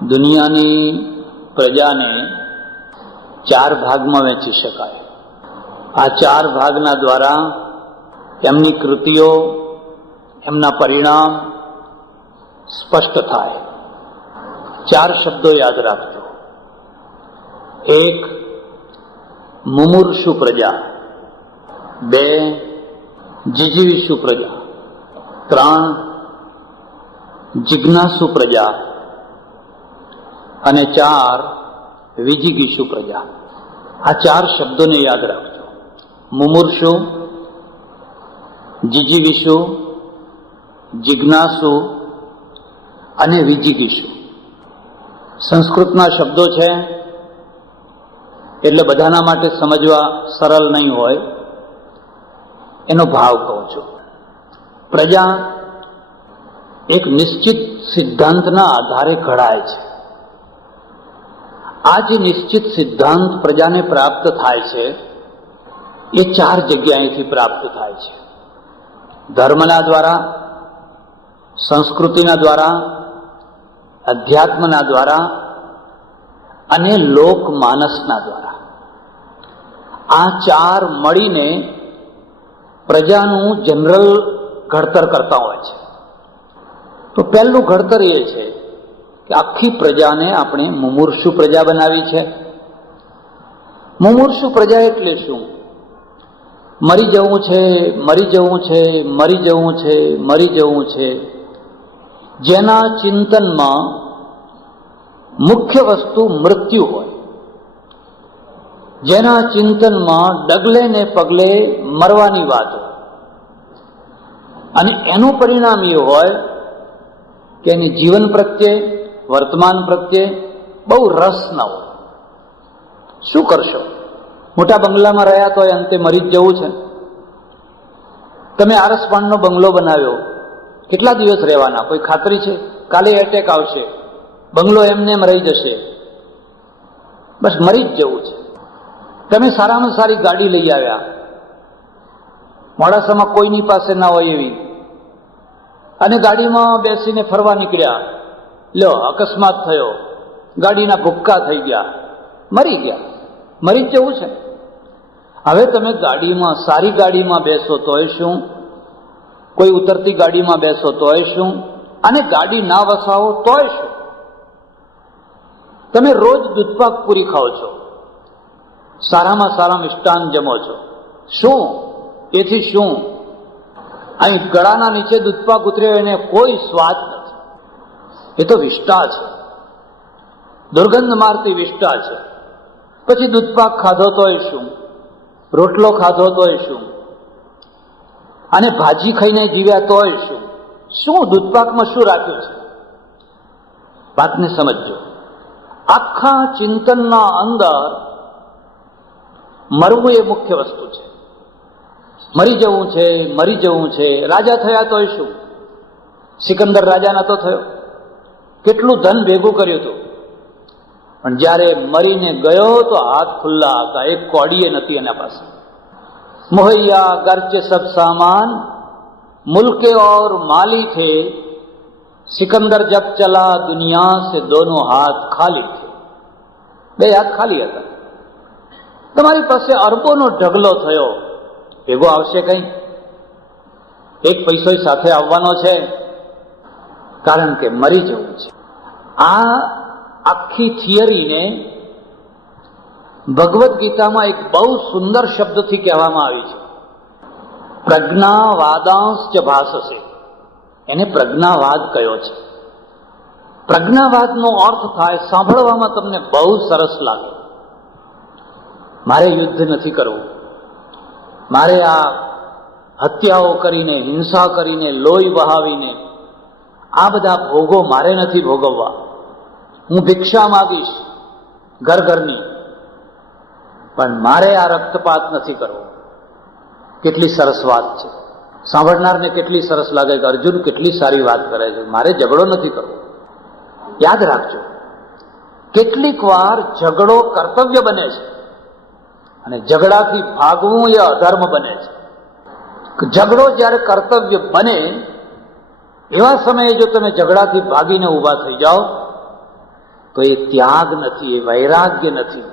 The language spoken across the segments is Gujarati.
દુનિયાની પ્રજાને ચાર ભાગમાં વહેંચી શકાય. આ ચાર ભાગના દ્વારા એમની કૃતિઓ, એમના પરિણામ સ્પષ્ટ થાય. ચાર શબ્દો યાદ રાખજો. એક, મુમુર્ષુ પ્રજા. બે, જીજીવિષુ પ્રજા. ત્રણ, જિજ્ઞાસુ પ્રજા. અને ચાર, વિજિગીષુ પ્રજા. આ ચાર શબ્દોને યાદ રાખજો. મુમુર્ષુ, જીજીવિષુ, જિજ્ઞાસુ અને વિજિગીષુ. સંસ્કૃતના શબ્દો છે એટલે બધાના માટે સમજવા સરળ નહીં હોય, એનો ભાવ કહું છું. પ્રજા એક નિશ્ચિત સિદ્ધાંતના આધારે ઘડાય છે. આ જે નિશ્ચિત સિદ્ધાંત પ્રજાને પ્રાપ્ત થાય છે એ ચાર જગ્યાએથી પ્રાપ્ત થાય છે. ધર્મના દ્વારા, સંસ્કૃતિના દ્વારા, અધ્યાત્મના દ્વારા અને લોકમાનસના દ્વારા. આ ચાર મળીને પ્રજાનું જનરલ ઘડતર કરતા હોય છે. તો પહેલું ઘડતર એ છે કે આખી પ્રજાને આપણે મુમુર્ષુ પ્રજા બનાવી છે. મુમુર્ષુ પ્રજા એટલે શું? મરી જવું છે, મરી જવું છે, મરી જવું છે, મરી જવું છે. જેના ચિંતનમાં મુખ્ય વસ્તુ મૃત્યુ હોય, જેના ચિંતનમાં ડગલે ને પગલે મરવાની વાત હોય, અને એનું પરિણામ એ હોય કે એની જીવન પ્રત્યે, વર્તમાન પ્રત્યે બહુ રસ ન હોય. શું કરશો? મોટા બંગલામાં રહ્યા તો અંતે મરી જ જવું છે. તમે આરસપાણનો બંગલો બનાવ્યો, કેટલા દિવસ રહેવાના? કોઈ ખાતરી છે? કાલે એટેક આવશે, બંગલો એમને એમ રહી જશે, બસ મરી જ જવું છે. તમે સારામાં સારી ગાડી લઈ આવ્યા, મોડાસામાં કોઈની પાસે ના હોય એવી, અને ગાડીમાં બેસીને ફરવા નીકળ્યા. લ્યો, અકસ્માત થયો, ગાડીના ભૂક્કા થઈ ગયા, મરી ગયા. મરી જ જવું છે. હવે તમે ગાડીમાં, સારી ગાડીમાં બેસો તોય શું, કોઈ ઉતરતી ગાડીમાં બેસો તોય શું, અને ગાડી ના વસાવો તોય શું. તમે રોજ દૂધપાક પૂરી ખાઓ છો, સારામાં સારા મિષ્ટાન જમો છો, શું એથી શું? અહીં ગળાના નીચે દૂધપાક ઉતર્યો એને કોઈ સ્વાદ નથી. એ તો વિષ્ટા છે, દુર્ગંધ મારતી વિષ્ટા છે. પછી દૂધપાક ખાધો તોય શું, રોટલો ખાધો તોય શું, અને ભાજી ખાઈને જીવ્યા તોય શું? શું દૂધપાકમાં શું રાખ્યું છે? વાતને સમજજો. આખા ચિંતનના અંદર મરવું એ મુખ્ય વસ્તુ છે. મરી જવું છે, મરી જવું છે. રાજા થયા તોય શું? સિકંદર રાજા નતો થયો, કેટલું ધન ભેગું કર્યું હતું, પણ જ્યારે મરીને ગયો તો હાથ ખુલ્લા હતા, એક કોડીએ નથી એના પાસે. મોહૈયા ગરચે સબ સામાન, મુલ્કે ઓર માલી થે, સિકંદર જબ ચલા દુનિયા સે દોનો હાથ ખાલી થે. બે હાથ ખાલી હતા. તમારી પાસે અરબોનો ઢગલો થયો, ભેગો આવશે કઈ? એક પૈસો સાથે આવવાનો છે, કારણ કે મરી જવું છે. આ આખી થિયરીને ભગવદ્ ગીતામાં એક બહુ સુંદર શબ્દથી કહેવામાં આવી છે, પ્રજ્ઞાવાદાંશ્ચ ભાસસે. એને પ્રજ્ઞાવાદ કયો છે. પ્રજ્ઞાવાદનો અર્થ થાય, સાંભળવામાં તમને બહુ સરસ લાગે, મારે યુદ્ધ નથી કરવું, મારે આ હત્યાઓ કરીને, હિંસા કરીને, લોહી વહાવીને આ બધા ભોગો મારે નથી ભોગવવા, હું ભિક્ષા માગીશ ઘર ઘરની, પણ મારે આ રક્તપાત નથી કરવો. કેટલી સરસ વાત છે. સાંભળનારને કેટલી સરસ લાગે કે અર્જુન કેટલી સારી વાત કરે છે, મારે ઝઘડો નથી કરવો. યાદ રાખજો, કેટલીક વાર ઝઘડો કર્તવ્ય બને છે અને ઝઘડાથી ભાગવું એ અધર્મ બને છે. ઝઘડો જ્યારે કર્તવ્ય બને એવા સમયે જો તમે ઝઘડાથી ભાગીને ઊભા થઈ જાઓ તો એ ત્યાગ નથી, એ વૈરાગ્ય નથી.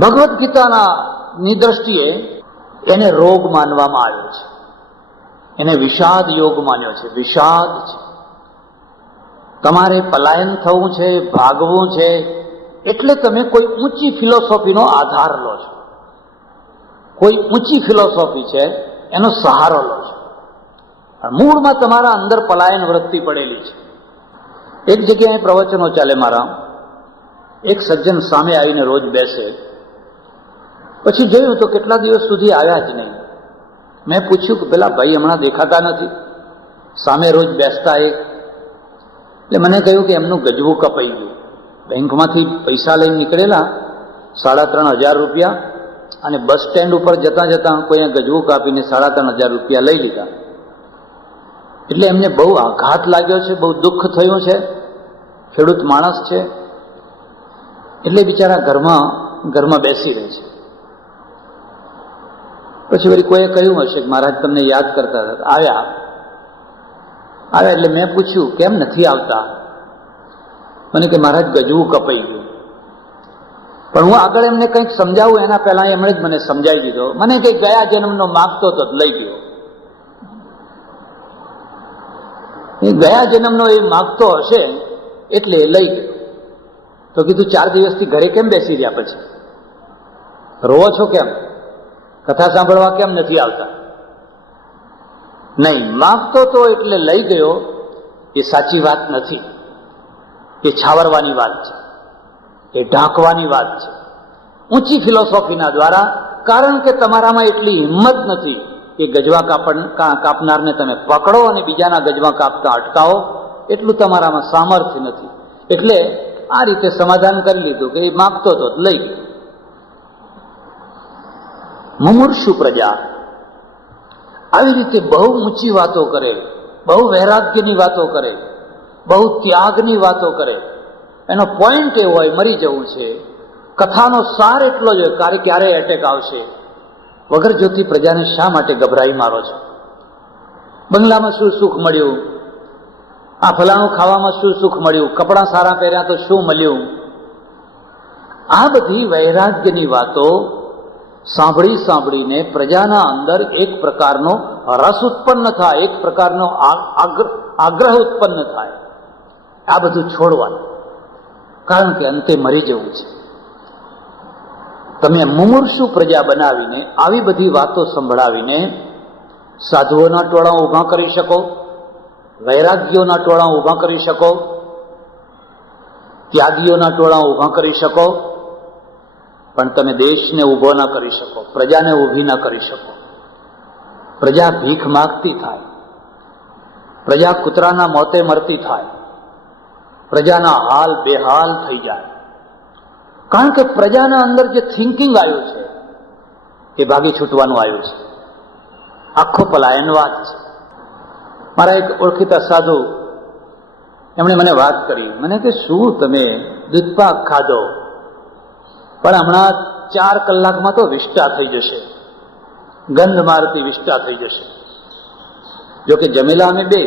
ભગવદ્ ગીતાની દ્રષ્ટિએ એને રોગ માનવામાં આવ્યો છે, એને વિષાદ યોગ માન્યો છે. વિષાદ છે, તમારે પલાયન થવું છે, ભાગવું છે, એટલે તમે કોઈ ઊંચી ફિલોસોફીનો આધાર લો છો, કોઈ ઊંચી ફિલોસોફી છે એનો સહારો લો છો. મૂળમાં તમારા અંદર પલાયન વૃત્તિ પડેલી છે. એક જગ્યાએ પ્રવચનો ચાલે મારા, એક સજ્જન સામે આવીને રોજ બેસે, પછી જોયું તો કેટલા દિવસ સુધી આવ્યા જ નહીં. મેં પૂછ્યું કે પેલા ભાઈ હમણાં દેખાતા નથી, સામે રોજ બેસતા એક. એટલે મને કહ્યું કે એમનું ગજવું કપાઈ ગયું, બેંકમાંથી પૈસા લઈને નીકળેલા 3,500 રૂપિયા, અને બસ સ્ટેન્ડ ઉપર જતા જતા કોઈએ ગજવું કાપીને 3,500 રૂપિયા લઈ લીધા. એટલે એમને બહુ આઘાત લાગ્યો છે, બહુ દુઃખ થયું છે. ખેડૂત માણસ છે, એટલે બિચારા ઘરમાં બેસી રહે છે. પછી વળી કોઈએ કહ્યું હશે કે મહારાજ તમને યાદ કરતા હતા. આવ્યા એટલે મેં પૂછ્યું કેમ નથી આવતા? મને કે મહારાજ ગજવું કપાઈ ગયું. પણ હું આગળ એમને કંઈક સમજાવું એના પહેલા એમણે જ મને સમજાવી દીધો. મને કે ગયા જન્મનો માગતો તો લઈ ગયો. એ ગયા જન્મનો એ માગતો હશે એટલે લઈ ગયો. તો કીધું 4 દિવસથી ઘરે કેમ બેસી રહ્યા? પછી રોવો છો કેમ? કથા સાંભળવા કેમ નથી આવતા? નહીં, માગતો તો એટલે લઈ ગયો એ સાચી વાત નથી, એ છાવરવાની વાત છે, એ ઢાંકવાની વાત છે ઊંચી ફિલોસોફીના દ્વારા. કારણ કે તમારામાં એટલી હિંમત નથી કે ગજવા કાપનારને તમે પકડો અને બીજાના ગજવા કાપતા અટકાવો, એટલું તમારામાં સામર્થ્ય નથી. એટલે આ રીતે સમાધાન કરી લીધું કે એ માગતો તો લઈ ગયો. મુમૂર્ષુ પ્રજા આવી રીતે બહુ ઊંચી વાતો કરે, બહુ વૈરાગ્યની વાતો કરે, બહુ ત્યાગની વાતો કરે. એનો પોઈન્ટ એવો હોય મરી જવું છે. કથાનો સાર એટલો જ હોય ક્યારે એટેક આવશે. વગર જોતી પ્રજાને શા માટે ગભરાઈ મારો છો? બંગલામાં શું સુખ મળ્યું? આ ફલાણું ખાવામાં શું સુખ મળ્યું? કપડાં સારા પહેર્યા તો શું મળ્યું? આ બધી વૈરાગ્યની વાતો સાંભળીને પ્રજાના અંદર એક પ્રકારનો રસ ઉત્પન્ન થાય, એક પ્રકારનો આગ્રહ ઉત્પન્ન થાય. આ બધું છોડવાનું, કારણ કે અંતે મરી જવું છે. તમે મુમૂર્ષુ પ્રજા બનાવીને આવી બધી વાતો સંભળાવીને સાધુઓના ટોળા ઊભા કરી શકો, વૈરાગ્યોના ટોળા ઊભા કરી શકો, ત્યાગીઓના ટોળા ઊભા કરી શકો, પણ તમે દેશને ઊભો ના કરી શકો, પ્રજાને ઊભી ના કરી શકો. પ્રજા ભીખ માગતી થાય, પ્રજા કૂતરાના મોતે મરતી થાય, પ્રજાના હાલ બેહાલ થઈ જાય. કારણ કે પ્રજાના અંદર જે થિંકિંગ આવ્યું છે એ ભાગી છૂટવાનું આવ્યું છે. આખો પલાયનવાદ છે. મારા એક ઓળખીતા સાધુ, એમણે મને વાત કરી. મને કે શું તમે દૂધપાક ખાધો, પણ હમણાં 4 કલાકમાં તો વિષ્ટા થઈ જશે, ગંધ મારતી વિષ્ટા થઈ જશે. જોકે જમેલા અમે બે.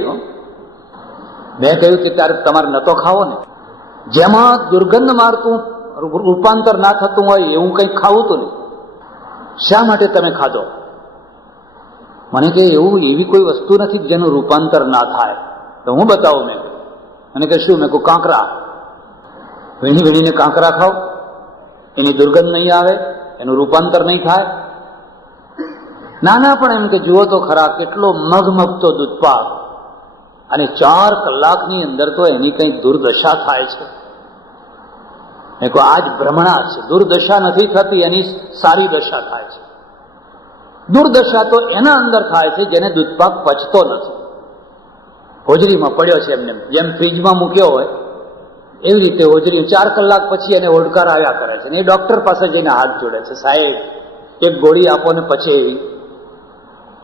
મેં કહ્યું કે ત્યારે તમારે નતો ખાવો ને. જેમાં દુર્ગંધ મારતું રૂપાંતર ના થતું હોય એવું કંઈક ખાવું તો નહીં. શા માટે તમે ખાધો? મને કે એવી કોઈ વસ્તુ નથી જેનું રૂપાંતર ના થાય. તો હું બતાવું. મને કે શું? મેં કહું કાંકરા. વીણીને કાંકરા ખાઓ, એની દુર્ગંધ નહીં આવે, એનું રૂપાંતર નહીં થાય. નાના પણ એમ કે જુઓ તો ખરા કેટલો મગમગતો દૂધપાક, અને 4 કલાકની અંદર તો એની કંઈક દુર્દશા થાય છે. મેં કહું આ જ ભ્રમણા છે. દુર્દશા નથી થતી, એની સારી દશા થાય છે. દુર્દશા તો એના અંદર થાય છે જેને દૂધપાક પચતો નથી. હોજરીમાં પડ્યો છે એમને, જેમ ફ્રીજમાં મૂક્યો હોય એવી રીતે હોજરી 4 કલાક પછી એને ઓડકાર આવ્યા કરે છે. એ ડોક્ટર પાસે જઈને હાથ જોડે છે, સાહેબ એક ગોળી આપો ને પચે એવી,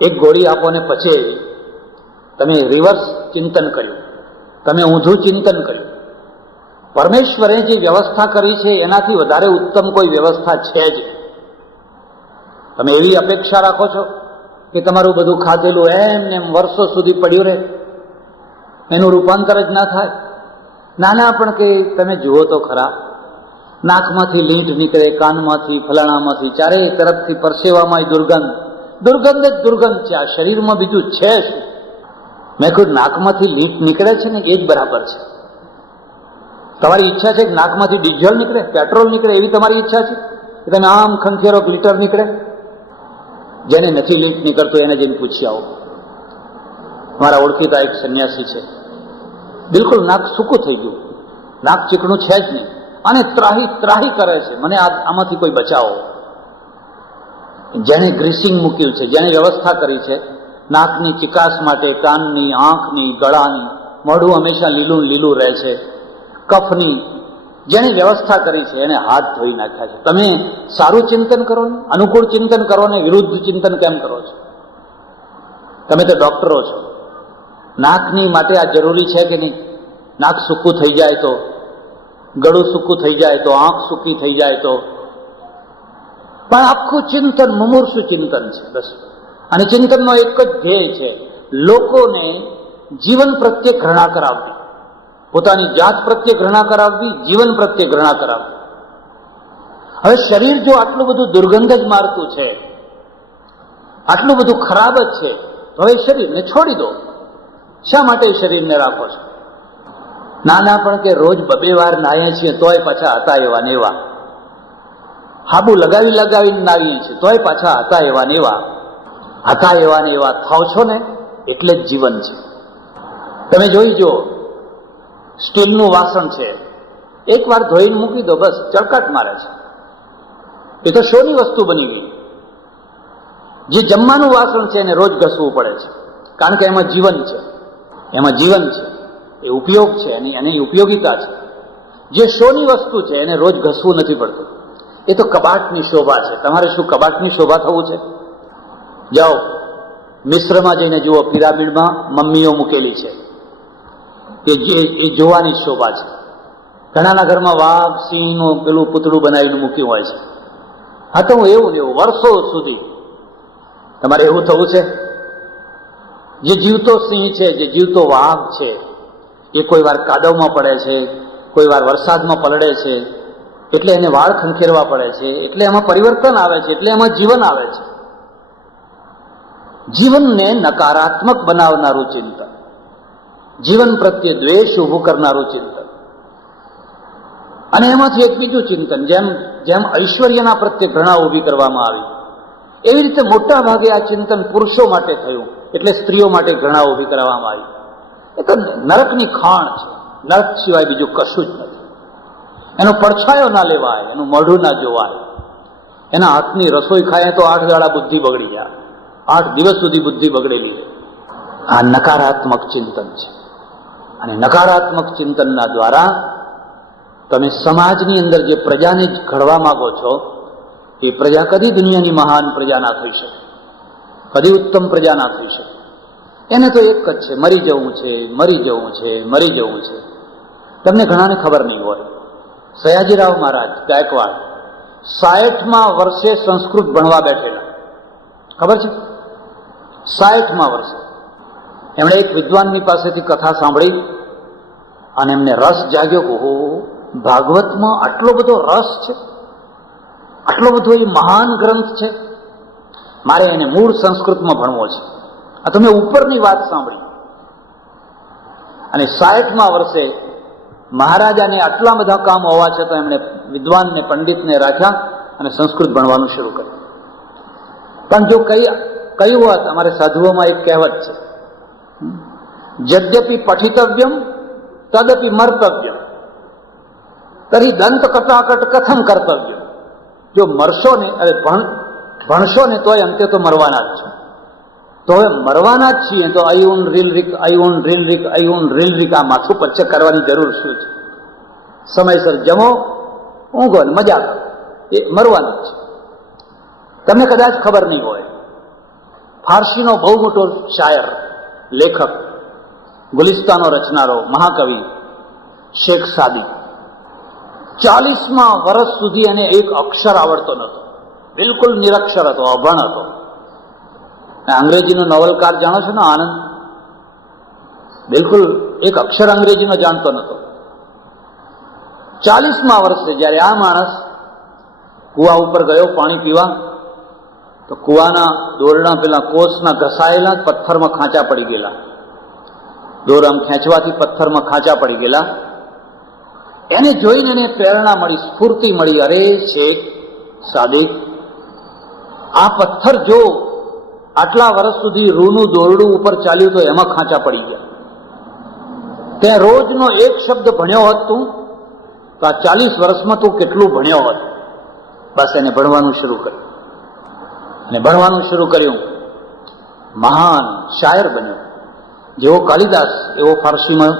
એક ગોળી આપો ને પચે એવી. તમે રિવર્સ ચિંતન કર્યું, તમે ઊંધું ચિંતન કર્યું. પરમેશ્વરે જે વ્યવસ્થા કરી છે એનાથી વધારે ઉત્તમ કોઈ વ્યવસ્થા છે જ. તમે એવી અપેક્ષા રાખો છો કે તમારું બધું ખાધેલું એમ ને એમ વર્ષો સુધી પડ્યું રહે, એનું રૂપાંતર જ ના થાય? નાના પણ કે તમે જુઓ તો ખરા, નાકમાંથી લીંટ નીકળે, કાનમાંથી, ફલાણામાંથી, ચારેય તરફથી પરસેવામાં દુર્ગંધ, દુર્ગંધ જ દુર્ગંધ છે. આ શરીરમાં બીજું છે શું? મેં કહ્યું નાકમાંથી લીંટ નીકળે છે ને એ જ બરાબર છે. તમારી ઈચ્છા છે કે નાકમાંથી ડીઝલ નીકળે, પેટ્રોલ નીકળે, એવી તમારી ઈચ્છા છે કે તમે આમ ખંખેરો લીટર નીકળે? જેને નથી લીંટ નીકળતું એને જઈને પૂછી આવો. મારા ઓળખીતા એક સંન્યાસી છે, બિલકુલ નાક સૂકું થઈ ગયું, નાક ચીકણું છે જ નહીં, અને ત્રાહી ત્રાહી કરે છે, મને આમાંથી કોઈ બચાવો. જેને ગ્રીસિંગ મૂક્યું છે, જેને વ્યવસ્થા કરી છે નાકની ચિકાસ માટે, કાનની, આંખની, ગળાની, મોઢું હંમેશા લીલું લીલું રહે છે, કફની, જેને વ્યવસ્થા કરી છે એને હાથ ધોઈ નાખ્યા છે. તમે સારું ચિંતન કરો ને, અનુકૂળ ચિંતન કરો ને, વિરુદ્ધ ચિંતન કેમ કરો છો? તમે તો ડોક્ટરો છો. નાકની માટે આ જરૂરી છે કે નહીં? નાક સૂકું થઈ જાય તો, ગળું સૂકું થઈ જાય તો, આંખ સૂકી થઈ જાય તો. પણ આખું ચિંતન મુમૂર્ષુ ચિંતન છે બસ. અને ચિંતનનો એક જ ધ્યેય છે, લોકોને જીવન પ્રત્યે ઘૃણા કરાવવી, પોતાની જાત પ્રત્યે ઘૃણા કરાવવી, જીવન પ્રત્યે ઘૃણા કરાવવી. હવે શરીર જો આટલું બધું દુર્ગંધ જ મારતું છે, આટલું બધું ખરાબ જ છે, તો હવે શરીરને છોડી દો. શા માટે શરીરને રાખો છો? નાના પણ કે રોજ 2 વાર નાહીએ છીએ તોય પાછા હતા એવા ને એવા, હાબુ લગાવી લગાવીને નાહીએ છીએ તોય પાછા હતા એવા ને એવા, હતા એવા ને એવા થાવ છો ને એટલે જ જીવન છે. તમે જોઈ જો, સ્ટીલનું વાસણ છે, એકવાર ધોઈને મૂકી દો બસ ચળકાટ મારે છે, એ તો શોની વસ્તુ બની ગઈ. જે જમવાનું વાસણ છે એને રોજ ઘસવું પડે છે, કારણ કે એમાં જીવન છે, એમાં જીવન છે, એ ઉપયોગ છે, એની ઉપયોગિતા છે. જે શોની વસ્તુ છે એને રોજ ઘસવું નથી પડતું. એ તો કબાટની શોભા છે. તમારે શું કબાટની શોભા થવું છે? જાઓ મિશ્રમાં જઈને જુઓ, પિરામિડમાં મમ્મીઓ મૂકેલી છે, એ જોવાની શોભા છે. ઘણાના ઘરમાં વાઘ, સિંહનું પેલું પૂતળું બનાવીને મૂક્યું હોય છે. હા તો હું એવું વર્ષો સુધી તમારે એવું થવું છે? જે જીવતો સિંહ છે, જે જીવતો વાઘ છે, એ કોઈ વાર કાદવમાં પડે છે, કોઈ વાર વરસાદમાં પલળે છે, એટલે એને વાળ ખંખેરવા પડે છે, એટલે એમાં પરિવર્તન આવે છે, એટલે એમાં જીવન આવે છે. જીવનને નકારાત્મક બનાવનારું ચિંતન, જીવન પ્રત્યે દ્વેષ ઊભું કરનારું ચિંતન, અને એમાંથી એક બીજું ચિંતન, જેમ જેમ ઐશ્વર્યના પ્રત્યે ઘૃણા ઊભી કરવામાં આવી, એવી રીતે મોટા ભાગે આ ચિંતન પુરુષો માટે થયું, એટલે સ્ત્રીઓ માટે ઘૃણા ઊભી કરવામાં આવી. એ તો નરકની ખાણ છે, નરક સિવાય બીજું કશું જ નથી. એનો પડછાયો ના લેવાય, એનું મોઢું ના જોવાય. એના હાથની રસોઈ ખાય તો 8 દાડા બુદ્ધિ બગડી જાય, 8 દિવસ સુધી બુદ્ધિ બગડેલી રહે. આ નકારાત્મક ચિંતન છે. અને નકારાત્મક ચિંતનના દ્વારા તમે સમાજની અંદર જે પ્રજાને ઘડવા માંગો છો, એ પ્રજા કદી દુનિયાની મહાન પ્રજા ના થઈ શકે, કદી ઉત્તમ પ્રજા ના થઈ શકે. એને તો એક જ છે, મરી જવું છે, મરી જવું છે, મરી જવું છે. તમને ઘણાને ખબર નહીં હોય, સયાજીરાવ મહારાજ ગાયકવાડ 60મા વર્ષે સંસ્કૃત ભણવા બેઠેલા. ખબર છે? 60મા વર્ષે એમણે એક વિદ્વાનની પાસેથી કથા સાંભળી અને એમને રસ જાગ્યો કે ઓહો, ભાગવતમાં આટલો બધો રસ છે, આટલો બધો એ મહાન ગ્રંથ છે, મારે એને મૂળ સંસ્કૃતમાં ભણવો છે. આ તમે ઉપરની વાત સાંભળી. અને 60મા વર્ષે મહારાજાને આટલા બધા કામ હોવા છતાં એમણે વિદ્વાનને, પંડિતને રાખ્યા અને સંસ્કૃત ભણવાનું શરૂ કર્યું. પણ જો કયું વાત, અમારે સાધુઓમાં એક કહેવત છે, યદ્યપિ પઠિતવ્યમ તદપિ મર્તવ્યમ તરી દંત કટાકટ કથમ કર્તવ્ય. જો મરશો ને, અરે ભણશો ને તોય અંતે તો મરવાના જ છો. તો હવે મરવાના જ છીએ તો અયુન રીલ રીક, અયુન રીલ રીક, અયુન રીલ રીક, આ માથું પચ્ચે કરવાની જરૂર શું છે? સમયસર જમો, ઊંઘો ને મજા કરો, એ મરવાનું જ છે. તમને કદાચ ખબર નહીં હોય, ફારસીનો બહુ મોટો શાયર, લેખક, ગુલિસ્તાનો રચનારો, મહાકવિ શેખ સાદી, 40મા વર્ષ સુધી એને એક અક્ષર આવડતો નહોતો, બિલકુલ નિરક્ષર હતો, અભણ હતો. અંગ્રેજીનો નોવલકાર જાણો છો ને, આનંદ, બિલકુલ એક અક્ષર અંગ્રેજીનો જાણતો નહોતો. 40મા વર્ષે જ્યારે આ માણસ કુવા ઉપર ગયો પાણી પીવા, તો કુવાના દોરડા પેલા કોસના ઘસાયેલા પથ્થરમાં ખાંચા પડી ગયેલા. દોર આમ ખેંચવાથી પથ્થરમાં ખાંચા પડી ગયેલા. એને જોઈને એને પ્રેરણા મળી, સ્ફૂર્તિ મળી. અરે શેખ સાદિક, આ પથ્થર જો આટલા વર્ષ સુધી રૂનું દોરડું ઉપર ચાલ્યું તો એમાં ખાંચા પડી ગયા. તે રોજનો એક શબ્દ ભણ્યો હોત તું તો આ 40 વર્ષમાં તું કેટલું ભણ્યો હોત. બસ એને ભણવાનું શરૂ કર્યું, અને ભણવાનું શરૂ કર્યું. મહાન શાયર બન્યો. જેવો કાલિદાસ એવો ફારસીમાં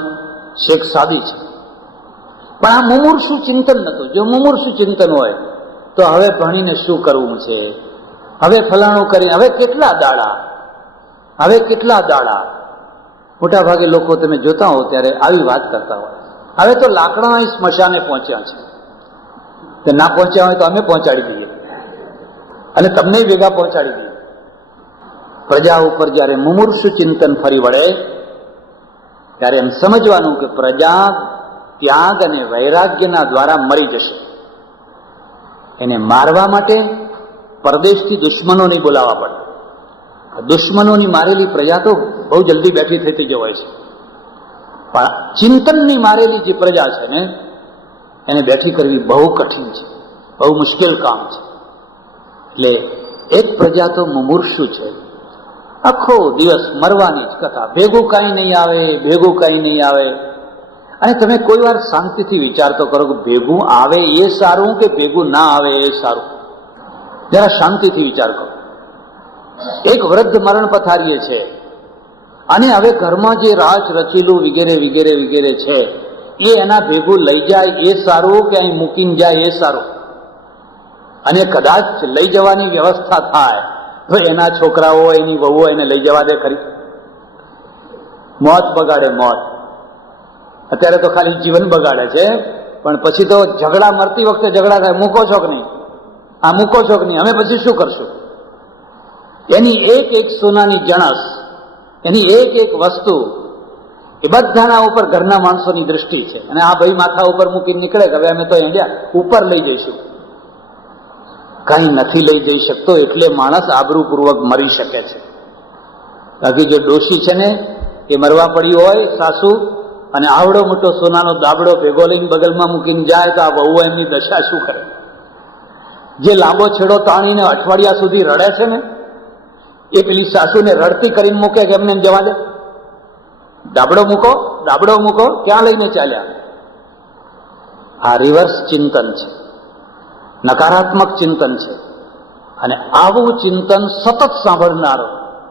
શેખ સાદી છે. પણ આ મુમૂર્ષુ ચિંતન નતું. જો મુમૂર્ષુ ચિંતન હોય તો હવે ભણીને શું કરવું છે, હવે ફલાણું કરીને હવે કેટલા દાડા. મોટા ભાગે લોકો તમે જોતા હો ત્યારે આવી વાત કરતા હોય. હવે તો લાકડાના સ્મશાને પહોંચ્યા છે. તો ના પહોંચ્યા હોય તો અમે પહોંચાડી દઈએ, અને તમને ભેગા પહોંચાડી દઈએ. પ્રજા ઉપર જ્યારે મુમૂર્ષુ ચિંતન ફરી વળે ત્યારે એમ સમજવાનું કે પ્રજા ત્યાગ અને વૈરાગ્યના દ્વારા મરી જશે. એને મારવા માટે પરદેશથી દુશ્મનો નહીં બોલાવવા પડે. દુશ્મનોની મારેલી પ્રજા તો બહુ જલ્દી બેઠી થતી જ હોય છે, પણ ચિંતનની મારેલી જે પ્રજા છે ને એને બેઠી કરવી બહુ કઠિન છે, બહુ મુશ્કેલ કામ છે. એટલે એક પ્રજા તો મુમૂર્ષુ છે. આખો દિવસ મરવાની જ કથા, ભેગું કાંઈ નહીં આવે. અને તમે કોઈ વાર શાંતિથી વિચાર તો કરો કે ભેગું આવે એ સારું કે ભેગું ના આવે એ સારું? જરા શાંતિથી વિચાર કરો. એક વૃદ્ધ મરણ પથારીએ છે, અને હવે ઘરમાં જે રાચ રચીલું વગેરે છે એ એના ભેગું લઈ જાય એ સારું કે અહીં મૂકીને જાય એ સારું? અને કદાચ લઈ જવાની વ્યવસ્થા થાય તો એના છોકરાઓ એની વહુઓ એને લઈ જવા દે ખરી? મોત બગાડે, મોત. અત્યારે તો ખાલી જીવન બગાડે છે, પણ પછી તો ઝઘડા, મરતી વખતે ઝઘડા થાય, મૂકો છો કે નહીં, આ મૂકો છો કે નહીં, અમે પછી શું કરશું? એની એક સોનાની જણસ, એની એક વસ્તુ, એ બધાના ઉપર ઘરના માણસોની દૃષ્ટિ છે. અને આ ભાઈ માથા ઉપર મૂકીને નીકળે કે હવે અમે તો અહીંયા ઉપર લઈ જઈશું. કઈ નથી લઈ જઈ શકતો, એટલે માણસ આબરૂપૂર્વક મરી શકે છે. બાકી જે ડોશી છે ને એ મરવા પડ્યું હોય સાસુ, અને આવડો મોટો સોનાનો દાબડો ભેગો લઈને બગલમાં મૂકીને જાય તો આ વહુ એમની દશા શું કરે? જે લાંબો છેડો તાણીને અઠવાડિયા સુધી રડે છે ને એ પેલી સાસુને રડતી કરીને મૂકે કે એમને જવા દે? દાબડો મૂકો, ક્યાં લઈને ચાલ્યા? આ રિવર્સ ચિંતન છે, નકારાત્મક ચિંતન છે. અને આવું ચિંતન સતત સાંભળનાર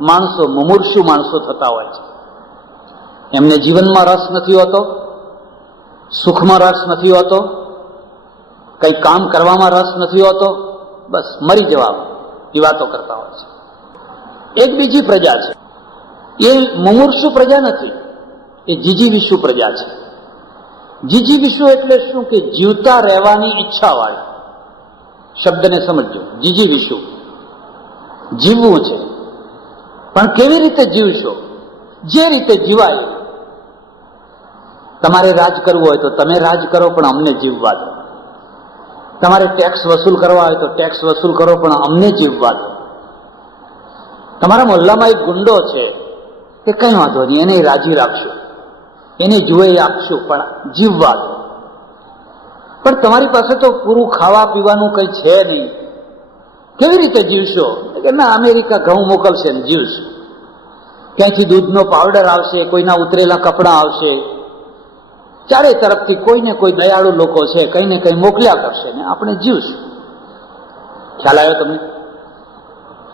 માણસો મુમૂર્ષુ માણસો થતા હોય છે. એમને જીવનમાં રસ નથી હોતો, સુખમાં રસ નથી હોતો, કંઈ કામ કરવામાં રસ નથી હોતો, બસ મરી જવા એ વાતો કરતા હોય છે. એક બીજી પ્રજા છે, એ મુમૂર્ષુ પ્રજા નથી, એ જીજીવિષુ પ્રજા છે. જીજીવિષુ એટલે શું? કે જીવતા રહેવાની ઈચ્છા વાળી. શબ્દને સમજો. જીજીવિષુ જીવવું છે, પણ કેવી રીતે જીવશો? જે રીતે જીવાય. તમારે રાજ કરવું હોય તો તમે રાજ કરો, પણ અમને જીવવા દો. તમારે ટેક્સ વસૂલ કરવા હોય તો ટેક્સ વસૂલ કરો, પણ અમને જીવવા દો. તમારા મોહલ્લામાં એક ગુંડો છે કે કઈ વાંધો નહીં, એને રાજી રાખશું, એને જુએ આપશું, પણ જીવવા દો. પણ તમારી પાસે તો પૂરું ખાવા પીવાનું કંઈ છે નહીં, કેવી રીતે જીવશો? કે ના, અમેરિકા ઘઉં મોકલશે ને જીવશું. ક્યાંથી દૂધનો પાવડર આવશે, કોઈના ઉતરેલા કપડાં આવશે, ચારે તરફથી કોઈને કોઈ દયાળુ લોકો છે, કંઈ ને કંઈ મોકલ્યા કરશે ને આપણે જીવશું. ખ્યાલ આવ્યો તમને?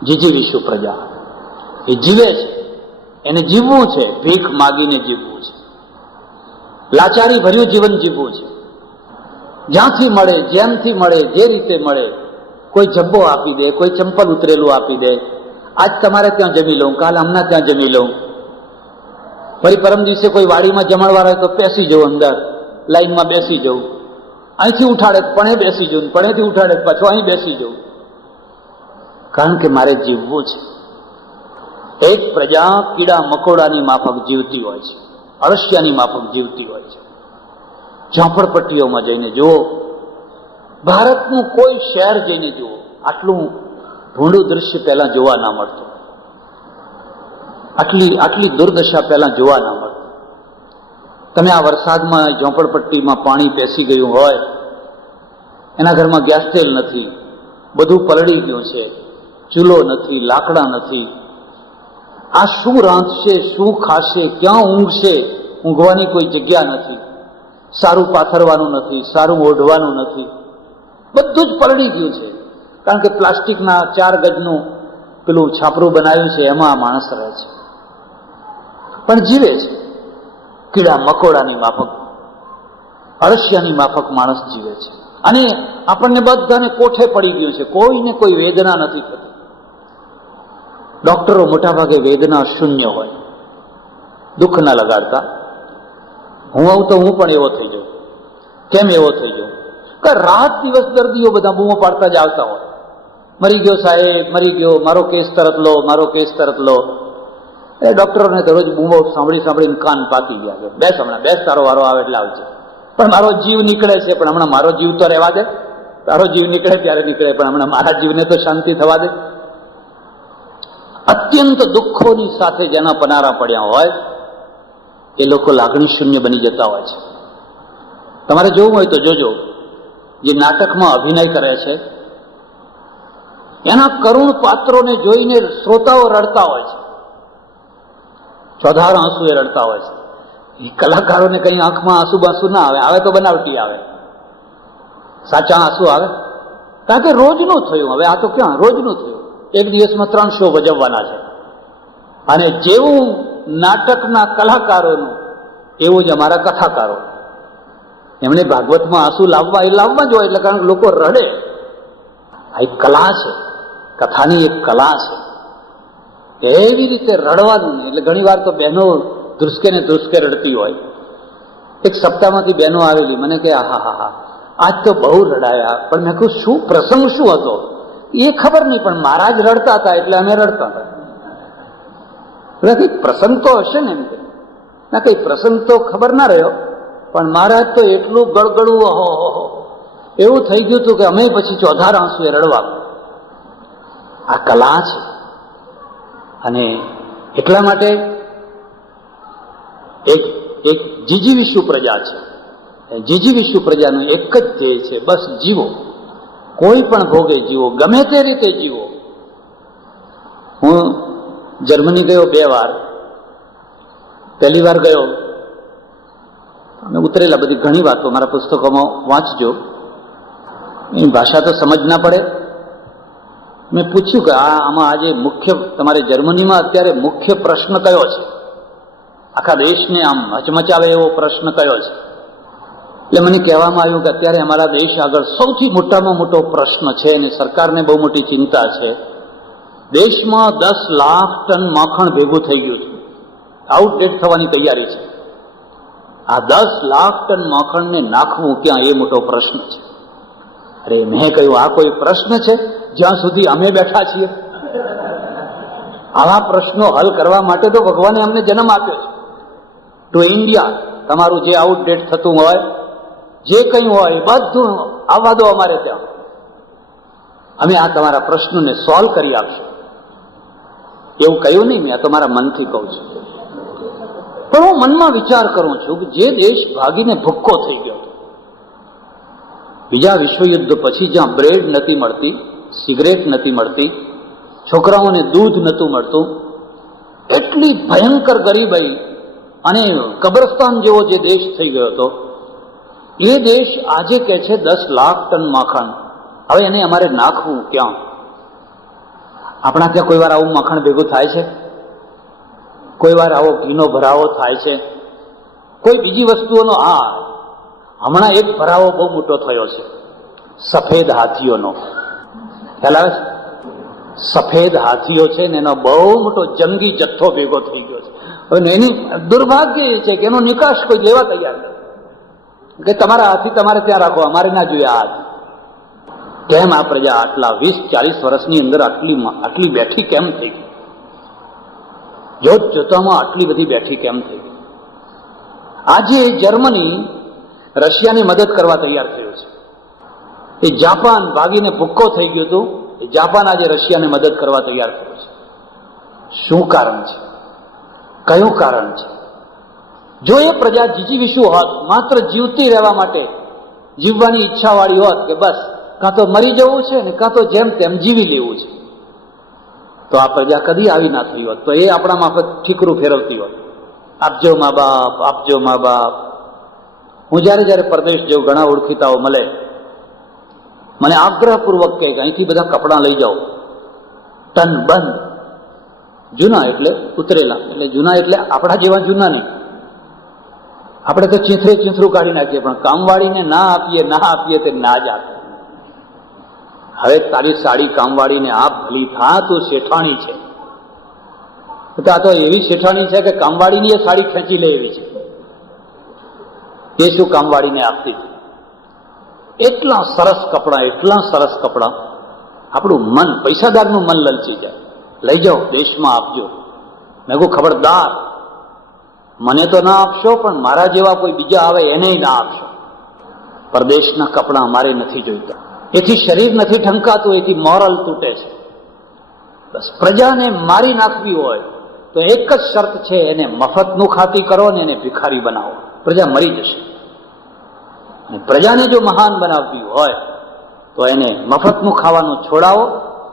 જીજીવિષુ પ્રજા એ જીવે છે, એને જીવવું છે, ભીખ માગીને જીવવું છે, લાચારી ભર્યું જીવન જીવવું છે. જ્યાંથી મળે, જેમથી મળે, જે રીતે મળે, કોઈ જબ્બો આપી દે, કોઈ ચંપલ ઉતરેલું આપી દે, આજ તમારે ત્યાં જમી લઉં, કાલ હમણાં ત્યાં જમી લઉં, ફરી પરમ દિવસે કોઈ વાડીમાં જમણવાર હોય તો બેસી જવું, અંદર લાઈનમાં બેસી જવું, અહીંથી ઉઠાડે પણ બેસી જવું, પણેથી ઉઠાડે પાછું અહીં બેસી જવું, કારણ કે મારે જીવવું છે. એક પ્રજા કીડા મકોડાની માફક જીવતી હોય છે, અળસિયાની માફક જીવતી હોય છે. ઝોપડપટ્ટીઓમાં જઈને જુઓ, ભારતનું કોઈ શહેર જઈને જુઓ, આટલું ભૂંડું દૃશ્ય પહેલા જોવા ના મળતું, આટલી દુર્દશા પહેલા જોવા ના મળતી. તમે આ વરસાદમાં ઝોપડપટ્ટીમાં પાણી પેસી ગયું હોય, એના ઘરમાં ગેસ તેલ નથી, બધું પલળી ગયું છે, ચૂલો નથી, લાકડા નથી, આ શું રાંધશે, શું ખાશે, ક્યાં ઊંઘશે, ઊંઘવાની કોઈ જગ્યા નથી, સારું પાથરવાનું નથી, સારું ઓઢવાનું નથી, બધું જ પલળી ગયું છે. કારણ કે પ્લાસ્ટિકના 4 ગજનું પેલું છાપરું બનાવ્યું છે, એમાં આ માણસ રહે છે, પણ જીવે છે. કીડા મકોડાની માફક, અળસિયાની માફક માણસ જીવે છે. અને આપણને બધાને કોઠે પડી ગયું છે, કોઈને કોઈ વેદના નથી થતી. ડોક્ટરો મોટાભાગે વેદના શૂન્ય હોય, દુઃખ ના લગાડતા. હું આવું તો હું પણ એવો થઈ જાઉં. કેમ એવો થઈ જાઉં? કે રાત દિવસ દર્દીઓ બધા બૂમો પાડતા જ આવતા હોય, મરી ગયો સાહેબ, મરી ગયો, મારો કેસ તરત લો, મારો કેસ તરત લો. એ ડોક્ટરોને દરરોજ બૂમો સાંભળીને કાન પાકી ગયા છે, બેસ હમણાં, બેસ, તારો વારો આવે એટલે આવશે. પણ મારો જીવ નીકળે છે, પણ હમણાં મારો જીવ તો રહેવા દે. તારો જીવ નીકળે ત્યારે નીકળે, પણ હમણાં મારા જીવને તો શાંતિ થવા દે. અત્યંત દુઃખોની સાથે જેના પનારા પડ્યા હોય એ લોકો લાગણી શૂન્ય બની જતા હોય છે. તમારે જોવું હોય તો જોજો, જે નાટકમાં અભિનય કરે છે એના કરુણ પાત્રોને જોઈને શ્રોતાઓ રડતા હોય છે, ચોધાર આંસુ એ રડતા હોય છે. એ કલાકારોને કઈ આંખમાં આંસુ બાંસુ ના આવે, આવે તો બનાવટી આવે, સાચા આંસુ આવે. કારણ કે રોજનું થયું, હવે આ તો ક્યાં રોજનું થયું. એક દિવસમાં 3 શો ભજવવાના છે, અને જેવું નાટકના કલાકારોનું એવું જ અમારા કથાકારો. એમણે ભાગવતમાં આંસુ લાવવા જ હોય, એટલે કારણ કે લોકો રડે. આ એક કલા છે, કથાની એક કલા છે, એવી રીતે રડવાનું. એટલે ઘણી વાર તો બહેનો ધ્રુસકે ને ધ્રુસકે રડતી હોય. એક સપ્તાહમાંથી બહેનો આવેલી, મને કે હા હા હા આજ તો બહુ રડાયા. પણ મેં કહ્યું શું પ્રસંગ શું હતો એ ખબર નહીં, પણ મારા જ રડતા હતા એટલે અમે રડતા હતા. કંઈક પ્રસંગ તો હશે ને, એમ કે ના કઈ પ્રસંગ તો ખબર ના રહ્યો, પણ મહારાજ તો એટલું ગળગળું એવું થઈ ગયું હતું કે અમે પછી ચોધાર આંસુ એ રડવા. આ કલા છે. અને એટલા માટે એક જીજીવિષુ પ્રજા છે. જીજીવિષુ પ્રજાનું એક જ ધ્યેય છે, બસ જીવો, કોઈ પણ ભોગે જીવો, ગમે તે રીતે જીવો. હું જર્મની ગયો 2 વાર. પહેલી વાર ગયો, અમે ઉતરેલા, બધી ઘણી વાતો મારા પુસ્તકોમાં વાંચજો, એની ભાષા તો સમજ ના પડે. મેં પૂછ્યું કે આમાં આજે મુખ્ય, તમારે જર્મનીમાં અત્યારે મુખ્ય પ્રશ્ન કયો છે, આખા દેશને આમ હચમચાવે એવો પ્રશ્ન કયો છે? એટલે મને કહેવામાં આવ્યું કે અત્યારે અમારા દેશ આગળ સૌથી મોટામાં મોટો પ્રશ્ન છે, અને સરકારને બહુ મોટી ચિંતા છે. દેશમાં 10 લાખ ટન માખણ ભેગું થઈ ગયું છે, આઉટડેટ થવાની તૈયારી છે. આ 10 લાખ ટન માખણને નાખવું ક્યાં, એ મોટો પ્રશ્ન છે. અરે મેં કહ્યું આ કોઈ પ્રશ્ન છે જ્યાં સુધી અમે બેઠા છીએ? આવા પ્રશ્નો હલ કરવા માટે તો ભગવાને અમને જન્મ આપ્યો છે. ટુ ઇન્ડિયા, તમારું જે આઉટડેટ થતું હોય, જે કંઈ હોય બધું આવવા દો અમારે ત્યાં, અમે આ તમારા પ્રશ્નોને સોલ્વ કરી આપશું. એવું કહ્યું નહીં, મેં આ તમારા મનથી કહું છું. પણ હું મનમાં વિચાર કરું છું કે જે દેશ ભાગીને ભૂક્કો થઈ ગયો, બીજા વિશ્વયુદ્ધ પછી, જ્યાં બ્રેડ નથી મળતી, સિગરેટ નથી મળતી, છોકરાઓને દૂધ નહોતું મળતું, એટલી ભયંકર ગરીબાઈ અને કબ્રસ્તાન જેવો જે દેશ થઈ ગયો હતો, એ દેશ આજે કહે છે 10 લાખ ટન માખણ. હવે એને અમારે નાખવું ક્યાં? આપણા ત્યાં કોઈ વાર આવું માખણ ભેગું થાય છે? કોઈ વાર આવો ઘીનો ભરાવો થાય છે? કોઈ બીજી વસ્તુઓનો? હા, હમણાં એક ભરાવો બહુ મોટો થયો છે, સફેદ હાથીઓનો. ખ્યાલ આવે છે? સફેદ હાથીઓ છે ને, એનો બહુ મોટો જંગી જથ્થો ભેગો થઈ ગયો છે. હવે એની દુર્ભાગ્ય એ છે કે એનો નિકાસ કોઈ લેવા તૈયાર નથી, કે તમારા હાથી તમારે ત્યાં રાખો, અમારે ના જોઈએ. આ કેમ આ પ્રજા આટલા 20-40 વર્ષની અંદર આટલી બેઠી કેમ થઈ ગઈ? જોતામાં આટલી બધી બેઠી કેમ થઈ ગઈ? આજે જર્મની રશિયાની મદદ કરવા તૈયાર થયો છે. એ જાપાન ભાગીને ભૂક્કો થઈ ગયું હતું, એ જાપાન આજે રશિયાને મદદ કરવા તૈયાર થયો છે. શું કારણ છે? કયું કારણ છે? જો એ પ્રજા જીજીવિષુ હોત, માત્ર જીવતી રહેવા માટે જીવવાની ઈચ્છાવાળી હોત કે બસ કાં તો મરી જવું છે ને કાં તો જેમ તેમ જીવી લેવું છે, તો આ પ્રજા કદી આવી ના થઈ હોત. તો એ આપણા માફક ઠીકરું ફેરવતી હોત, આપજો મા બાપ, આપજો મા બાપ. હું જ્યારે પરદેશ જઉં, ઘણા ઓળખીતાઓ મળે, મને આગ્રહપૂર્વક કહે કે અહીંથી બધા કપડાં લઈ જાઓ, ટન બંધ. જૂના એટલે ઉતરેલા, એટલે જૂના એટલે આપણા જેવા જૂના નહીં. આપણે તો ચીંથરું કાઢી નાખીએ, પણ કામવાળીને ના આપીએ તે ના જ આપે. હવે તારી સાડી કામવાળીને આપ, ભલી થા, તું શેઠાણી છે. આ તો એવી શેઠાણી છે કે કામવાળીની એ સાડી ખેંચી લે એવી છે. એ શું કામવાળીને આપતી હતી? એટલા સરસ કપડાં, આપણું મન, પૈસાદારનું મન લલચી જાય. લઈ જાઓ, દેશમાં આપજો. મેં કહું ખબરદાર, મને તો ના આપશો, પણ મારા જેવા કોઈ બીજા આવે એને ના આપશો. પરદેશના કપડાં અમારે નથી જોઈતા. એથી શરીર નથી ઠંકાતું, એથી મોરલ તૂટે છે. બસ પ્રજાને મારી નાખવી હોય તો એક જ શરત છે, એને મફતનું ખાતી કરો ને એને ભિખારી બનાવો, પ્રજા મરી જશે. અને પ્રજાને જો મહાન બનાવવી હોય તો એને મફતનું ખાવાનું છોડાવો,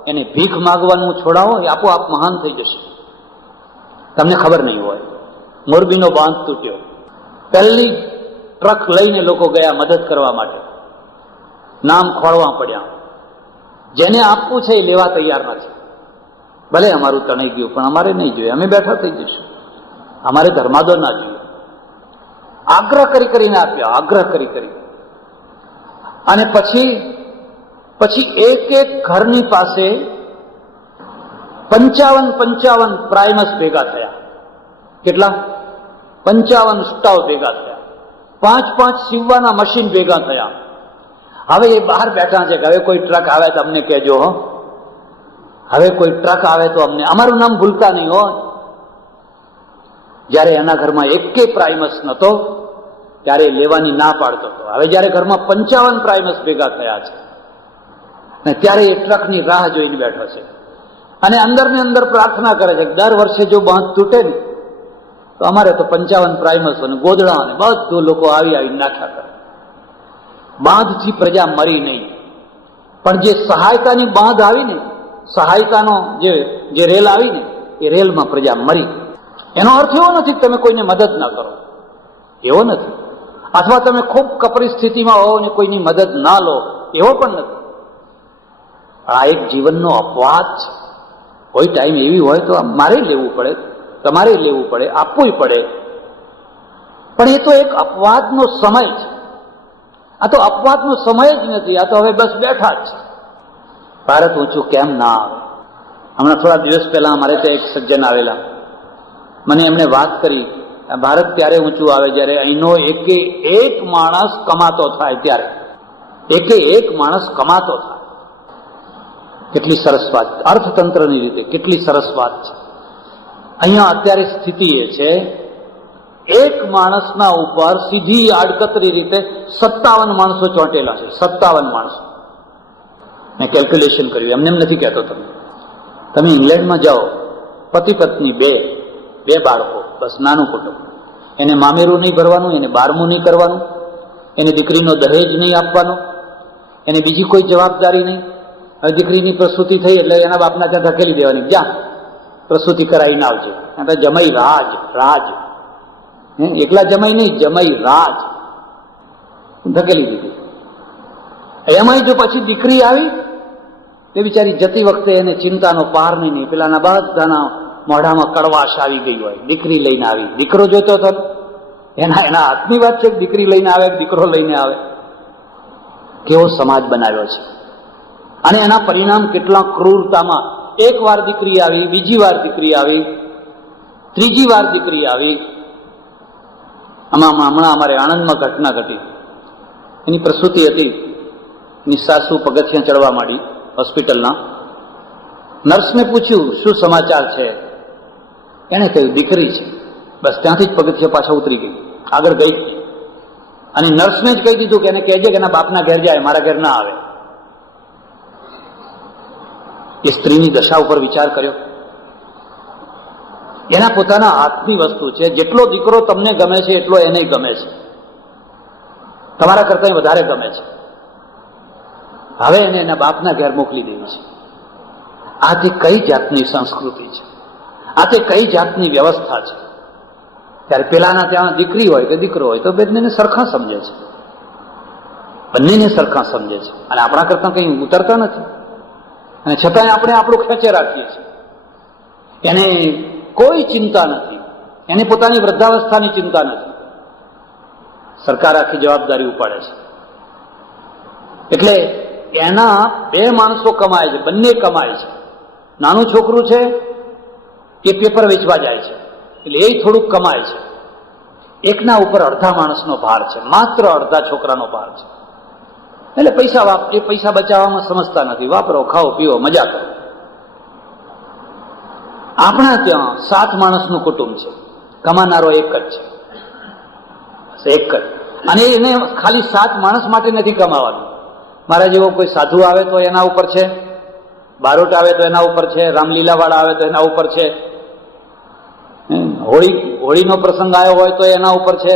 એને ભીખ માગવાનું છોડાવો, એ આપોઆપ મહાન થઈ જશે. તમને ખબર નહીં હોય, મોરબીનો બાંધ તૂટ્યો, પહેલી ટ્રક લઈને લોકો ગયા મદદ કરવા માટે, નામ ખોળવા પડ્યા. જેને આપવું છે એ લેવા તૈયાર નથી. ભલે અમારું તણાઈ ગયું, પણ અમારે નહીં જોઈએ, અમે બેઠા થઈ જઈશું, અમારે ધર્માદો ના જોઈએ. આગ્રહ કરીને આપ્યા, આગ્રહ કરી. અને પછી એક ઘરની પાસે 55 પ્રાઇમસ ભેગા થયા. કેટલા? 55 સ્ટવ ભેગા થયા, 5 સીવવાના મશીન ભેગા થયા. હવે એ બહાર બેઠા છે કે હવે કોઈ ટ્રક આવે તો અમને કહેજો, હો, હવે કોઈ ટ્રક આવે તો અમને, અમારું નામ ભૂલતા નહીં હો. જયારે એના ઘરમાં એકે પ્રાઇમસ નતો ત્યારે લેવાની ના પાડતો હતો. હવે જયારે ઘરમાં 55 પ્રાઇમસ ભેગા થયા છે ને ત્યારે એ ટ્રકની રાહ જોઈને બેઠો છે અને અંદર ને અંદર પ્રાર્થના કરે છે કે દર વર્ષે જો બાંધ તૂટે ને તો અમારે તો 55 પ્રાઇમસ અને ગોદડા અને બધું લોકો આવી નાખ્યા કરે. બાંધથી પ્રજા મરી નહીં, પણ જે સહાયતાની બાંધ આવી ને, સહાયતાનો જે રેલ આવી ને, એ રેલમાં પ્રજા મરી. એનો અર્થ એવો નથી કે તમે કોઈને મદદ ના કરો, એવો નથી. અથવા તમે ખૂબ કપરી સ્થિતિમાં હો ને કોઈની મદદ ના લો, એવો પણ નથી. આ એક જીવનનો અપવાદ છે. કોઈ ટાઈમ એવી હોય તો મારે લેવું પડે, તમારે લેવું પડે, આપવું પડે, પણ એ તો એક અપવાદનો સમય છે. આ તો અપવાદનો સમય જ નથી, આ તો હવે બસ બેઠા જ છે. ભારત ઊંચું કેમ ના આવે? હમણાં થોડા દિવસ પહેલા અમારે ત્યાં એક સજ્જન આવેલા, મને એમણે વાત કરી, ભારત ત્યારે ઊંચું આવે જ્યારે અહીંનો એક માણસ કમાતો થાય, ત્યારે એક માણસ કમાતો થાય. કેટલી સરસ વાત, અર્થતંત્રની રીતે કેટલી સરસ વાત છે. અહીંયા અત્યારે સ્થિતિ એ છે, એક માણસના ઉપર સીધી આડકતરી રીતે 57 માણસો ચોંટેલા છે. 57 માણસો. મેં કેલ્ક્યુલેશન કર્યું, એમને એમ નથી કહેતો. તમે ઇંગ્લેન્ડમાં જાઓ, પતિ પત્ની બે બાળકો, બસ નાનું કુટુંબ. એને મામેરું નહીં ભરવાનું, એને 12મું નહીં કરવાનું, એને દીકરીનો દહેજ નહીં આપવાનો, એને બીજી કોઈ જવાબદારી નહીં. હવે દીકરીની પ્રસૂતિ થઈ એટલે એના બાપના ત્યાં ધકેલી દેવાની, જા પ્રસૂતિ કરાવીને આવજે. જમાઈ રાજ એકલા જમાઈ નહીં, જમાઈ રાજ ધકેલી દીધી. એમાંય જો પછી દીકરી આવી તે બિચારી જતી વખતે એને ચિંતાનો પાર નહીં, પેલાના બધાના મોઢામાં કડવાશ આવી ગઈ હોય. દીકરી લઈને આવી, દીકરો જોતો હતો, એના હાથની વાત છે, દીકરી લઈને આવે, દીકરો લઈને આવે. કેવો સમાજ બનાવ્યો છે, અને એના પરિણામ કેટલા ક્રૂરતામાં. એક વાર દીકરી આવી, બીજી વાર દીકરી આવી, ત્રીજી વાર દીકરી આવી. હમણાં અમારે આણંદમાં ઘટના ઘટી. એની પ્રસૂતિ હતી, એની સાસુ પગથિયાં ચડવા માંડી હોસ્પિટલના. નર્સને પૂછ્યું શું સમાચાર છે, એણે કહ્યું દીકરી છે. બસ ત્યાંથી જ પગથિયાં પાછા ઉતરી ગઈ, આગળ ગઈ. અને નર્સને જ કહી દીધું કે એને કહેજે કે એના બાપના ઘેર જાય, મારા ઘેર ના આવે. એ સ્ત્રીની દશા ઉપર વિચાર કર્યો. એના પોતાના હાથની વસ્તુ છે. જેટલો દીકરો તમને ગમે છે એટલો એને ગમે છે, તમારા કરતા વધારે ગમે છે. હવે એને એના બાપના ઘેર મોકલી દેવી છે. આ તે કઈ જાતની સંસ્કૃતિ છે, આ તે કઈ જાતની વ્યવસ્થા છે. ત્યારે પેલાના ત્યાં દીકરી હોય કે દીકરો હોય તો બંનેને સરખા સમજે છે, બંનેને સરખા સમજે છે. અને આપણા કરતા કંઈ ઉતરતા નથી, અને છતાંય આપણે આપણું ખેંચે રાખીએ છીએ. એને કોઈ ચિંતા નથી, એને પોતાની વૃદ્ધાવસ્થાની ચિંતા નથી. સરકાર આખી જવાબદારી ઉપાડે છે. એટલે એના બે માણસો કમાય છે, બંને કમાય છે. નાનું છોકરું છે એ પેપર વેચવા જાય છે એટલે એ થોડુંક કમાય છે. એકના ઉપર અડધા માણસનો ભાર છે, માત્ર અડધા છોકરાનો ભાર છે. એટલે એ પૈસા બચાવવામાં સમજતા નથી. વાપરો, ખાઓ, પીઓ, મજા કરો. આપણા ત્યાં 7 માણસનું કુટુંબ છે, કમાનારો એક જ છે, એક જ. અને એને ખાલી 7 માણસ માટે નથી કમાવાનું. મારા જેવો કોઈ સાધુ આવે તો એના ઉપર છે, બારોટ આવે તો એના ઉપર છે, રામલીલા વાળા આવે તો એના ઉપર છે, હોળીનો પ્રસંગ આવ્યો હોય તો એના ઉપર છે,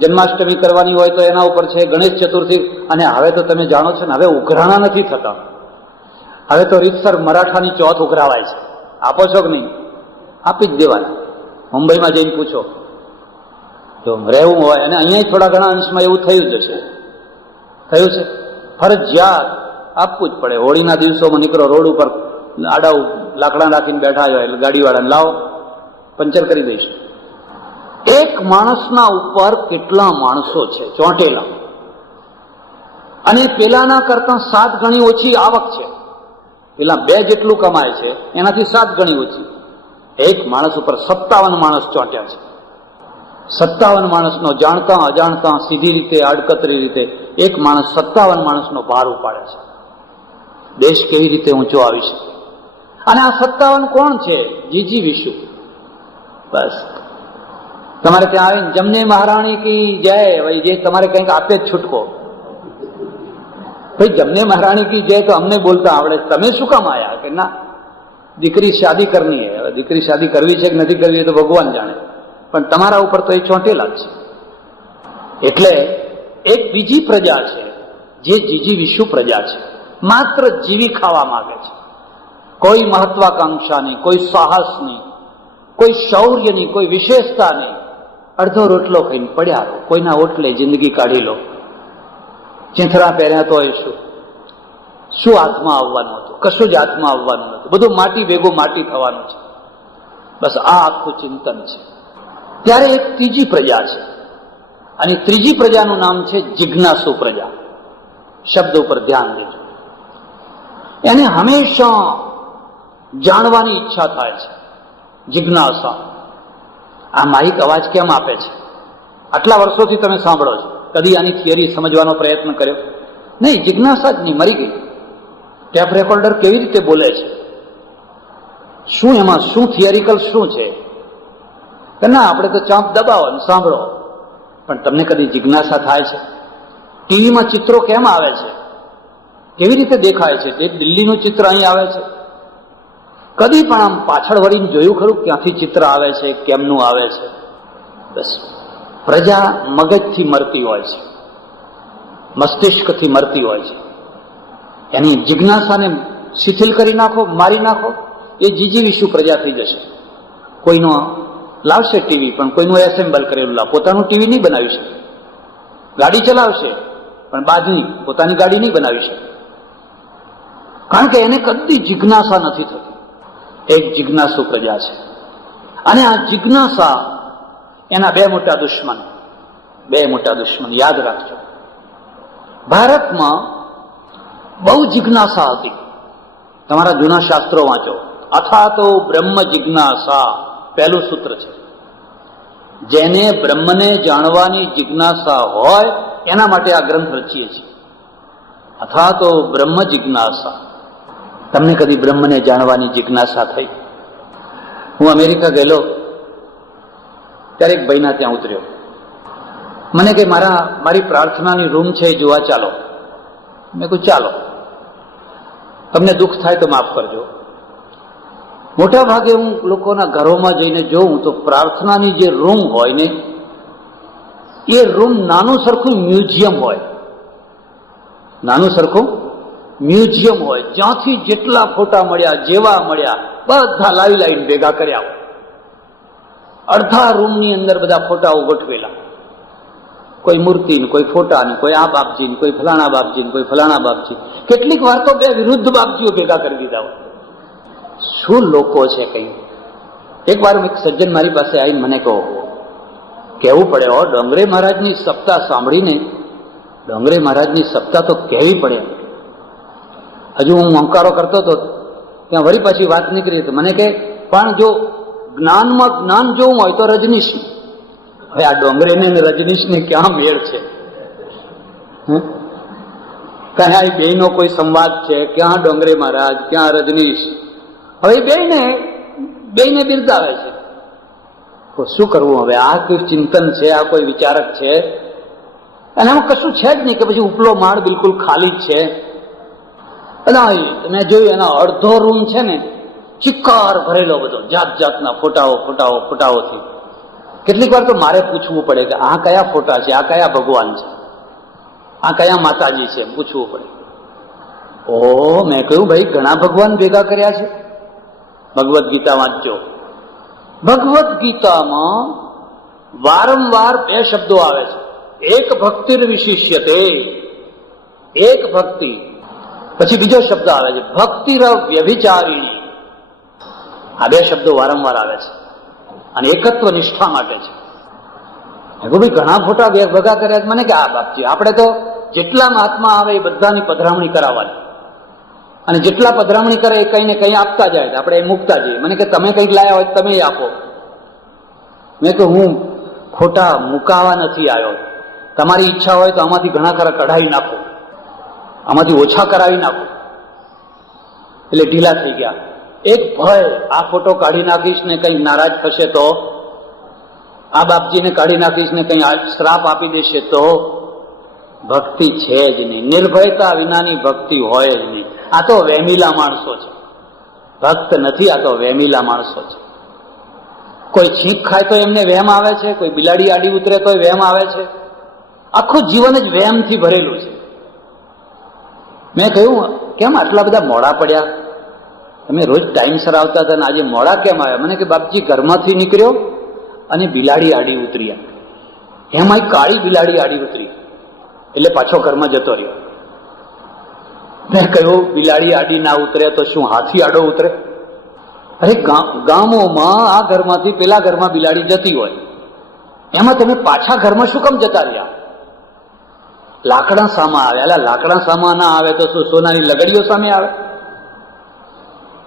જન્માષ્ટમી કરવાની હોય તો એના ઉપર છે, ગણેશ ચતુર્થી. અને હવે તો તમે જાણો છો ને, હવે ઉઘરાણા નથી થતા. હવે તો રીતસર મરાઠાની ચોથ ઉઘરાવાય છે. આપો છો કે નહીં? આપી જ દેવાના. મુંબઈમાં જઈને પૂછો જો રહેવું હોય. અને અહીંયા થોડા ઘણા અંશમાં એવું થયું જ છે, થયું છે. ફરજિયાત આપવું જ પડે. હોળીના દિવસોમાં નીકળો રોડ ઉપર, આડા લાકડા રાખીને બેઠા હોય એટલે ગાડીવાળાને લાવો, પંચર કરી દઈશ. એક માણસના ઉપર કેટલા માણસો છે ચોંટેલા, અને પેલાના કરતા 7 ગણી ઓછી આવક છે. પેલા 2 જેટલું કમાય છે એનાથી 7 ગણી ઓછી. એક માણસ ઉપર 57 માણસ ચોંટ્યા છે. 57 માણસનો જાણતા અજાણતા, સીધી રીતે, આડકતરી રીતે એક માણસ 57 માણસનો ભાર ઉપાડે છે. દેશ કેવી રીતે ઊંચો આવી શકે? અને આ 57 કોણ છે? જીજી વિશુ. બસ તમારે ત્યાં આવીને જમને મહારાણી કી જય, ભાઈ જે તમારે કંઈક આપે જ છૂટકો. ભાઈ જમને મહારાણી કી જય તો અમને બોલતા આવડે, તમે શું કામ આયા? કે ના, દીકરી શાદી કરની હે. હવે દીકરી શાદી કરવી છે કે નથી કરવી એ તો ભગવાન જાણે, પણ તમારા ઉપર તો એ ચોંટેલા જ છે. એટલે એક બીજી પ્રજા છે જે જીજી વિશુ પ્રજા છે, માત્ર જીવી ખાવા માંગે છે. કોઈ મહત્વાકાંક્ષા નહીં, કોઈ સાહસ નહીં, કોઈ શૌર્ય નહીં, કોઈ વિશેષતા નહીં. અડધો રોટલો ખાઈને પડ્યા રહો, કોઈના ઓટલે જિંદગી કાઢી લો. ચીંથરા પહેર્યા તો એ શું હાથમાં આવવાનું હતું? કશું જ હાથમાં આવવાનું નથી. બધું માટી ભેગું માટી થવાનું છે. બસ આ આખું ચિંતન છે. ત્યારે એક ત્રીજી પ્રજા છે, અને ત્રીજી પ્રજાનું નામ છે જિજ્ઞાસુ પ્રજા. શબ્દ ઉપર ધ્યાન દેજો. એને હંમેશા જાણવાની ઈચ્છા થાય છે. જિજ્ઞાસા. આ માઇક અવાજ કેમ આપે છે? આટલા વર્ષોથી તમે સાંભળો છો, કદી આની થિયરી સમજવાનો પ્રયત્ન કર્યો નહીં? જિજ્ઞાસા જ નહીં, મરી ગઈ. ટેપ રેકોર્ડર કેવી રીતે બોલે છે? શું એમાં શું થિયરિકલ શું છે? કે ના, આપણે તો ચાંપ દબાવો ને સાંભળો. પણ તમને કદી જિજ્ઞાસા થાય છે? ટીવીમાં ચિત્રો કેમ આવે છે? કેવી રીતે દેખાય છે? દિલ્હીનું ચિત્ર અહીં આવે છે. કદી પણ આમ પાછળ વળીને જોયું ખરું ક્યાંથી ચિત્ર આવે છે, કેમનું આવે છે? બસ પ્રજા મગજથી મરતી હોય છે, મસ્તિષ્કથી મરતી હોય છે. એની જિજ્ઞાસાને શિથિલ કરી નાખો, મારી નાખો, એ જીજી વિશુ પ્રજા થઈ જશે. કોઈનો લાવશે ટીવી, પણ કોઈનું એસેમ્બલ કરેલું લાવ. પોતાનું ટીવી નહીં બનાવી શકે. ગાડી ચલાવશે પણ બાજની પોતાની ગાડી નહીં બનાવી શકે, કારણ કે એને કદી જિજ્ઞાસા નથી થતી. એક જિજ્ઞાસુ પ્રજા છે. અને આ જિજ્ઞાસા એના બે મોટા દુશ્મન યાદ રાખજો. ભારતમાં બહુ જિજ્ઞાસા હતી. તમારા જૂના શાસ્ત્રો વાંચો. અથા તો બ્રહ્મ જિજ્ઞાસા પહેલું સૂત્ર છે. જેને બ્રહ્મને જાણવાની જિજ્ઞાસા હોય એના માટે આ ગ્રંથ રચીએ છીએ. અથા તો બ્રહ્મ જિજ્ઞાસા. તમને કદી બ્રહ્મને જાણવાની જિજ્ઞાસા થઈ? હું અમેરિકા ગયેલો ત્યારે એક ભાઈના ત્યાં ઉતર્યો. મને કે મારી પ્રાર્થનાની રૂમ છે એ જોવા ચાલો. મેં કહ્યું ચાલો, તમને દુઃખ થાય તો માફ કરજો. મોટા ભાગે હું લોકોના ઘરોમાં જઈને જોઉં તો પ્રાર્થનાની જે રૂમ હોય ને એ રૂમ નાનું સરખું મ્યુઝિયમ હોય. નાનું સરખું મ્યુઝિયમ હોય, જ્યાંથી જેટલા ફોટા મળ્યા, જેવા મળ્યા બધા લાવી લાવીને ભેગા કર્યા હોય. અડધા રૂમની અંદર બધા ફોટાઓ ગોઠવેલા, કોઈ મૂર્તિ ને કોઈ ફોટા ને કોઈ આ બાપજી ને કોઈ ફલાણા બાપજી ને કોઈ ફલાણા બાપજી. કેટલીક વાર તો બે વિરુદ્ધ બાપજીઓ ભેગા કરી દીધા હોય. શું લોકો છે કઈ. એક વાર એક સજ્જન મારી પાસે આવીને મને કહેવું પડે, ડોંગરે મહારાજની સપ્તાહ સાંભળીને ડોંગરે મહારાજની સપ્તાહ તો કહેવી પડે. હજુ હું અંકારો કરતો હતો ત્યાં વળી પાછી વાત નીકળી તો મને કે પણ જો જ્ઞાનમાં જ્ઞાન જોવું હોય તો રજનીશ. હવે આ ડોંગરેને રજનીશને ક્યાં મેળ છે? ક્યાં એ બેયનો કોઈ સંવાદ છે? ક્યાં ડોંગરે મહારાજ, ક્યાં રજનીશ? હવે બેયને બિરદાવે છે. તો શું કરવું હવે? આ કોઈ ચિંતન છે? આ કોઈ વિચારક છે? અને આમાં કશું છે જ નહીં કે પછી ઉપલો માળ બિલકુલ ખાલી જ છે. મેં જોયું એના અડધો રૂમ છે ને ચિક્કાર ભરેલો બધો જાત જાતના ફોટાઓથી. કેટલીક વાર તો મારે પૂછવું પડે કે આ કયા ફોટા છે, આ કયા ભગવાન છે, આ કયા માતાજી છે, પૂછવું પડે. મેં કહ્યું ભાઈ ઘણા ભગવાન ભેગા કર્યા છે. ભગવદ્ ગીતા વાંચજો. ભગવદ્ ગીતામાં વારંવાર બે શબ્દો આવે છે. એક ભક્તિર વિશિષ્યતે, એક ભક્તિ. પછી બીજો શબ્દ આવે છે ભક્તિર વ્યભિચારિણી. આ બે શબ્દો વારંવાર આવે છે અને એકત્વ નિષ્ઠા માટે છે. ભાઈ ઘણા ફોટા ભેગા કર્યા. મને કે આ બાપજી આપણે તો જેટલા મહાત્મા આવે એ બધાની પધરામણી કરાવવાની, અને જેટલા પધરામણી કરે એ કઈ ને કઈ આપતા જાય, આપણે એ મૂકતા જઈએ. મને કે તમે કંઈક લાયા હોય તમે આપો. મેં કે હું ખોટા મુકાવા નથી આવ્યો. તમારી ઈચ્છા હોય તો આમાંથી ઘણા ખરા કઢાવી નાખો, આમાંથી ઓછા કરાવી નાખો. એટલે ઢીલા થઈ ગયા. એક ભય, આ ફોટો કાઢી નાખીશ ને કઈ નારાજ થશે તો, આ બાપજીને કાઢી નાખીશ ને કઈ શ્રાપ આપી દેશે તો. ભક્તિ છે જ નહીં. નિર્ભયતા વિનાની ભક્તિ હોય જ નહીં. આ તો વેમીલા માણસો છે, ભક્ત નથી. આ તો વેમીલા માણસો છે. કોઈ છીંક ખાય તો એમને વહેમ આવે છે, કોઈ બિલાડી આડી ઉતરે તો વહેમ આવે છે. આખું જીવન જ વહેમથી ભરેલું છે. મેં કહ્યું કેમ આટલા બધા મોડા પડ્યા? તમે રોજ ટાઈમસર આવતા હતા ને આજે મોડા કેમ આવ્યા? મને કે બાપજી ઘરમાંથી નીકળ્યો અને બિલાડી આડી ઉતરી. એમાં કાળી બિલાડી આડી ઉતરી એટલે પાછો ઘરમાં જતો રહ્યો. મેં કહ્યું બિલાડી આડી ના ઉતરે તો શું હાથી આડો ઉતરે? અરે ગામોમાં આ ઘરમાંથી પેલા ઘરમાં બિલાડી જતી હોય, એમાં તમે પાછા ઘરમાં શું કામ જતા રહ્યા? લાકડા સામા આવે. અલા લાકડા સામા ના આવે તો શું સોનાની લગડીઓ સામે આવે?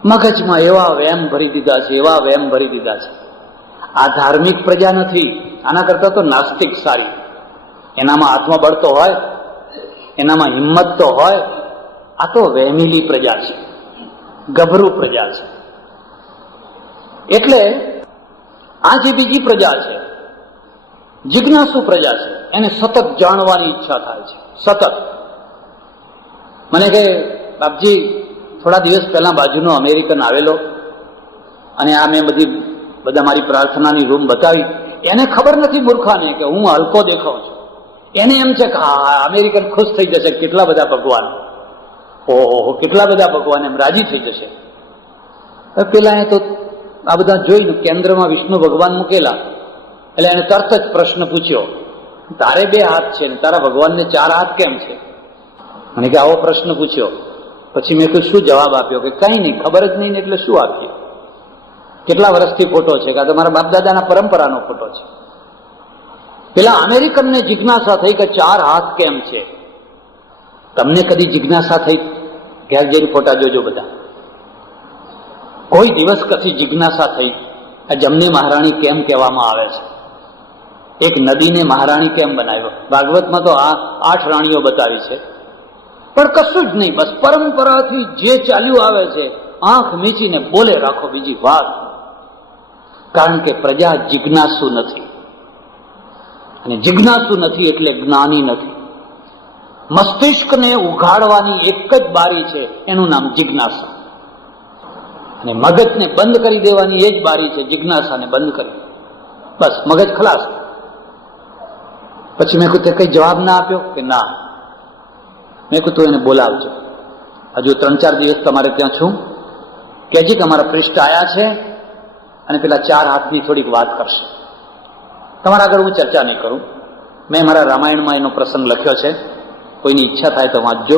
મગજમાં એવા વેમ ભરી દીધા છે, એવા વેમ ભરી દીધા છે. આ ધાર્મિક પ્રજા નથી. આના કરતા તો નાસ્તિક સારી. એનામાં આત્મબળ તો હોય, એનામાં હિંમત તો હોય. આ તો વહેમીલી પ્રજા છે, ગભરું પ્રજા છે. એટલે આ જે બીજી પ્રજા છે, જિજ્ઞાસુ પ્રજા છે, એને સતત જાણવાની ઈચ્છા થાય છે. સતત. મને કે બાપજી થોડા દિવસ પહેલા બાજુનો અમેરિકન આવેલો અને આ મેં બધા મારી પ્રાર્થનાની રૂમ બતાવી. એને ખબર નથી મૂર્ખાને કે હું હલકો દેખાઉં છું. એને એમ છે કે હા અમેરિકન ખુશ થઈ જશે, કેટલા બધા ભગવાન, ઓહો કેટલા બધા ભગવાન, એમ રાજી થઈ જશે. પેલા એ તો આ બધા જોઈને કેન્દ્રમાં વિષ્ણુ ભગવાન મૂકેલા એટલે એને તરત જ પ્રશ્ન પૂછ્યો, તારે 2 હાથ છે ને તારા ભગવાનને 4 હાથ કેમ છે? મને કે આવો પ્રશ્ન પૂછ્યો. પછી મેં કહ્યું શું જવાબ આપ્યો? કે કઈ નહીં, ખબર જ નહીં ને એટલે શું આપીએ? કેટલા વર્ષથી ફોટો છે? કે તમારા બાપ દાદાના પરંપરાનો ફોટો છે. પેલા અમેરિકનને જિજ્ઞાસા થઈ કે 4 હાથ કેમ છે. તમને કદી જિજ્ઞાસા થઈ? ઘેર જઈને ફોટા જોજો બધા. કોઈ દિવસ કદી જિજ્ઞાસા થઈ આ જમની મહારાણી કેમ કહેવામાં આવે છે? એક નદીને મહારાણી કેમ બનાવ્યો? ભાગવતમાં તો 8 રાણીઓ બતાવી છે, પણ કશું જ નહીં. બસ પરંપરાથી જે ચાલ્યું આવે છે, આંખ મીચીને બોલે રાખો, બીજી વાત. કારણ કે પ્રજા જિજ્ઞાસુ નથી. અને જિજ્ઞાસુ નથી એટલે જ્ઞાની નથી. મસ્તિષ્કને ઉઘાડવાની એક જ બારી છે, એનું નામ જિજ્ઞાસા. અને મગજને બંધ કરી દેવાની એ જ બારી છે, જિજ્ઞાસાને બંધ કરી. બસ મગજ ખલાસ. પછી મેં કહ્યું તે કઈ જવાબ ના આપ્યો કે ના. મેં કહ્યું તું એને બોલાવજો, હજુ 3-4 દિવસ તમારે ત્યાં છું, કે હજી તમારા પૃષ્ઠ આયા છે અને પેલા 4 હાથની થોડીક વાત કરશે. તમારા આગળ હું ચર્ચા નહીં કરું. મેં મારા રામાયણમાં એનો પ્રસંગ લખ્યો છે, કોઈની ઈચ્છા થાય તો વાંચજો.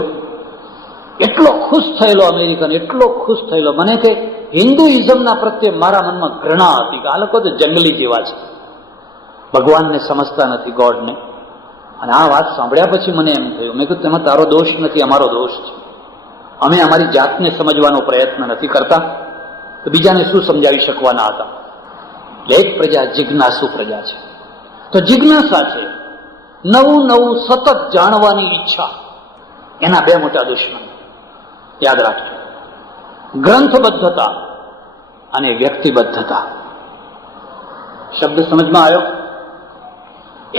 એટલો ખુશ થયેલો અમેરિકન, એટલો ખુશ થયેલો. મને કે હિન્દુઇઝમના પ્રત્યે મારા મનમાં ઘૃણા હતી કે આ લોકો તો જંગલી જેવા છે, ભગવાનને સમજતા નથી, ગોડને. અને આ વાત સાંભળ્યા પછી મને એમ થયું, મેં કીધું તેમાં તારો દોષ નથી, અમારો દોષ છે. અમે અમારી જાતને સમજવાનો પ્રયત્ન નથી કરતા, તો બીજાને શું સમજાવી શકવાના હતા. એટલે એક પ્રજા જિજ્ઞાસુ પ્રજા છે. તો જિજ્ઞાસા છે, નવું નવું સતત જાણવાની ઈચ્છા. એના 2 મોટા દુશ્મન યાદ રાખજો, ગ્રંથબદ્ધતા અને વ્યક્તિબદ્ધતા. શબ્દ સમજમાં આવ્યો?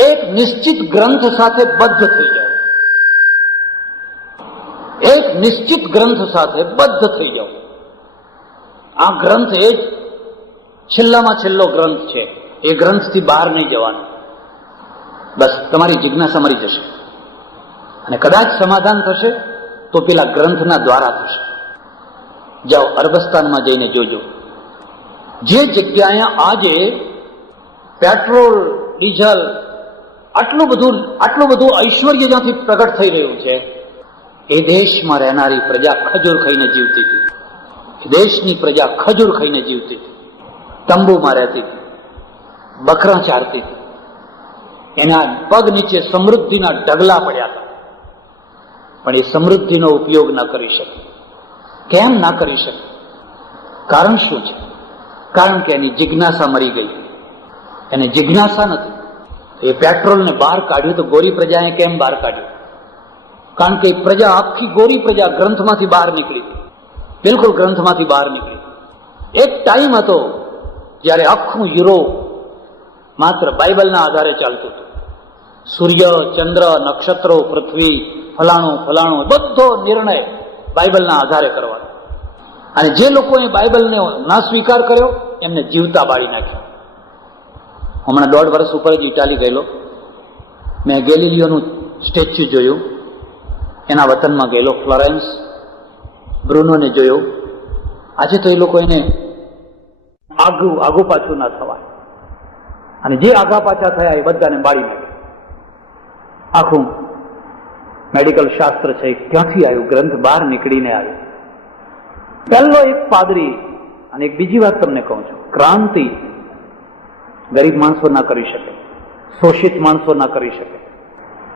એક નિશ્ચિત ગ્રંથ સાથે બદ્ધ થઈ જાઓ, એક નિશ્ચિત ગ્રંથ સાથે બદ્ધ થઈ જાઓ. આ ગ્રંથ એ જ છેલ્લામાં છેલ્લો ગ્રંથ છે, એ ગ્રંથથી બહાર નહીં જવાનું. બસ તમારી જિજ્ઞાસા મરી જશે. અને કદાચ સમાધાન થશે તો પેલા ગ્રંથના દ્વારા થશે. જાઓ અરબસ્તાનમાં જઈને જોજો, જે જગ્યાએ આજે પેટ્રોલ, ડીઝલ, આટલું બધું ઐશ્વર્ય જ્યાંથી પ્રગટ થઈ રહ્યું છે, એ દેશમાં રહેનારી પ્રજા ખજૂર ખાઈને જીવતી હતી. એ દેશની પ્રજા ખજૂર ખાઈને જીવતી હતી, તંબુમાં રહેતી હતી, બકરા ચારતી હતી. એના પગ નીચે સમૃદ્ધિના ઢગલા પડ્યા હતા, પણ એ સમૃદ્ધિનો ઉપયોગ ના કરી શકે. કેમ ના કરી શકે? કારણ શું છે? કારણ કે એની જિજ્ઞાસા મરી ગઈ. એને જિજ્ઞાસા નથી. એ પેટ્રોલને બહાર કાઢ્યું તો ગોરી પ્રજાએ કેમ બહાર કાઢ્યું? કારણ કે પ્રજા, આખી ગોરી પ્રજા ગ્રંથમાંથી બહાર નીકળી હતી, બિલકુલ ગ્રંથમાંથી બહાર નીકળી. એક ટાઈમ હતો જ્યારે આખું યુરોપ માત્ર બાઇબલના આધારે ચાલતું હતું. સૂર્ય, ચંદ્ર, નક્ષત્રો, પૃથ્વી, ફલાણું બધો નિર્ણય બાઇબલના આધારે કરવાનો. અને જે લોકોએ બાઇબલને ના સ્વીકાર કર્યો એમને જીવતા બાળી નાખ્યો. હમણાં 1.5 વર્ષ ઉપર જ ઇટાલી ગયેલો. મેં ગેલિલિયોનું સ્ટેચ્યુ જોયું, એના વતનમાં ગયેલો ફ્લોરેન્સ. બ્રુનોને જોયો. આજે તો એ લોકો એને આગુ પાછું ના થવાય, અને જે આગા પાછા થયા એ બધાને બાળી નાખ્યા. આખું મેડિકલ શાસ્ત્ર છે ક્યાંથી આવ્યું? ગ્રંથ બહાર નીકળીને આવ્યું. પહેલો એક પાદરી. અને એક બીજી વાત તમને કહું છું, ક્રાંતિ ગરીબ માણસો ના કરી શકે, શોષિત માણસો ના કરી શકે.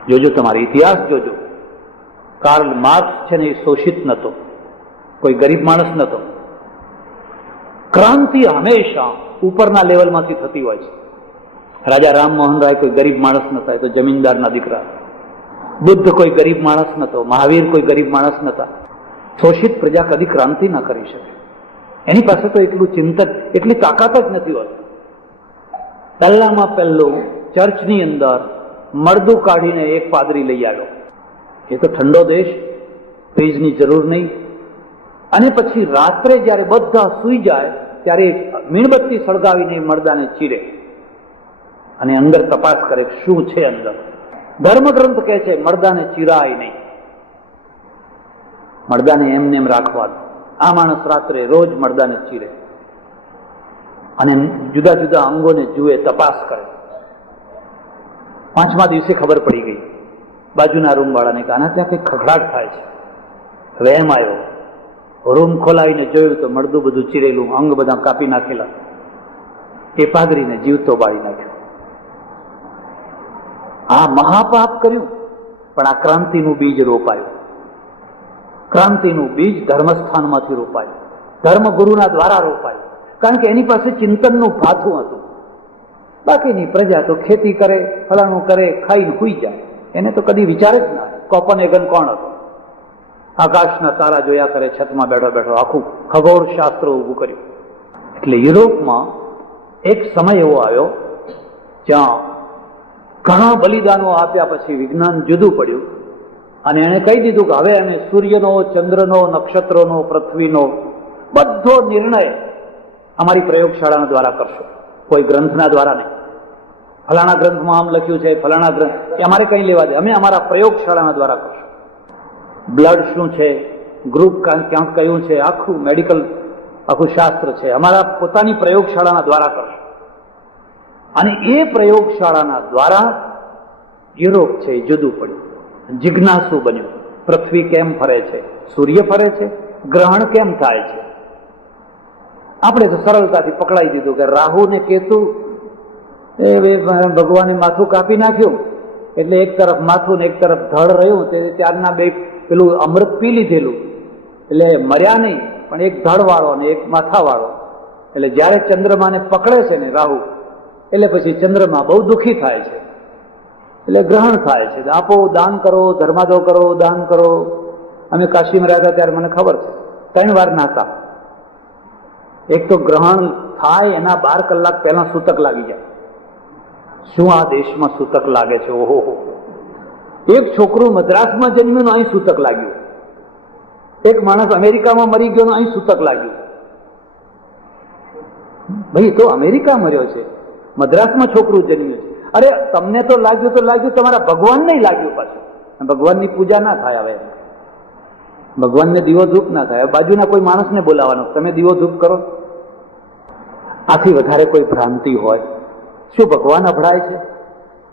જોજો, તમારો ઇતિહાસ જોજો. કાર્લ માર્ક્સ છે ને, એ શોષિત નતો, કોઈ ગરીબ માણસ નતો. ક્રાંતિ હંમેશા ઉપરના લેવલમાંથી થતી હોય છે. રાજા રામમોહન રાય કોઈ ગરીબ માણસ નતા, એ તો જમીનદારના દીકરા. બુદ્ધ કોઈ ગરીબ માણસ નતો, મહાવીર કોઈ ગરીબ માણસ નતા. શોષિત પ્રજા કદી ક્રાંતિ ના કરી શકે. એની પાસે તો એટલું ચિંતન, એટલી તાકાત જ નથી હોતી. પહેલામાં પહેલું ચર્ચની અંદર મળદું કાઢીને એક પાદરી લઈ આવ્યો. એ તો ઠંડો દેશ, ફ્રીજની જરૂર નહીં. અને પછી રાત્રે જ્યારે બધા સૂઈ જાય ત્યારે મીણબત્તી સળગાવીને મળદાને ચીરે અને અંદર તપાસ કરે શું છે અંદર. ધર્મગ્રંથ કહે છે મળદાને ચીરાય નહીં, મળદાને એમને એમ રાખવાનું. આ માણસ રાત્રે રોજ મળદાને ચીરે અને જુદા જુદા અંગોને જુએ, તપાસ કરે. 5મા દિવસે ખબર પડી ગઈ બાજુના રૂમ વાળાને કે આના ત્યાં કંઈક ખખડાટ થાય છે. હવે એમ આવ્યો, રૂમ ખોલાવીને જોયું તો મળદું બધું ચીરેલું, અંગ બધા કાપી નાખેલા. એ પાદરીને જીવતો બાળી નાખ્યો. આ મહાપાપ કર્યું, પણ આ ક્રાંતિનું બીજ રોપાયું. ક્રાંતિનું બીજ ધર્મસ્થાનમાંથી રોપાયું, ધર્મગુરુના દ્વારા રોપાયું. કારણ કે એની પાસે ચિંતનનું ભાથું હતું. બાકીની પ્રજા તો ખેતી કરે, ફલાણું કરે, ખાઈને સૂઈ જાય. એને તો કદી વિચાર જ ના. કોપનહેગન કોણ હતો? આકાશના તારા જોયા કરે, છતમાં બેઠો બેઠો આખું ખગોળ શાસ્ત્ર ઊભું કર્યું. એટલે યુરોપમાં એક સમય એવો આવ્યો જ્યાં ઘણા બલિદાનો આપ્યા પછી વિજ્ઞાન જુદું પડ્યું અને એણે કહી દીધું કે હવે અમે સૂર્યનો, ચંદ્રનો, નક્ષત્રોનો, પૃથ્વીનો બધો નિર્ણય અમારી પ્રયોગશાળાના દ્વારા કરશો, કોઈ ગ્રંથના દ્વારા નહીં. ફલાણા ગ્રંથમાં આમ લખ્યું છે, ફલાણા ગ્રંથ, એ અમારે કંઈ લેવા દે, અમે અમારા પ્રયોગશાળાના દ્વારા કરશું. બ્લડ શું છે, ગ્રુપ ક્યાંક કયું છે, આખું મેડિકલ આખું શાસ્ત્ર છે, અમારા પોતાની પ્રયોગશાળાના દ્વારા કરશું. અને એ પ્રયોગશાળાના દ્વારા યુરોપ છે એ જુદું પડ્યું, જિજ્ઞાસુ બન્યું. પૃથ્વી કેમ ફરે છે, સૂર્ય ફરે છે, ગ્રહણ કેમ થાય છે. આપણે તો સરળતાથી પકડાઈ દીધું કે રાહુ ને કેતુ એ ભગવાને માથું કાપી નાખ્યું એટલે એક તરફ માથું ને એક તરફ ધડ રહ્યું, તે ત્યારના બે પેલું અમૃત પી લીધેલું એટલે મર્યા નહીં, પણ એક ધડ વાળો ને એક માથા વાળો. એટલે જ્યારે ચંદ્રમાને પકડે છે ને રાહુ, એટલે પછી ચંદ્રમા બહુ દુઃખી થાય છે, એટલે ગ્રહણ થાય છે. આપો, દાન કરો, ધર્માદો કરો, દાન કરો. અમે કાશીમાં રહ્યા હતા ત્યારે મને ખબર છે 3 વાર નાતા. એક તો ગ્રહણ થાય એના 12 કલાક પહેલા સૂતક લાગી જાય. શું આ દેશમાં સૂતક લાગે છે, ઓહો. એક છોકરું મદ્રાસમાં જન્મ્યું ને અહીં સૂતક લાગ્યું, એક માણસ અમેરિકામાં મરી ગયો ને અહીં સૂતક લાગ્યું. ભાઈ તો અમેરિકા મર્યો છે, મદ્રાસમાં છોકરું જન્મ્યું છે. અરે તમને તો લાગ્યું, તમારા ભગવાન નહીં લાગ્યું. પાછું ભગવાનની પૂજા ના થાય. હવે ભગવાનને દીવો ધૂપ ના થાય. બાજુના કોઈ માણસને બોલાવવાનો, તમે દીવો ધૂપ કરો. આથી વધારે કોઈ ભ્રાંતિ હોય? શું ભગવાન અભડાય છે?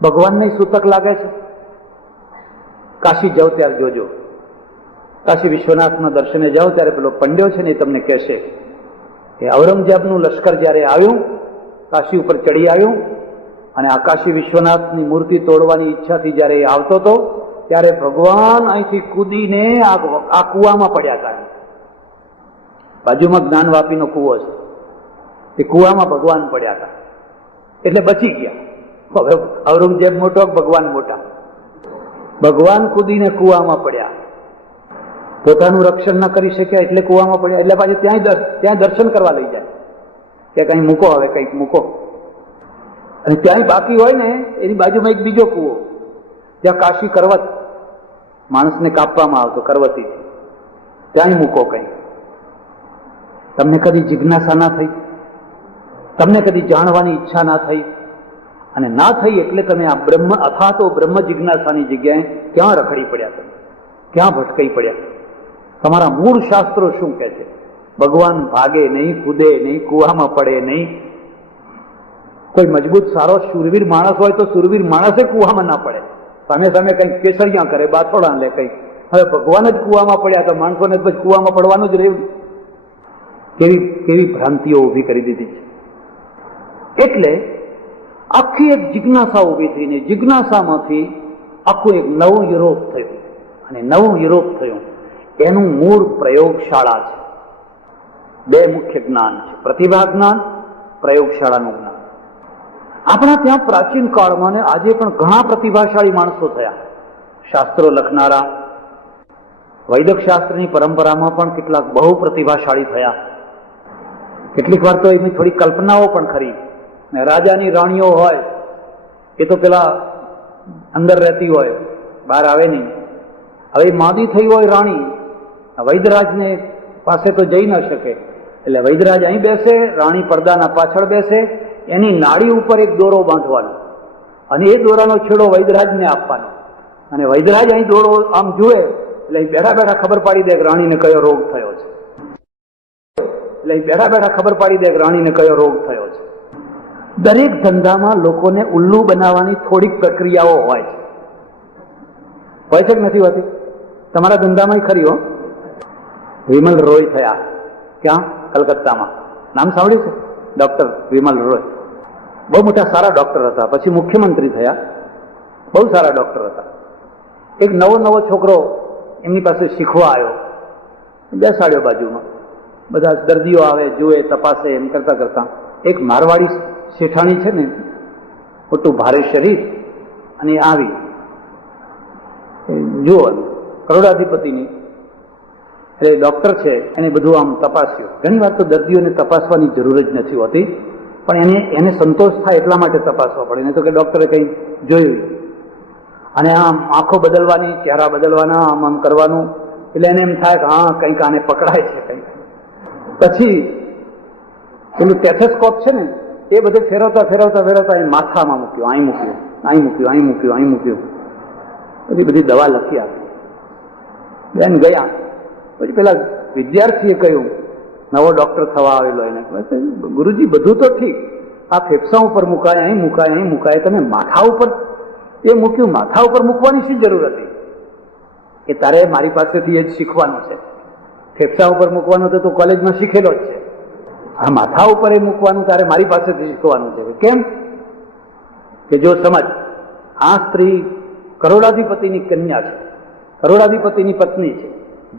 ભગવાનને સૂતક લાગે છે? કાશી જાઓ ત્યારે જોજો, કાશી વિશ્વનાથના દર્શને જાઓ ત્યારે પેલો પંડ્યો છે ને એ તમને કહેશે કે ઔરંગઝેબનું લશ્કર જ્યારે આવ્યું, કાશી ઉપર ચડી આવ્યું અને આ કાશી વિશ્વનાથની મૂર્તિ તોડવાની ઈચ્છાથી જ્યારે આવતો હતો ત્યારે ભગવાન અહીંથી કૂદીને આ કૂવામાં પડ્યા હતા. બાજુમાં જ્ઞાનવાપીનો કૂવો છે, એ કૂવામાં ભગવાન પડ્યા હતા એટલે બચી ગયા. હવે ઔરંગઝેબ મોટો, ભગવાન મોટા. ભગવાન કૂદીને કૂવામાં પડ્યા, પોતાનું રક્ષણ ન કરી શક્યા એટલે કૂવામાં પડ્યા. એટલે પાછું ત્યાં દર્શન કરવા લઈ જાય કે કંઈ મૂકો, હવે કંઈક મૂકો. અને ત્યાં બાકી હોય ને એની બાજુમાં એક બીજો કૂવો, ત્યાં કાશી કરવત, માણસને કાપવામાં આવતો કરવતી, ત્યાં મૂકો કંઈ. તમને કદી જિજ્ઞાસા ના થઈ? તમને કદી જાણવાની ઈચ્છા ના થઈ? અને ના થઈ એટલે તમે આ બ્રહ્મ અથાતો બ્રહ્મ જિજ્ઞાસાની જગ્યાએ ક્યાં રખડી પડ્યા? તમે ક્યાં ભટકાઈ પડ્યા? તમારા મૂળ શાસ્ત્રો શું કહે છે? ભગવાન ભાગે નહીં, કૂદે નહીં, કૂવામાં પડે નહીં. કોઈ મજબૂત સારો શૂરવીર માણસ હોય તો શૂરવીર માણસે કૂવામાં ના પડે, સામે સામે કંઈક કેસરિયા કરે, બાથોડા લે કંઈક. હવે ભગવાન જ કૂવામાં પડ્યા તો માણસોને પછી કૂવામાં પડવાનું જ રહ્યું. કેવી ભ્રાંતિઓ ઊભી કરી દીધી છે. એટલે આખી એક જિજ્ઞાસા ઊભી થઈને જિજ્ઞાસામાંથી આખું એક નવું યુરોપ થયું. અને નવું યુરોપ થયું એનું મૂળ પ્રયોગશાળા છે. 2 મુખ્ય જ્ઞાન છે, પ્રતિભા જ્ઞાન, પ્રયોગશાળાનું જ્ઞાન. આપણા ત્યાં પ્રાચીન કાળમાં ને આજે પણ ઘણા પ્રતિભાશાળી માણસો થયા, શાસ્ત્રો લખનારા. વૈદક શાસ્ત્રની પરંપરામાં પણ કેટલાક બહુ પ્રતિભાશાળી થયા. કેટલીક વાર તો એની થોડી કલ્પનાઓ પણ ખરી. રાજાની રાણીઓ હોય એ તો પેલા અંદર રહેતી હોય, બહાર આવે નહીં. હવે માદી થઈ હોય રાણી, વૈદરાજને પાસે તો જઈ ન શકે, એટલે વૈદરાજ અહીં બેસે, રાણી પડદાના પાછળ બેસે, એની નાડી ઉપર એક દોરો બાંધવાનો અને એ દોરાનો છેડો વૈદરાજને આપવાનો. અને વૈદરાજ અહીં દોરો આમ જુએ એટલે બેઠા બેઠા ખબર પાડી દે કે રાણીને કયો રોગ થયો છે. એટલે બેઠા બેઠા ખબર પાડી દે કે રાણીને કયો રોગ થયો છે. દરેક ધંધામાં લોકોને ઉલ્લુ બનાવવાની થોડીક પ્રક્રિયાઓ હોય છે કે નથી હોતી? તમારા ધંધામાં ખરી હો. વિમલ રોય થયા, ક્યાં? કલકત્તામાં. નામ સાંભળ્યું છે? ડોક્ટર વિમલ રોય બહુ મોટા સારા ડોક્ટર હતા, પછી મુખ્યમંત્રી થયા, બહુ સારા ડોક્ટર હતા. એક નવો છોકરો એમની પાસે શીખવા આવ્યો, બેસાડ્યો બાજુમાં, બધા દર્દીઓ આવે, જુએ, તપાસે, એમ કરતા કરતા એક મારવાડી શેઠાણી છે ને, મોટું ભારે શરીર, અને આવી જુઓ કરોડાધિપતિની, એટલે ડોક્ટર છે, એને બધું આમ તપાસ્યું. ઘણી વાર તો દર્દીઓને તપાસવાની જરૂર જ નથી હોતી, પણ એને સંતોષ થાય એટલા માટે તપાસવા પડે. નહીં તો કે ડોક્ટરે કંઈ જોયું. અને આમ આંખો બદલવાની, ચહેરા બદલવાના, આમ આમ કરવાનું, એટલે એને એમ થાય કે હા કંઈક આને પકડાય છે કંઈક. પછી પેલું ટેથોસ્કોપ છે ને એ બધું ફેરવતા ફેરવતા ફેરવતા એ માથામાં મૂક્યું, અહીં મૂક્યું, અહીં મૂક્યું, અહીં મૂક્યું, અહીં મૂક્યું. પછી બધી દવા લખી આપી. બેન ગયા. પછી પેલા વિદ્યાર્થીએ કહ્યું, નવો ડોક્ટર થવા આવેલો, એને ગુરુજી બધું તો ઠીક, આ ફેફસા ઉપર મુકાય, અહીં મુકાય, અહીં મુકાય, તમે માથા ઉપર એ મૂક્યું, માથા ઉપર મૂકવાની શી જરૂર હતી? કે તારે મારી પાસેથી એ જ શીખવાનું છે. ફેફસા ઉપર મૂકવાનું તો તું કોલેજમાં શીખેલો જ છે, આ માથા ઉપર એ મૂકવાનું તારે મારી પાસેથી શીખવાનું છે. કેમ? કે જો સમજ, આ સ્ત્રી કરોડાધિપતિની કન્યા છે, કરોડાધિપતિની પત્ની છે,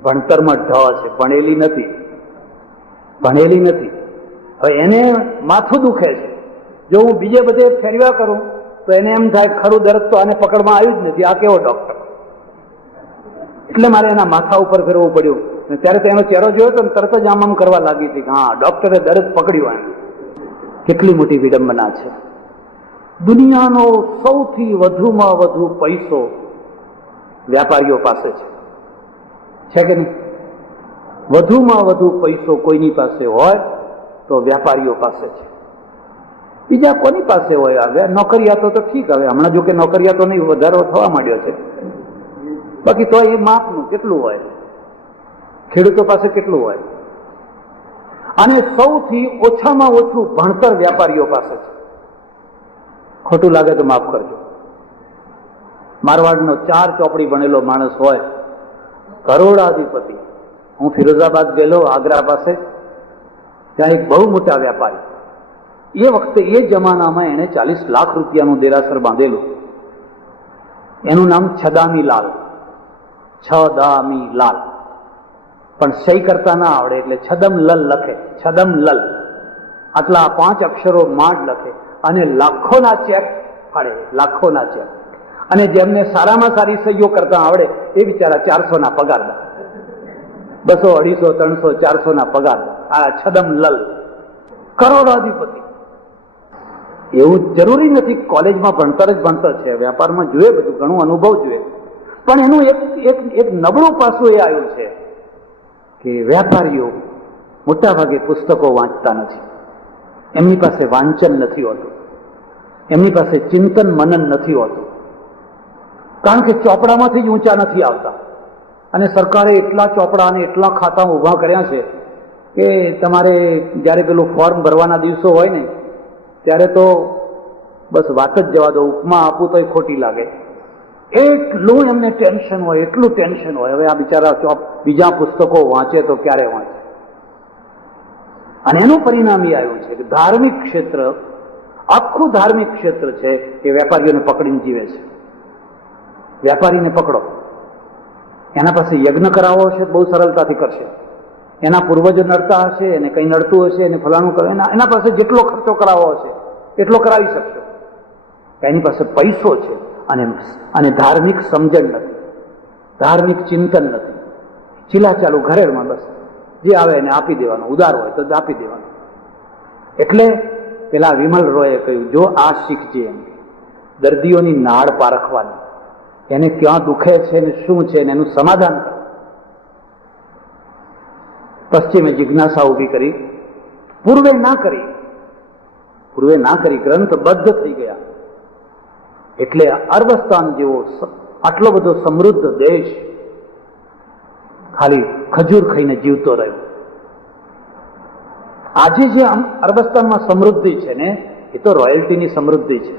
ભણતરમાં ઢ છે, ભણેલી નથી, ભણેલી નથી. હવે એને માથું દુખે છે, જો હું બીજે બધે ફેરવ્યા કરું તો એને એમ થાય ખરું દર્દ તો આને પકડમાં આવ્યું જ નથી, આ કેવો ડોક્ટર. એટલે મારે એના માથા ઉપર ફેરવવું પડ્યું. ત્યારે તો એનો ચહેરો જોયો તો તરત જ આમ કરવા લાગી હતી કે હા ડોક્ટરે દર્દ પકડ્યું એમ. કેટલી મોટી વિડંબના છે. દુનિયાનો સૌથી વધુમાં વધુ પૈસો વ્યાપારીઓ પાસે છે કે નહીં? વધુમાં વધુ પૈસો કોઈની પાસે હોય તો વ્યાપારીઓ પાસે છે. બીજા કોની પાસે હોય? હવે નોકરિયાતો તો ઠીક, હવે હમણાં જો કે નોકરિયાતો નહીં, વધારો થવા માંડ્યો છે, બાકી તો એ માપનું કેટલું હોય, ખેડૂતો પાસે કેટલું હોય. અને સૌથી ઓછામાં ઓછું ભણતર વ્યાપારીઓ પાસે છે. ખોટું લાગે તો માફ કરજો. મારવાડનો 4 ચોપડી ભણેલો માણસ હોય, કરોડાધિપતિ. હું ફિરોઝાબાદ ગયેલો, આગ્રા પાસે, ત્યાં એક બહુ મોટા વેપારી, એ વખતે એ જમાનામાં એને 40 લાખ રૂપિયાનું દેરાસર બાંધેલું. એનું નામ છદામીલાલ, છદામીલાલ. પણ સહી કરતા ના આવડે એટલે છદમલલ લખે, છદમલલ. આટલા 5 અક્ષરો માંડ લખે અને લાખોના ચેક ફાડે, લાખોના ચેક. અને જેમને સારામાં સારી સહીઓ કરતા આવડે એ બિચારા 400 પગારદાર, 200, 250, 300, 400 પગારદાર. આ છદમલલ કરોડાધિપતિ. એવું જરૂરી નથી કોલેજમાં ભણતર જ ભણતર છે, વેપારમાં જોઈએ બધું, ઘણું અનુભવ જોઈએ. પણ એનું એક નબળું પાસું એ આવ્યું છે કે વેપારીઓ મોટા ભાગે પુસ્તકો વાંચતા નથી, એમની પાસે વાંચન નથી હોતું, એમની પાસે ચિંતન મનન નથી હોતું, કારણ કે ચોપડામાંથી જ ઊંચા નથી આવતા. અને સરકારે એટલા ચોપડા અને એટલા ખાતા ઊભા કર્યા છે કે તમારે જ્યારે પેલું ફોર્મ ભરવાના દિવસો હોય ને ત્યારે તો બસ વાત જ જવા દો, ઉપમા આપું તો એ ખોટી લાગે, એટલું એમને ટેન્શન હોય, એટલું ટેન્શન હોય. હવે આ બિચારા બીજા પુસ્તકો વાંચે તો ક્યારે વાંચે? અને એનું પરિણામ એ આવ્યું છે કે ધાર્મિક ક્ષેત્ર, આખું ધાર્મિક ક્ષેત્ર છે એ વેપારીઓને પકડીને જીવે છે. વેપારીને પકડો, એના પાસે યજ્ઞ કરાવવો હશે બહુ સરળતાથી કરશે, એના પૂર્વજો નડતા હશે, એને કંઈ નડતું હશે, એને ફલાણું કરે, એના પાસે જેટલો ખર્ચો કરાવવો હશે એટલો કરાવી શકશો. એની પાસે પૈસો છે અને ધાર્મિક સમજણ નથી, ધાર્મિક ચિંતન નથી. ચીલા ચાલુ ઘરેરમાં બસ જે આવે એને આપી દેવાનું, ઉદાર હોય તો આપી દેવાનું. એટલે પેલા વિમલ રોયે કહ્યું, જો આ શીખજે એમ, દર્દીઓની નાડ પારખવાની, એને ક્યાં દુખે છે ને શું છે ને એનું સમાધાન કરો. પશ્ચિમે જિજ્ઞાસા ઊભી કરી, પૂર્વે ના કરી, ગ્રંથબદ્ધ થઈ ગયા. એટલે અરબસ્તાન જેવો આટલો બધો સમૃદ્ધ દેશ ખાલી ખજૂર ખાઈને જીવતો રહ્યો. આજે જે અરબસ્તાનમાં સમૃદ્ધિ છે ને એ તો રોયલ્ટીની સમૃદ્ધિ છે,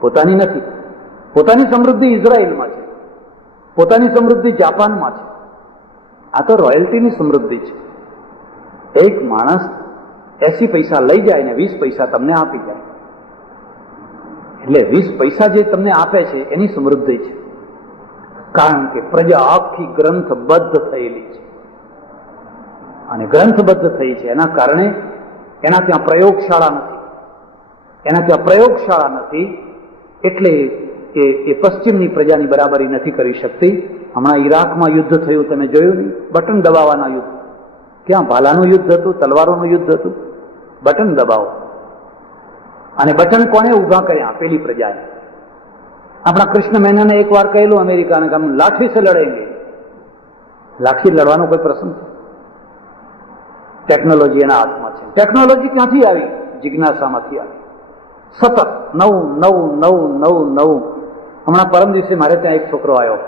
પોતાની નથી. પોતાની સમૃદ્ધિ ઇઝરાયલમાં છે, પોતાની સમૃદ્ધિ જાપાનમાં છે. આ તો રોયલ્ટીની સમૃદ્ધિ છે. એક માણસ 80 પૈસા લઈ જાય ને 20 પૈસા તમને આપી જાય, એટલે 20 પૈસા જે તમને આપે છે એની સમૃદ્ધિ છે. કારણ કે પ્રજા આખી ગ્રંથબદ્ધ થયેલી છે, અને ગ્રંથબદ્ધ થઈ છે એના કારણે એના ત્યાં પ્રયોગશાળા નથી, એટલે એ પશ્ચિમની પ્રજાની બરાબરી નથી કરી શકતી. હમણાં ઈરાકમાં યુદ્ધ થયું, તમે જોયું નહીં? બટન દબાવવાના યુદ્ધ. ક્યાં ભાલાનું યુદ્ધ હતું, તલવારોનું યુદ્ધ હતું? બટન દબાવો. અને બટન કોને ઊભા કર્યા? પેલી પ્રજાએ. આપણા કૃષ્ણ મહેનાને એક વાર કહેલું અમેરિકાને કે हम लाठी से लड़ेंगे. લાઠી લડવાનો કોઈ પ્રસંગ છે? ટેકનોલોજી એના હાથમાં છે. ટેકનોલોજી ક્યાંથી આવી? જિજ્ઞાસામાંથી આવી. સતત નવું નવું નવું નવું નવું. હમણાં પરમ દિવસે મારે ત્યાં એક છોકરો આવ્યો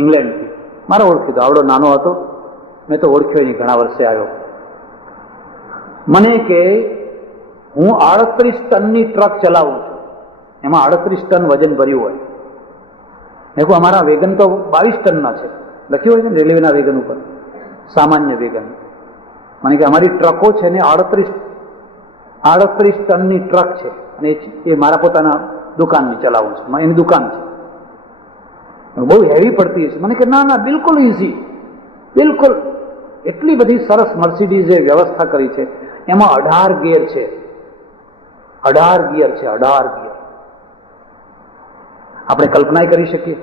ઇંગ્લેન્ડથી, મારે ઓળખીતો, આવડો નાનો હતો, મેં તો ઓળખ્યો નહીં, ઘણા વર્ષે આવ્યો. મને કે હું 38 ટનની ટ્રક ચલાવું છું, એમાં 38 ટન વજન ભર્યું હોય. મેં કહું અમારા વેગન તો 22 ટનના છે, લખ્યું હોય છે ને રેલવેના વેગન ઉપર, સામાન્ય વેગન. મને કે અમારી ટ્રકો છે ને 38 ટનની ટ્રક છે, અને એ મારા પોતાના દુકાનની ચલાવું છું, એની દુકાન છે, બહુ હેવી પડતી છે. મને કે ના ના, બિલકુલ ઇઝી, બિલકુલ. એટલી બધી સરસ મર્સિડીઝે વ્યવસ્થા કરી છે, એમાં 18 ગિયર છે, 18 ગિયર છે, 18 ગિયર. આપણે કલ્પના કરી શકીએ?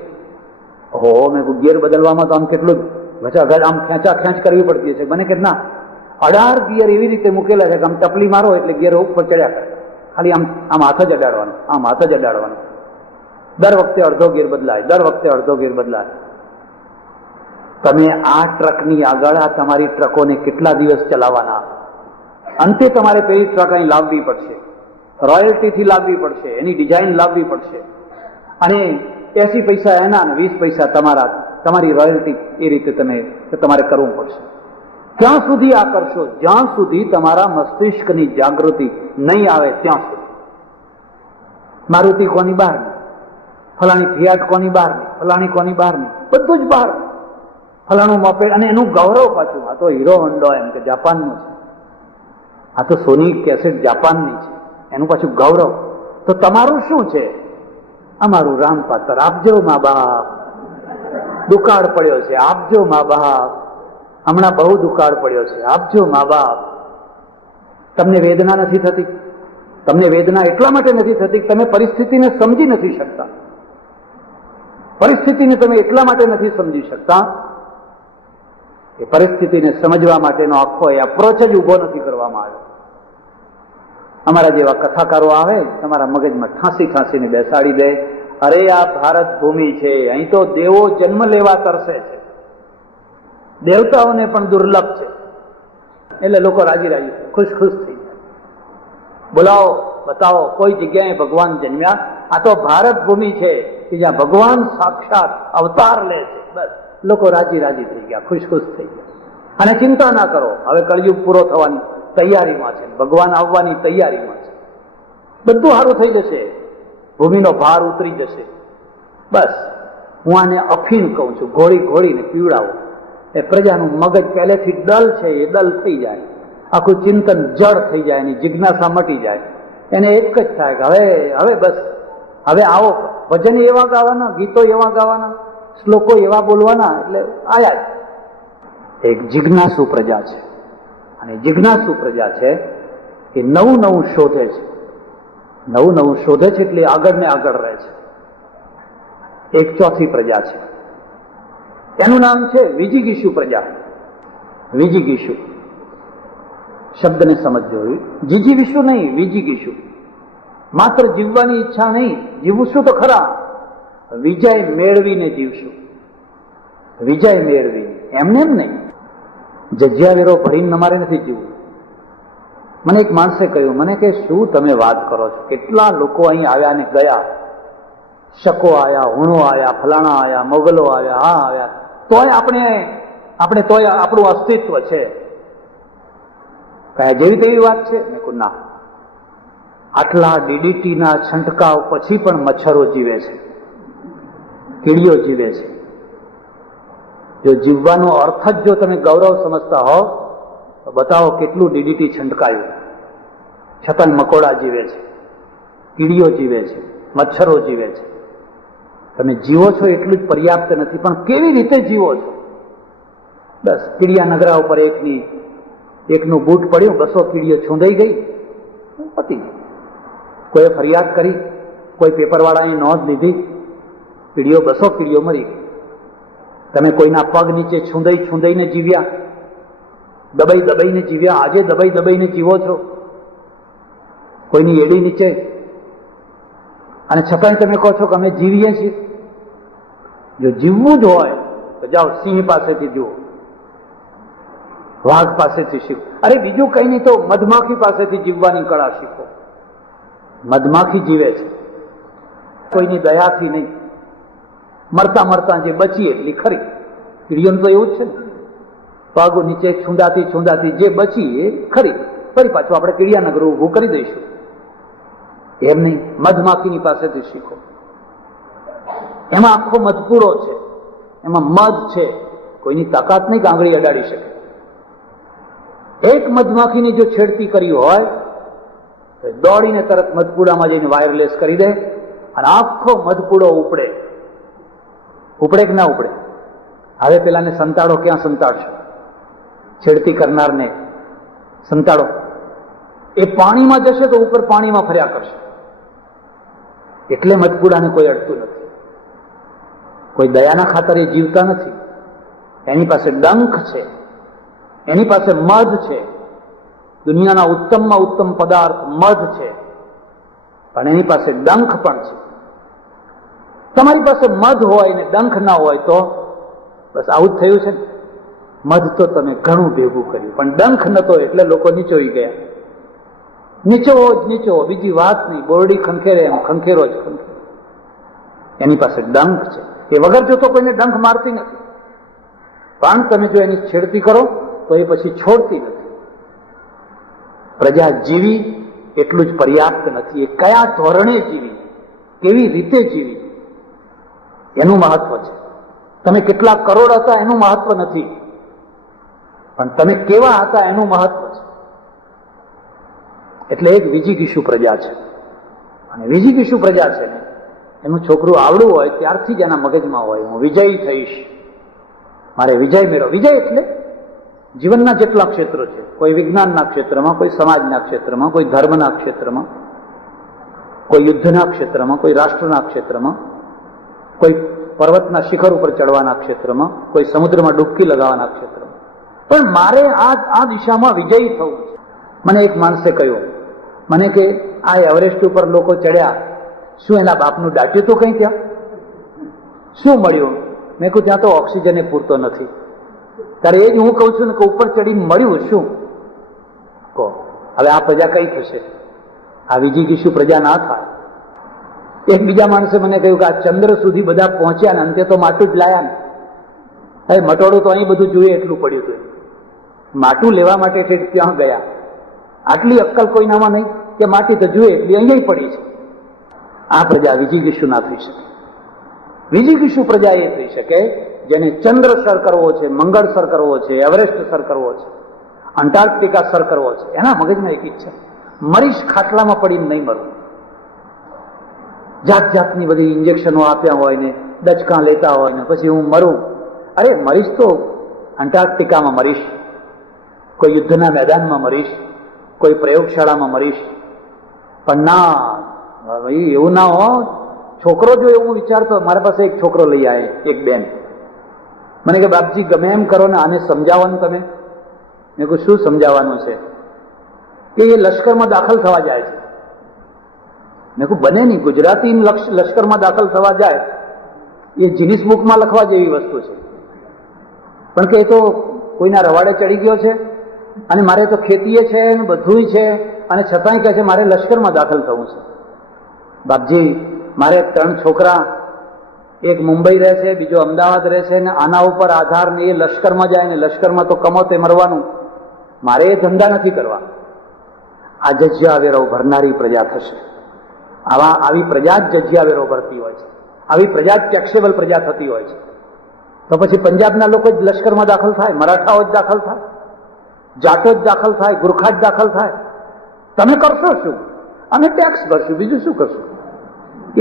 હો, મેં ગિયર બદલવામાં તો આમ કેટલું આમ ખેંચા ખેંચ કરવી પડતી છે. મને કે ના, 18 ગિયર એવી રીતે મૂકેલા છે કે આમ ટપલી મારો એટલે ગિયર ઉપર ચડ્યા કરે, ખાલી આમ આમ હાથ જ અડાડવાનો, આમ હાથ જ અડાડવાનો. દર વખતે અડધો ગિયર બદલાય, દર વખતે અડધો ગિયર બદલાય. તમે આ ટ્રકની આગળ આ તમારી ટ્રકોને કેટલા દિવસ ચલાવવાના? અંતે તમારે પેલી ટ્રક અહીં લાવવી પડશે, રોયલ્ટીથી લાવવી પડશે, એની ડિઝાઇન લાવવી પડશે, અને 80 પૈસા એના અને 20 પૈસા તમારી રોયલ્ટી. એ રીતે તમારે કરવું પડશે. ક્યાં સુધી આ કરશો? જ્યાં સુધી તમારા મસ્તિષ્કની જાગૃતિ નહીં આવે ત્યાં સુધી. મારુતિ કોની બહારની, ફલાણી ફિયાટ કોની બહારની, ફલાણી કોની બહારની, બધું જ બહાર. ફલાણું મોપેડ, અને એનું ગૌરવ પાછું, આ તો હીરો હોન્ડો એમ કે જાપાનનું છે, આ તો સોની કેસેટ જાપાનની છે, એનું પાછું ગૌરવ. તો તમારું શું છે? અમારું રામ પાત્ર, આપજો મા બાપ, દુકાળ પડ્યો છે, આપજો મા બાપ, હમણાં બહુ દુકાળ પડ્યો છે, આપજો મા બાપ. તમને વેદના નથી થતી? તમને વેદના એટલા માટે નથી થતી કે તમે પરિસ્થિતિને સમજી નથી શકતા. પરિસ્થિતિને તમે એટલા માટે નથી સમજી શકતા કે પરિસ્થિતિને સમજવા માટેનો આખો એપ્રોચ જ ઉભો નથી કરવામાં આવ્યો. અમારા જેવા કથાકારો આવે, તમારા મગજમાં ઠાંસીને બેસાડી દે, અરે આ ભારત ભૂમિ છે, અહીં તો દેવો જન્મ લેવા તરસે છે, દેવતાઓને પણ દુર્લભ છે. એટલે લોકો રાજી ખુશ થઈ જાય. બોલાવો, બતાવો કોઈ જગ્યાએ ભગવાન જન્મ્યા? આ તો ભારત ભૂમિ છે કે જ્યાં ભગવાન સાક્ષાત અવતાર લે છે. બસ લોકો રાજી થઈ ગયા, ખુશ થઈ ગયા. અને ચિંતા ના કરો, હવે કળિયુગ પૂરો થવાની તૈયારીમાં છે, ભગવાન આવવાની તૈયારીમાં છે, બધું સારું થઈ જશે, ભૂમિનો ભાર ઉતરી જશે. બસ હું આને અફીણ કહું છું, ઘોળીને પીવડાવો. એ પ્રજાનું મગજ પહેલેથી ડલ છે, એ ડલ થઈ જાય, આખું ચિંતન જડ થઈ જાય, એની જિજ્ઞાસા મટી જાય. એને એક જ થાય કે હવે બસ, હવે આવો, ભજન એવા ગાવાના, ગીતો એવા ગાવાના, શ્લોકો એવા બોલવાના, એટલે આયા જ. એક જિજ્ઞાસુ પ્રજા છે, અને જિજ્ઞાસુ પ્રજા છે એ નવું શોધે છે, નવું શોધે છે, એટલે આગળ ને આગળ રહે છે. એક ચોથી પ્રજા છે, એનું નામ છે વિજિગીષુ પ્રજા. વિજિગીષુ શબ્દને સમજજો, જીજીવિષુ નહીં, વિજિગીષુ. માત્ર જીવવાની ઈચ્છા નહીં, જીવશું તો ખરા, વિજય મેળવીને જીવશું, વિજય મેળવીને, એમને એમ નહીં. જજ્યા વેરો ભરીને અમારે નથી જીવવું. મને એક માણસે કહ્યું, મને કે શું તમે વાત કરો છો? કેટલા લોકો અહીં આવ્યા ને ગયા, શકો આવ્યા, હુણો આવ્યા, ફલાણા આવ્યા, મોગલો આવ્યા, આ આવ્યા, તોય આપણે તોય આપણું અસ્તિત્વ છે. કયા જેવી તેવી વાત છે? મેં કહ્યું ના, આટલા ડીડીટીના છંટકાવ પછી પણ મચ્છરો જીવે છે, કીડીઓ જીવે છે. જો જીવવાનો અર્થ જ જો તમે ગૌરવ સમજતા હોવ તો બતાવો કેટલું ડીડીટી છંટકાયું, છતાં મકોડા જીવે છે, કીડીઓ જીવે છે, મચ્છરો જીવે છે. તમે જીવો છો એટલું જ પર્યાપ્ત નથી, પણ કેવી રીતે જીવો છો? બસ કીડિયા નગરા ઉપર એકનું બૂટ પડ્યું, 200 કીડીઓ છૂંદાઈ ગઈ, પતી. કોઈ ફરિયાદ કરી, કોઈ પેપરવાળાએ નોંધ લીધી, કીડીઓ 200 કીડીઓ મરી ગઈ. તમે કોઈના પગ નીચે છૂંદાઈને જીવ્યા, દબાઈને જીવ્યા, આજે દબાઈને જીવો છો. કોઈની એડી નીચે અને છતાંય તમે કહો છો કે અમે જીવીએ છીએ. જો જીવવું જ હોય તો જાઓ સિંહ પાસેથી જુઓ, વાઘ પાસેથી શીખો. અરે બીજું કઈ નહીં તો મધમાખી પાસેથી જીવવાની કળા શીખો. મધમાખી જીવે છે કોઈની દયાથી નહીં, મરતા મરતા જે બચી એટલી ખરી. કીડીઓનું તો એવું જ છે ને, પગ નીચે છૂંદાતી છૂંદાતી જે બચી એ ખરી, ફરી પાછું આપણે કીડિયાનગર ઊભું કરી દઈશું. એમ નહીં, મધમાખીની પાસેથી શીખો. એમાં આખો મધપૂડો છે, એમાં મધ છે, કોઈની તાકાત નહીં કે આંગળી અડાડી શકે. એક મધમાખીની જો છેડતી કરી હોય તો દોડીને તરત મધપૂડામાં જઈને વાયરલેસ કરી દે અને આખો મધપૂડો ઉપડે. ઉપડે કે ના ઉપડે? હવે પેલાને સંતાડો, ક્યાં સંતાડશો? છેડતી કરનારને સંતાડો. એ પાણીમાં જશે તો ઉપર પાણીમાં ફર્યા કરશે. એટલે મધપૂડાને કોઈ અડતું નથી. કોઈ દયાના ખાતર એ જીવતા નથી. એની પાસે ડંખ છે, એની પાસે મધ છે. દુનિયાના ઉત્તમમાં ઉત્તમ પદાર્થ મધ છે, પણ એની પાસે ડંખ પણ છે. તમારી પાસે મધ હોય ને ડંખ ના હોય તો બસ આવું જ થયું છે ને. મધ તો તમે ઘણું ભેગું કર્યું, પણ ડંખ નતો એટલે લોકો નીચોઈ ગયા. નીચોવો જ નીચોવો, બીજી વાત નહીં. બોરડી ખંખેરે એમ ખંખેરો જ ખંખેરો. એની પાસે ડંખ છે. એ વગર જોતો કોઈને ડંખ મારતી નથી, પણ તમે જો એની છેડતી કરો તો એ પછી છોડતી નથી. પ્રજા જીવી એટલું જ પર્યાપ્ત નથી. એ કયા ધોરણે જીવી, કેવી રીતે જીવી એનું મહત્વ છે. તમે કેટલા કરોડ હતા એનું મહત્વ નથી, પણ તમે કેવા હતા એનું મહત્વ છે. એટલે એક વિજિગીષુ પ્રજા છે. અને વિજિગીષુ પ્રજા છે ને, એનું છોકરું આવડું હોય ત્યારથી જ એના મગજમાં હોય હું વિજયી થઈશ, મારે વિજય મેળવો. વિજય એટલે જીવનના જેટલા ક્ષેત્રો છે, કોઈ વિજ્ઞાનના ક્ષેત્રમાં, કોઈ સમાજના ક્ષેત્રમાં, કોઈ ધર્મના ક્ષેત્રમાં, કોઈ યુદ્ધના ક્ષેત્રમાં, કોઈ રાષ્ટ્રના ક્ષેત્રમાં, કોઈ પર્વતના શિખર ઉપર ચડવાના ક્ષેત્રમાં, કોઈ સમુદ્રમાં ડૂબકી લગાવવાના ક્ષેત્રમાં. પણ મારે આ દિશામાં વિજયી થવું છે. મને એક માણસે કહ્યું, મને કે આ એવરેસ્ટ ઉપર લોકો ચડ્યા, શું એના બાપનું દાટ્યું તો કઈ ત્યાં? શું મળ્યું? મેં કહ્યું ત્યાં તો ઓક્સિજન એ પૂરતો નથી. ત્યારે એ જ હું કહું છું ને કે ઉપર ચડીને મળ્યું શું? કહો હવે આ પ્રજા કઈ થશે? આ વિજિગીષુ પ્રજા ના થાય. એક બીજા માણસે મને કહ્યું કે આ ચંદ્ર સુધી બધા પહોંચ્યા ને અંતે તો માટું જ લાયા ને. હવે મટોડું તો અહીં બધું જોઈએ એટલું પડ્યું હતું. માટું લેવા માટે ત્યાં ગયા. આટલી અક્કલ કોઈનામાં નહીં કે માટી તો જોઈએ એટલી અહીંયા પડી છે. આ પ્રજા વિજિગીષુ ના થઈ શકે. વિજિગીષુ પ્રજા એ થઈ શકે જેને ચંદ્ર સર કરવો છે, મંગળ સર કરવો છે, એવરેસ્ટ સર કરવો છે, અંટાર્કટિકા સર કરવો છે. એના મગજમાં એક ઈચ્છા, મરીશ ખાટલામાં પડીને નહીં મરવું. જાત જાતની બધી ઇન્જેક્શનો આપ્યા હોય ને દચકા લેતા હોય ને પછી હું મરું. અરે મરીશ તો અંટાર્કટિકામાં મરીશ, કોઈ યુદ્ધના મેદાનમાં મરીશ, કોઈ પ્રયોગશાળામાં મરીશ. પણ ના ભાઈ, એવું ના હો. છોકરો જો એવું વિચારતો, મારા પાસે એક છોકરો લઈ આવે, એક બેન મને કે બાપજી ગમે એમ કરો ને આને સમજાવો ને તમે. મેં કહ્યું શું સમજાવવાનું છે? કે એ લશ્કરમાં દાખલ થવા જાય છે. મેં કહ્યું બને નહીં, ગુજરાતી લશ્કરમાં દાખલ થવા જાય એ ગિનિસ બુકમાં લખવા જેવી વસ્તુ છે. પણ કે એ તો કોઈના રવાડે ચડી ગયો છે અને મારે તો ખેતીએ છે ને બધુંય છે અને છતાંય કહે છે મારે લશ્કરમાં દાખલ થવું છે. બાપજી મારે 3 છોકરા, એક મુંબઈ રહે છે, બીજો અમદાવાદ રહે છે ને આના ઉપર આધાર ને એ લશ્કરમાં જાય ને લશ્કરમાં તો કમોતે મરવાનું. મારે એ ધંધા નથી કરવા. આ જજ્યા વેરો ભરનારી પ્રજા થશે. આવી પ્રજા જ જજ્યા વેરો ભરતી હોય છે. આવી પ્રજા જ ટેક્સેબલ પ્રજા થતી હોય છે. તો પછી પંજાબના લોકો જ લશ્કરમાં દાખલ થાય, મરાઠાઓ જ દાખલ થાય, જાટો જ દાખલ થાય, ગુરખા જ દાખલ થાય. તમે કરશો શું? અમે ટેક્સ ભરશું, બીજું શું કરશું?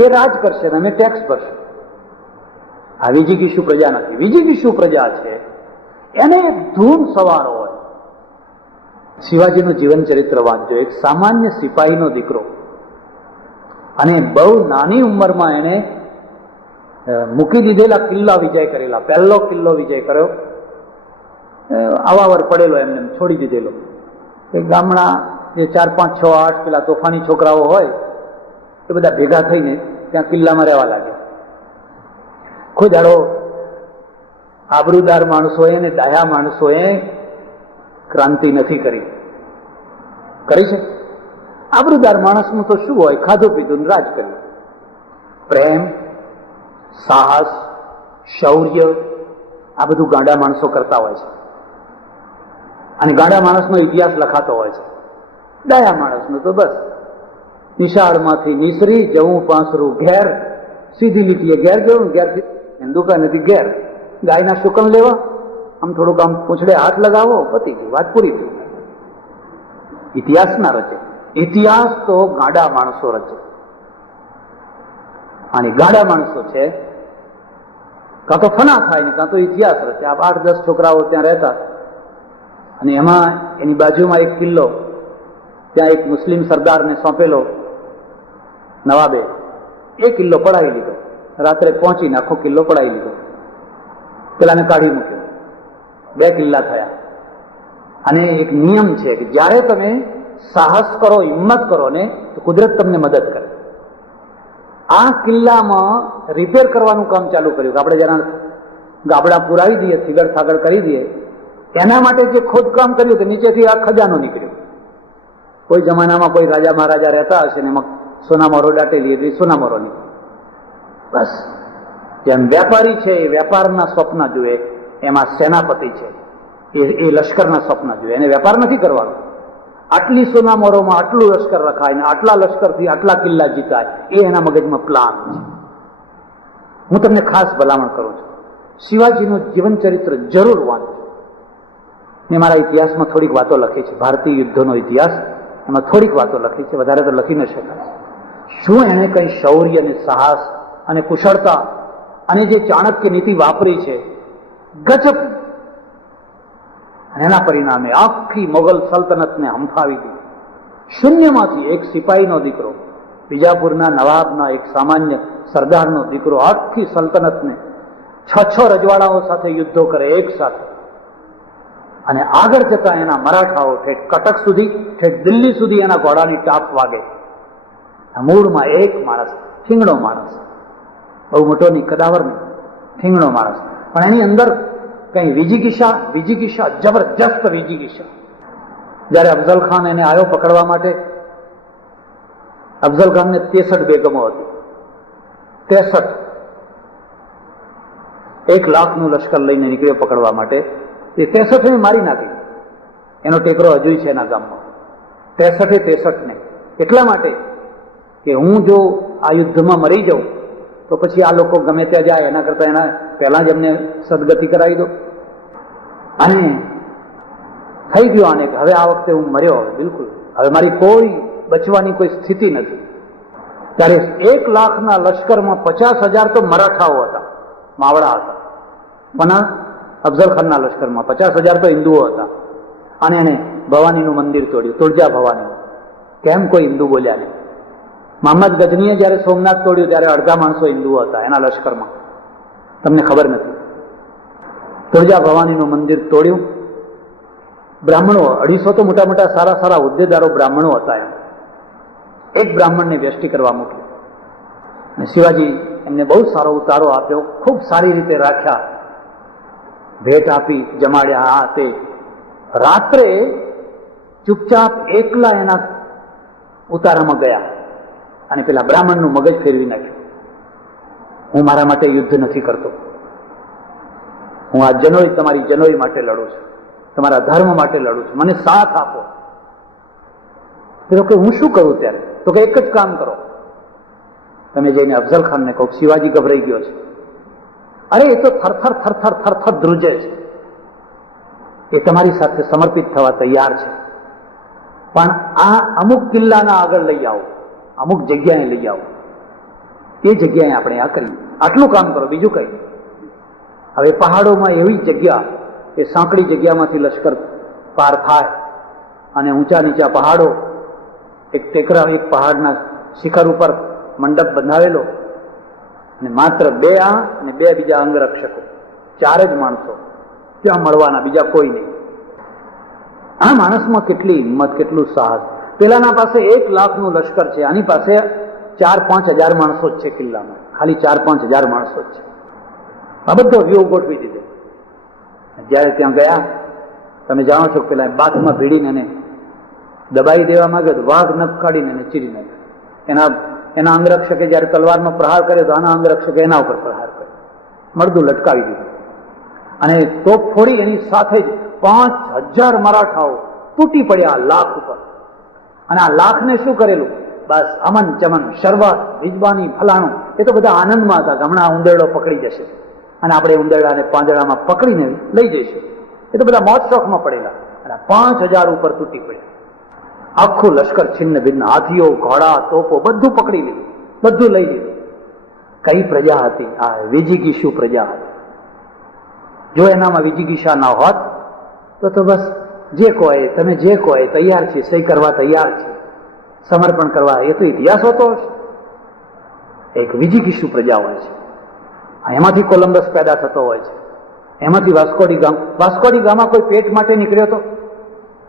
એ રાજ કરશે ને અમે ટેક્સ ભરશું. આ વિજિગીષુ પ્રજા નથી. વિજિગીષુ પ્રજા છે એને એક ધૂમ સવાર હોય. શિવાજીનું જીવન ચરિત્ર વાંચજો. એક સામાન્ય સિપાહીનો દીકરો અને બહુ નાની ઉંમરમાં એને મૂકી દીધેલા કિલ્લા વિજય કરેલા. પહેલો કિલ્લો વિજય કર્યો, આવાવર પડેલો એમને છોડી દીધેલો. એ ગામડા જે 4, 5, 6, 8 પેલા તોફાની છોકરાઓ હોય એ બધા ભેગા થઈને ત્યાં કિલ્લામાં રહેવા લાગ્યા. કોઈ દાડો આબરૂદાર માણસોએ અને ડાયા માણસોએ ક્રાંતિ નથી કરી છે? આબરૂદાર માણસનું તો શું હોય? ખાધું પીધું રાજ કર્યું. પ્રેમ, સાહસ, શૌર્ય, આ બધું ગાંડા માણસો કરતા હોય છે અને ગાંડા માણસનો ઇતિહાસ લખાતો હોય છે. ડાયા માણસનો તો બસ નિશાળમાંથી નિસરી જવું પાંસરું ઘેર, સીધી લીટીએ ઘેર જવું, ઘેરથી દુકાનેથી ઘેર, ગાયના શુકન લેવા, આમ થોડુંક આમ પૂંછડે હાથ લગાવો, પતી ગઈ, વાત પૂરી થઈ. ઇતિહાસ ના રચે. ઇતિહાસ તો ગાંડા માણસો રચે. અને ગાંડા માણસો છે કાં તો ફના થાય ને કાં તો ઇતિહાસ રચે. આ 8-10 છોકરાઓ ત્યાં રહેતા અને એમાં એની બાજુમાં એક કિલ્લો, ત્યાં એક મુસ્લિમ સરદારને સોંપેલો નવાબે. એ કિલ્લો પડાવી લીધો. રાત્રે પહોંચીને આખો કિલ્લો પડાવી લીધો. પેલાને કાઢી મૂક્યો. 2 કિલ્લા થયા. અને એક નિયમ છે કે જ્યારે તમે સાહસ કરો, હિંમત કરો ને, તો કુદરત તમને મદદ કરે. આ કિલ્લામાં રિપેર કરવાનું કામ ચાલુ કર્યું. આપણે જરા ગાબડા પુરાવી દઈએ, થીગડ થાગડ કરી દઈએ, એના માટે જે ખોદકામ કર્યું કે નીચેથી આ ખજાનો નીકળ્યો. કોઈ જમાનામાં કોઈ રાજા મહારાજા રહેતા હશે ને એમાં સોનામોરો દાટેલી એટલે સોનામોરો નીકળ્યો. બસ જેમ વેપારી છે એ વેપારના સ્વપ્ન જુએ, એમાં સેનાપતિ છે એ લશ્કરના સ્વપ્ન જુએ. એને વેપાર નથી કરવાનો. આટલી સોનામોરોમાં આટલું લશ્કર રખાય ને આટલા લશ્કરથી આટલા કિલ્લા જીતાય, એ એના મગજમાં પ્લાન છે. હું તમને ખાસ ભલામણ કરું છું, શિવાજીનું જીવન ચરિત્ર જરૂર વાંચો. મેં મારા ઇતિહાસમાં થોડીક વાતો લખી છે, ભારતીય યુદ્ધોનો ઇતિહાસ, એમાં થોડીક વાતો લખી છે, વધારે તો લખી ન શકાય. શું એણે કઈ શૌર્ય અને સાહસ અને કુશળતા અને જે ચાણક્ય નીતિ વાપરી છે, ગજબ. એના પરિણામે આખી મોગલ સલ્તનતને હંફાવી દીધી. શૂન્યમાંથી એક સિપાહીનો દીકરો, બીજાપુરના નવાબના એક સામાન્ય સરદારનો દીકરો આખી સલ્તનતને 6 રજવાડાઓ સાથે યુદ્ધો કરે એક સાથે. અને આગળ જતા એના મરાઠાઓ ઠેઠ કટક સુધી, ઠેઠ દિલ્હી સુધી એના ઘોડાની ટાપ વાગે. મૂળમાં એક માણસ, ઠીંગણો માણસ, બહુ મોટો નહીં, કદાવર નહીં, ઠીંગણો માણસ, પણ એની અંદર કઈ વિજિગીષા, જબરજસ્ત વિજિગીષા. જયારે અફઝલ ખાન એને આવ્યો પકડવા માટે, અફઝલ ખાનને 63 બેગમો હતી. 63, 1 લાખનું લશ્કર લઈને નીકળ્યો પકડવા માટે. એ 63 મારી નાખી. એનો ટેકરો હજુ છે એના ગામમાં. 63 ને એટલા માટે કે હું જો આ યુદ્ધમાં મરી જાઉં તો પછી આ લોકો ગમે ત્યાં જાય, એના કરતા એના પહેલા જ એમને સદગતિ કરાવી દો. અને થઈ ગયો આને કે હવે આ વખતે હું મર્યો, બિલકુલ હવે મારી કોઈ બચવાની કોઈ સ્થિતિ નથી. ત્યારે 1 લાખના લશ્કરમાં 50,000 તો મરાઠાઓ હતા, માવડા હતા. પણ અફઝલ ખાનના લશ્કરમાં 50,000 તો હિન્દુઓ હતા. અને એને ભવાનીનું મંદિર તોડ્યું, તુળજા ભવાની. કેમ કોઈ હિન્દુ બોલ્યા નહીં? મહમ્મદ ગજનીએ જયારે સોમનાથ તોડ્યું ત્યારે અડધા માણસો હિન્દુઓ હતા એના લશ્કરમાં. તમને ખબર નથી. તુળજા ભવાનીનું મંદિર તોડ્યું. બ્રાહ્મણો 250 તો મોટા મોટા સારા સારા હોદ્દેદારો બ્રાહ્મણો હતા. એમ એક બ્રાહ્મણને વ્યષ્ટિ કરવા મૂક્યો અને શિવાજી એમને બહુ સારો ઉતારો આપ્યો, ખૂબ સારી રીતે રાખ્યા, ભેટ આપી, જમાડ્યા. આ તે રાત્રે ચૂપચાપ એકલા એના ઉતારામાં ગયા અને પેલા બ્રાહ્મણનું મગજ ફેરવી નાખ્યું. હું મારા માટે યુદ્ધ નથી કરતો, હું આ જનોઈ, તમારી જનોઈ માટે લડું છું, તમારા ધર્મ માટે લડું છું, મને સાથ આપો. તો કે હું શું કરું ત્યારે? તો કે એક જ કામ કરો, તમે જઈને અફઝલ ખાનને કહો શિવાજી ગભરાઈ ગયો છે. અરે એ તો થરથર થરથર થરથર ધ્રુજે છે, એ તમારી સાથે સમર્પિત થવા તૈયાર છે, પણ આ અમુક કિલ્લાના આગળ લઈ આવો, અમુક જગ્યાએ લઈ આવો, એ જગ્યાએ આપણે આ કરીએ. આટલું કામ કરો, બીજું કઈ. હવે પહાડોમાં એવી જગ્યા, એ સાંકડી જગ્યામાંથી લશ્કર પાર થાય અને ઊંચા નીચા પહાડો, એક ટેકરા, એક પહાડના શિખર ઉપર મંડપ બંધાવેલો અને માત્ર 2 આ અને 2 બીજા અંગરક્ષકો, 4 જ માણસો ત્યાં મળવાના, બીજા કોઈ નહીં. આ માણસમાં કેટલી હિંમત, કેટલું સાહસ. પેલાના પાસે 1 લાખનું લશ્કર છે, આની પાસે 4-5 હજાર માણસો જ છે કિલ્લામાં, ખાલી 4-5 હજાર માણસો જ છે. આ બધો વ્યૂ ગોઠવી દીધો. જયારે ત્યાં ગયા, તમે જાણો છો પેલા બાથમાં ભીડીને એને દબાઈ દેવા માંગ્યો તો વાઘ નખ કાઢીને એને ચીરી નાખ્યો. એના અંગરક્ષકે જયારે તલવારનો પ્રહાર કર્યો તો આના અંગરક્ષકે એના ઉપર પ્રહાર કર્યો, મળદું લટકાવી દીધું. અને તોપ ફોડી એની સાથે જ 5000 મરાઠાઓ તૂટી પડ્યા લાખ ઉપર. અને આ લાખને શું કરેલું? બસ અમન ચમન શરબત વિજબાની ફલાણું, એ તો બધા આનંદમાં હતા કે હમણાં ઉંદેડો પકડી જશે અને આપણે ઉંદેડાને પાંદડામાં પકડીને લઈ જઈશું. એ તો બધા મોજ શોખમાં પડેલા. અને 5000 ઉપર તૂટી પડ્યા. આખું લશ્કર છિન્ન ભિન્ન, હાથીઓ ઘોડા તોપો બધું પકડી લીધું, બધું લઈ લીધું. કઈ પ્રજા હતી? આ વિજિગીષુ પ્રજા હતી. જો એનામાં વિજિગીષા ના હોત તો બસ જે કહો એ, તમે જે કહો એ તૈયાર છે, સહી કરવા તૈયાર છે, સમર્પણ કરવા, એ તો ઇતિહાસ હોતો હશે. એક વિજિગીષુ પ્રજા હોય છે. એમાંથી કોલંબસ પેદા થતો હોય છે, એમાંથી વાસ્કોડી ગામા કોઈ પેટ માટે નીકળ્યો હતો?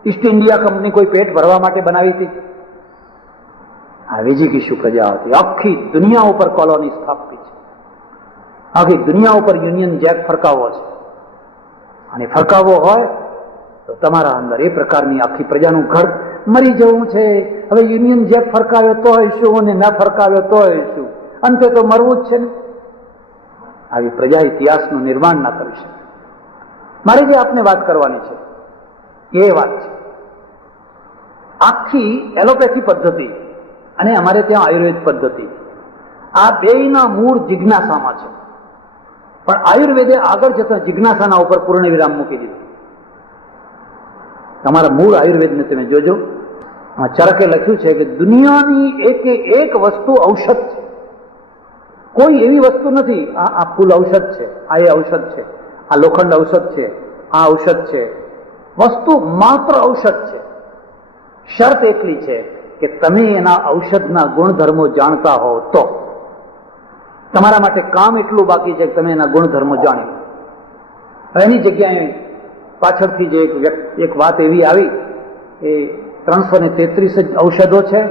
ઈસ્ટ ઇન્ડિયા કંપની કોઈ પેટ ભરવા માટે બનાવી હતી? આ વિજિગીષુ પ્રજા હતી. આખી દુનિયા ઉપર કોલોની સ્થાપી છે, આખી દુનિયા ઉપર યુનિયન જેક ફરકાવવો છે. અને ફરકાવવો હોય તો તમારા અંદર એ પ્રકારની આખી પ્રજાનું ઘર મરી જવું છે. હવે યુનિયન જેક ફરકાવ્યો તો શું અને ન ફરકાવ્યો તો શું? અંતે તો મરવું જ છે ને. આવી પ્રજા ઇતિહાસનું નિર્માણ ના કરી શકે. મારે જે આપને વાત કરવાની છે એ વાત છે આખી એલોપેથી પદ્ધતિ અને અમારે ત્યાં આયુર્વેદ પદ્ધતિ, આ બેયના મૂળ જિજ્ઞાસામાં છે. પણ આયુર્વેદે આગળ જતા જિજ્ઞાસાના ઉપર પૂર્ણ વિરામ મૂકી દીધું. તમારા મૂળ આયુર્વેદને તમે જોજો, ચરકે લખ્યું છે કે દુનિયાની એકે એક વસ્તુ ઔષધ છે. કોઈ એવી વસ્તુ નથી આ ફૂલ ઔષધ છે, આ એ ઔષધ છે, આ લોખંડ ઔષધ છે, આ ઔષધ છે. વસ્તુ માત્ર ઔષધ છે. શરત એટલી છે કે તમે એના ઔષધના ગુણધર્મો જાણતા હો તો. તમારા માટે કામ એટલું બાકી છે કે તમે એના ગુણધર્મો જાણી લો. એની જગ્યાએ પાછળથી જે એક વાત એવી આવી કે 333 જ ઔષધો છે,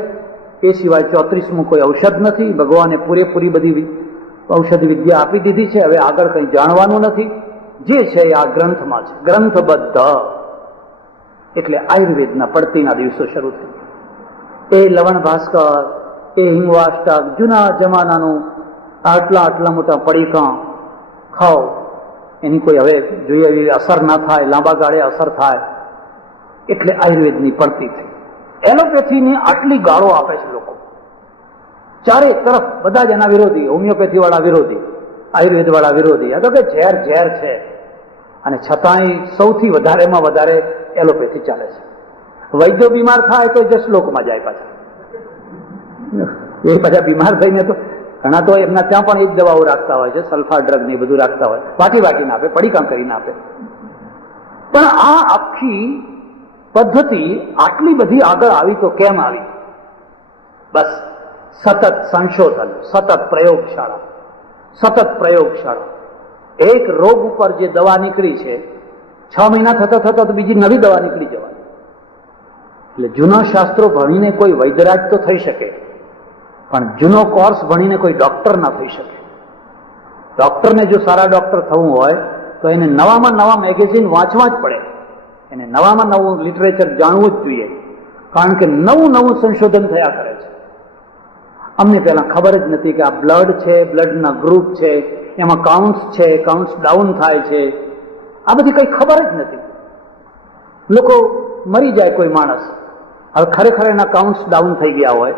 એ સિવાય 34મું કોઈ ઔષધ નથી. ભગવાને પૂરેપૂરી બધી ઔષધ વિદ્યા આપી દીધી છે. હવે આગળ કંઈ જાણવાનું નથી. જે છે એ આ ગ્રંથમાં છે, ગ્રંથબદ્ધ. એટલે આયુર્વેદના પડતીના દિવસો શરૂ થઈ. એ લવણ ભાસ્કર, એ હિંગવાષ્ટક, જૂના જમાનાનું આટલા મોટા પડીકા ખાઓ, એની કોઈ હવે જોઈએ એવી અસર ના થાય, લાંબા ગાળે અસર થાય. એટલે આયુર્વેદની પડતી થઈ. એલોપેથીની આટલી ગાળો આપે છે લોકો, ચારે તરફ બધા જ એના વિરોધી. હોમિયોપેથી વાળા વિરોધી, આયુર્વેદ વાળા વિરોધી. આ તો કે ઝેર છે. અને છતાંય સૌથી વધારેમાં વધારે એલોપેથી ચાલે છે. વૈદ્યો બીમાર થાય તો જસલોકમાં જાય પાછા. એ પાછા બીમાર થઈને તો ઘણા તો એમના ત્યાં પણ એ જ દવાઓ રાખતા હોય છે, સલ્ફા ડ્રગ ને બધું રાખતા હોય, વાટીને આપે, પડીકા કરીને આપે. પણ આ આખી પદ્ધતિ આટલી બધી આગળ આવી તો કેમ આવી? બસ સતત સંશોધન, સતત પ્રયોગશાળા. એક રોગ ઉપર જે દવા નીકળી છે, 6 મહિના થતા તો બીજી નવી દવા નીકળી જવાની. એટલે જૂના શાસ્ત્રો ભણીને કોઈ વૈદ્યરાજ તો થઈ શકે, પણ જૂનો કોર્સ ભણીને કોઈ ડોક્ટર ના થઈ શકે. ડોક્ટરને જો સારા ડોક્ટર થવું હોય તો એને નવામાં નવા મેગેઝિન વાંચવા જ પડે, એને નવામાં નવું લિટરેચર જાણવું જ જોઈએ. કારણ કે નવું સંશોધન થયા કરે છે. અમને પહેલા ખબર જ નથી કે આ બ્લડ છે, બ્લડના ગ્રુપ છે, એમાં કાઉન્ટ્સ છે, કાઉન્ટ્સ ડાઉન થાય છે, આ બધી કઈ ખબર જ નથી. લોકો મરી જાય કોઈ માણસ, હવે ખરેખર એના કાઉન્ટ્સ ડાઉન થઈ ગયા હોય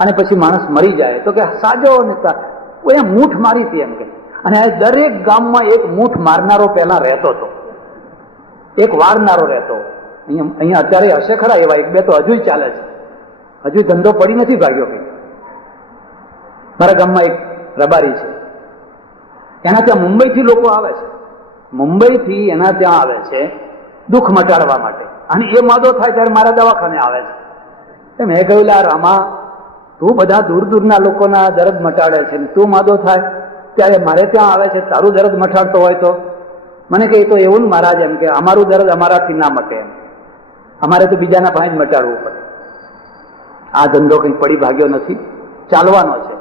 અને પછી માણસ મરી જાય તો કે સાજો નેતા એ મૂઠ મારી હતી એમ કે. અને દરેક ગામમાં એક મૂઠ મારનારો પહેલા રહેતો હતો, એક વારનારો રહેતો. અહીંયા અત્યારે હશે ખરા એવા 1-2 તો હજુ ચાલે છે, હજુ ધંધો પડી નથી ભાગ્યો કઈ. મારા ગામમાં એક રબારી છે, એના ત્યાં મુંબઈથી લોકો આવે છે, મુંબઈથી એના ત્યાં આવે છે દુઃખ મટાડવા માટે. અને એ માદો થાય ત્યારે મારા દવાખાને આવે છે. મેં કહ્યું લા રામા, તું બધા દૂરના લોકોના દર્દ મટાડે છે ને તું માદો થાય ત્યારે મારે ત્યાં આવે છે, તારું દર્દ મટાડતો હોય તો? મને કહે તો એવું ને મહારાજ, એમ કે અમારું દર્દ અમારાથી ના મટે, એમ અમારે તો બીજાના પાસે જ મટાડવું પડે. આ ધંધો કંઈ પડી ભાગ્યો નથી. ચાલવાનો છે,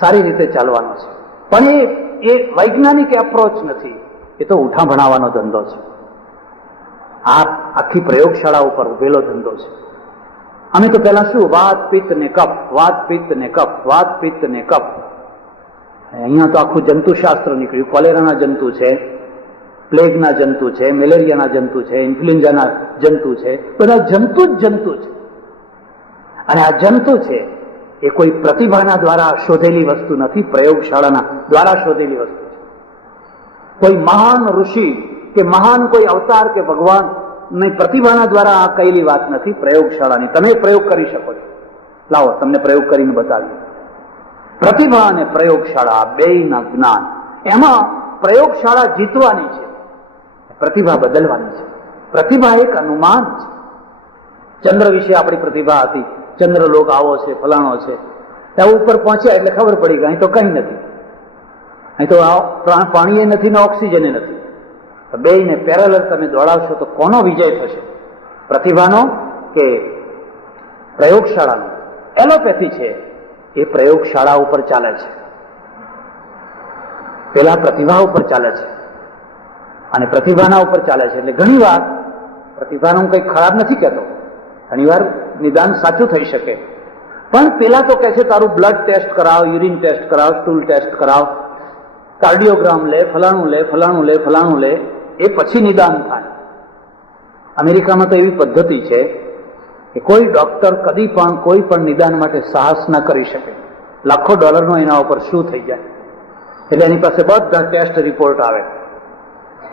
સારી રીતે ચાલવાનો છે. પણ એ વૈજ્ઞાનિક એપ્રોચ નથી, એ તો ઉઠા ભણાવવાનો ધંધો છે. આ આખી પ્રયોગશાળા ઉપર ઉભેલો ધંધો છે. અમે તો પહેલા શું, વાત પિત્ત ને કફ, વાત પિત્ત ને કફ, વાત પિત્ત ને કફ. અહીંયા તો આખું જંતુશાસ્ત્ર નીકળ્યું. કોલેરાના જંતુ છે, પ્લેગના જંતુ છે, મેલેરિયાના જંતુ છે, ઇન્ફ્લુએન્ઝાના જંતુ છે, બધા જંતુ જ જંતુ છે. અને આ જંતુ છે એ કોઈ પ્રતિભાના દ્વારા શોધેલી વસ્તુ નથી, પ્રયોગશાળાના દ્વારા શોધેલી વસ્તુ છે. કોઈ મહાન ઋષિ કે મહાન કોઈ અવતાર કે ભગવાન ની પ્રતિભાના દ્વારા આ કહેલી વાત નથી, પ્રયોગશાળાની. તમે પ્રયોગ કરી શકો છો. લાવો તમને પ્રયોગ કરીને બતાવીએ. પ્રતિભા અને પ્રયોગશાળા બેયના જ્ઞાન, એમાં પ્રયોગશાળા જીતવાની છે, પ્રતિભા બદલવાની છે. પ્રતિભા એક અનુમાન છે. ચંદ્ર વિશે આપણી પ્રતિભા હતી, ચંદ્રલોક આવો છે, ફલાણો છે. ત્યાં ઉપર પહોંચ્યા એટલે ખબર પડી કે અહીં તો કંઈ નથી, અહીં તો પાણી એ નથી ને ઓક્સિજન એ નથી. બેયને પેરેલલ તમે દોડાવશો તો કોનો વિજય થશે, પ્રતિભાનો કે પ્રયોગશાળાનો? એલોપેથી છે એ પ્રયોગશાળા ઉપર ચાલે છે, પેલા પ્રતિભા ઉપર ચાલે છે અને પ્રતિભાના ઉપર ચાલે છે. એટલે ઘણી વાર પ્રતિભાનું કંઈ ખરાબ નથી કહેતો, ઘણી વાર નિદાન સાચું થઈ શકે. પણ પેલા તો કહે છે તારું બ્લડ ટેસ્ટ કરાવ, યુરિન ટેસ્ટ કરાવ, સ્ટૂલ ટેસ્ટ કરાવ, કાર્ડિયોગ્રામ લે, ફલાણું લે, ફલાણું લે, ફલાણું લે, એ પછી નિદાન થાય. અમેરિકામાં તો એવી પદ્ધતિ છે કે કોઈ ડોક્ટર કદી પણ કોઈ પણ નિદાન માટે સાહસ ન કરી શકે. લાખો ડોલરનો એના ઉપર શું થઈ જાય. એટલે એની પાસે બધા ટેસ્ટ રિપોર્ટ આવે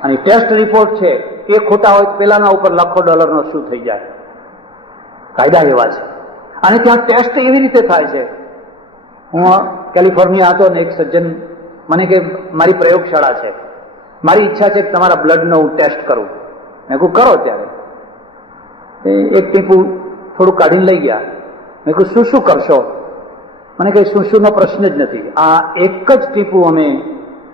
અને ટેસ્ટ રિપોર્ટ છે એ ખોટા હોય તો પેલાના ઉપર લાખો ડોલરનો શું થઈ જાય. કાયદા એવા છે. અને ત્યાં ટેસ્ટ એવી રીતે થાય છે. હું કેલિફોર્નિયા હતો ને એક સજ્જન મને કે મારી પ્રયોગશાળા છે, મારી ઈચ્છા છે કે તમારા બ્લડનો હું ટેસ્ટ કરું. મેં કહું કરો. ત્યારે એક ટીપું થોડું કાઢીને લઈ ગયા. મેં કહું શું શું કરશો? મને કંઈ શું શુંનો પ્રશ્ન જ નથી. આ એક જ ટીપું અમે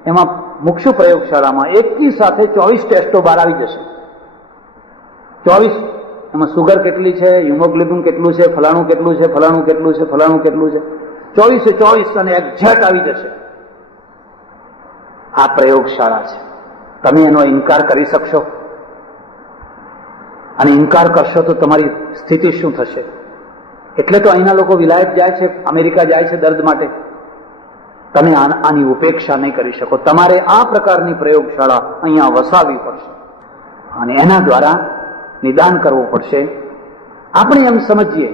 એમાં મૂકશું પ્રયોગશાળામાં, એકની સાથે 24 ટેસ્ટો બહાર આવી જશે. 24. એમાં સુગર કેટલી છે, હિમોગ્લોબિન કેટલું છે, ફલાણું કેટલું છે, ફલાણું કેટલું છે, ફલાણું કેટલું છે, 24 અને એક્ઝેક્ટ આવી જશે. આ પ્રયોગશાળા છે. તમે એનો ઇનકાર કરી શકશો? અને ઇનકાર કરશો તો તમારી સ્થિતિ શું થશે? એટલે તો અહીંના લોકો વિલાયત જાય છે, અમેરિકા જાય છે દર્દ માટે. તમે આની ઉપેક્ષા નહીં કરી શકો. તમારે આ પ્રકારની પ્રયોગશાળા અહીંયા વસાવવી પડશે અને એના દ્વારા નિદાન કરવું પડશે. આપણે એમ સમજીએ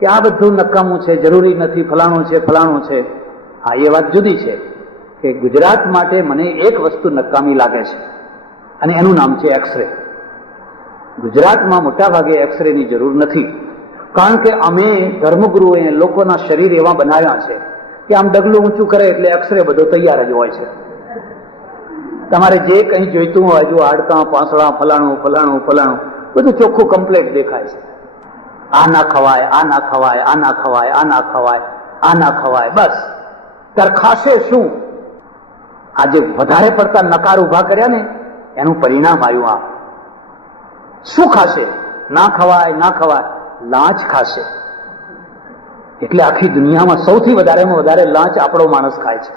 કે આ બધું નકામું છે, જરૂરી નથી, ફલાણું છે, ફલાણું છે. હા, એ વાત જુદી છે કે ગુજરાત માટે મને એક વસ્તુ નકામી લાગે છે અને એનું નામ છે એક્સરે. ગુજરાતમાં મોટા ભાગે એક્સરેની જરૂર નથી, કારણ કે અમે ધર્મગુરુએ લોકોના શરીર એવા બનાવ્યા છે કે આમ ડગલું ઊંચું કરે એટલે એક્સરે બધો તૈયાર જ હોય છે. તમારે જે કંઈ જોઈતું હોય, જો હાડકાં, પાંસળા, ફલાણું ફલાણું ફલાણું બધું ચોખ્ખું કમ્પ્લેટ દેખાય છે. આ ના ખવાય, આ ના ખવાય, આ ના ખવાય, આ ના ખવાય, આ ના ખવાય. બસ તાર ખાશે શું? આજે વધારે પડતા નકાર ઉભા કર્યા ને એનું પરિણામ આવ્યું. આ શું ખાશે? ના ખવાય, ના ખવાય, લાંચ ખાશે. એટલે આખી દુનિયામાં સૌથી વધારેમાં વધારે લાંચ આપણો માણસ ખાય છે,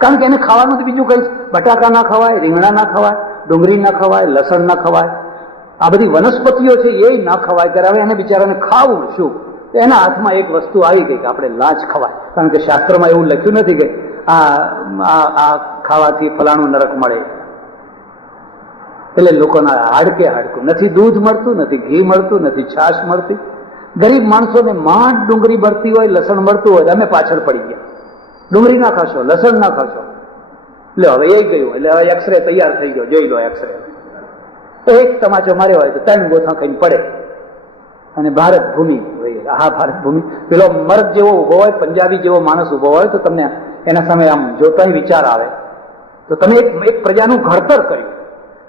કારણ કે એને ખાવાનું તો બીજું કઈ, બટાકા ના ખવાય, રીંગણા ના ખવાય, ડુંગળી ના ખવાય, લસણ ના ખવાય, આ બધી વનસ્પતિઓ છે એ ના ખવાય. ત્યારે હવે એને બિચારાને ખાવું શું? તો એના હાથમાં એક વસ્તુ આવી ગઈ કે આપણે લાંચ ખવાય, કારણ કે શાસ્ત્રમાં એવું લખ્યું નથી કે આ ખાવાથી ફલાણું નરક મળે. એટલે લોકોના હાડકે હાડકું નથી, દૂધ મળતું નથી, ઘી મળતું નથી, છાશ મળતી. ગરીબ માણસોને માંડ ડુંગળી મળતી હોય, લસણ મળતું હોય, અમે પાછળ પડી ગયા. ડુંગળી ના ખાશો, લસણ ના ખાશો, એટલે હવે એ ગયું. એટલે હવે એક્સરે તૈયાર થઈ ગયો, જોઈ લો એક્સરે. એક તમાચો માર્યો હોય તો 3 ગોથા ખાઈને પડે. અને ભારત ભૂમિ, હા ભારત ભૂમિ, પેલો મર્દ જેવો ઉભો હોય, પંજાબી જેવો માણસ ઉભો હોય તો તમને એના સામે આમ જોતા વિચાર આવે. તો તમે એક પ્રજાનું ઘડતર કર્યું,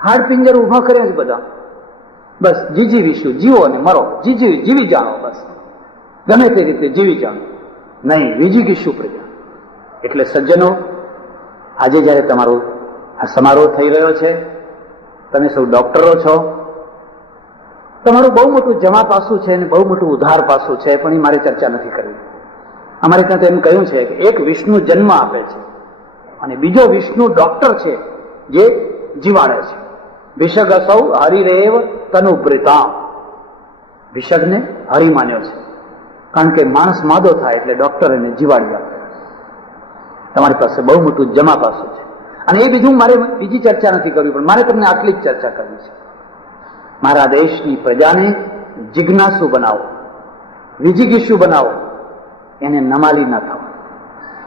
હાડપિંજર ઉભા કર્યા છે બધા. બસ જીવીશું, જીવો ને મરો, જીવી જાણો, બસ ગમે તે રીતે જીવી જાણો, નહીં વિજીગીશું પ્રજા. એટલે સજ્જનો, આજે જયારે તમારો આ સમારોહ થઈ રહ્યો છે, તમે સૌ ડોક્ટરો છો, તમારું બહુ મોટું જમા પાસું છે અને બહુ મોટું ઉધાર પાસું છે, પણ એ મારે ચર્ચા નથી કરવી. અમારે ત્યાં તો એમ કહ્યું છે કે એક વિષ્ણુ જન્મ આપે છે અને બીજો વિષ્ણુ ડોક્ટર છે જે જીવાડે છે. ભિષગ અસૌ હરિરેવ તનુભૃતામ. ભિષગને હરિ માન્યો છે, કારણ કે માણસ માદો થાય એટલે ડોક્ટર એને જીવાડી આપે. તમારી પાસે બહુ મોટું જમા પાસું છે. અને એ બીજું મારે બીજી ચર્ચા નથી કરવી, પણ મારે તમને આટલી જ ચર્ચા કરવી છે. મારા દેશની પ્રજાને જિજ્ઞાસુ બનાવો, વિજિગીષુ બનાવો, એને નમાલી ના થાવ.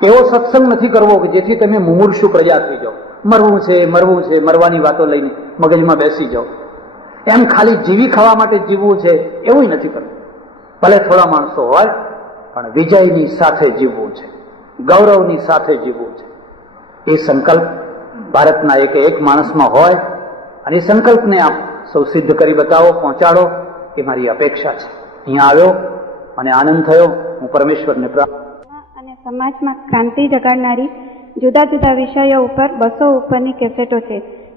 એવો સત્સંગ નથી કરવો કે જેથી તમે મુમૂર્ષુ પ્રજા થઈ જાઓ. મરવું છે, મરવાની વાતો લઈને મગજમાં બેસી જાઓ. એમ ખાલી જીવી ખાવા માટે જીવવું છે એવું નથી કરવું. ભલે થોડા માણસો હોય, પણ વિજયની સાથે જીવવું છે, ગૌરવની સાથે જીવવું છે. એ સંકલ્પ ભારતના એક માણસમાં હોય અને એ સંકલ્પને આપ સૌ સિદ્ધ કરી બતાવો, પહોંચાડો, એ મારી અપેક્ષા છે. અહીંયા આવ્યો અને આનંદ થયો. હું પરમેશ્વરને અને સમાજમાં ક્રાંતિ જગાડનારી જુદા જુદા વિષયો ઉપર 200 ઉપરની કેસેટો છે,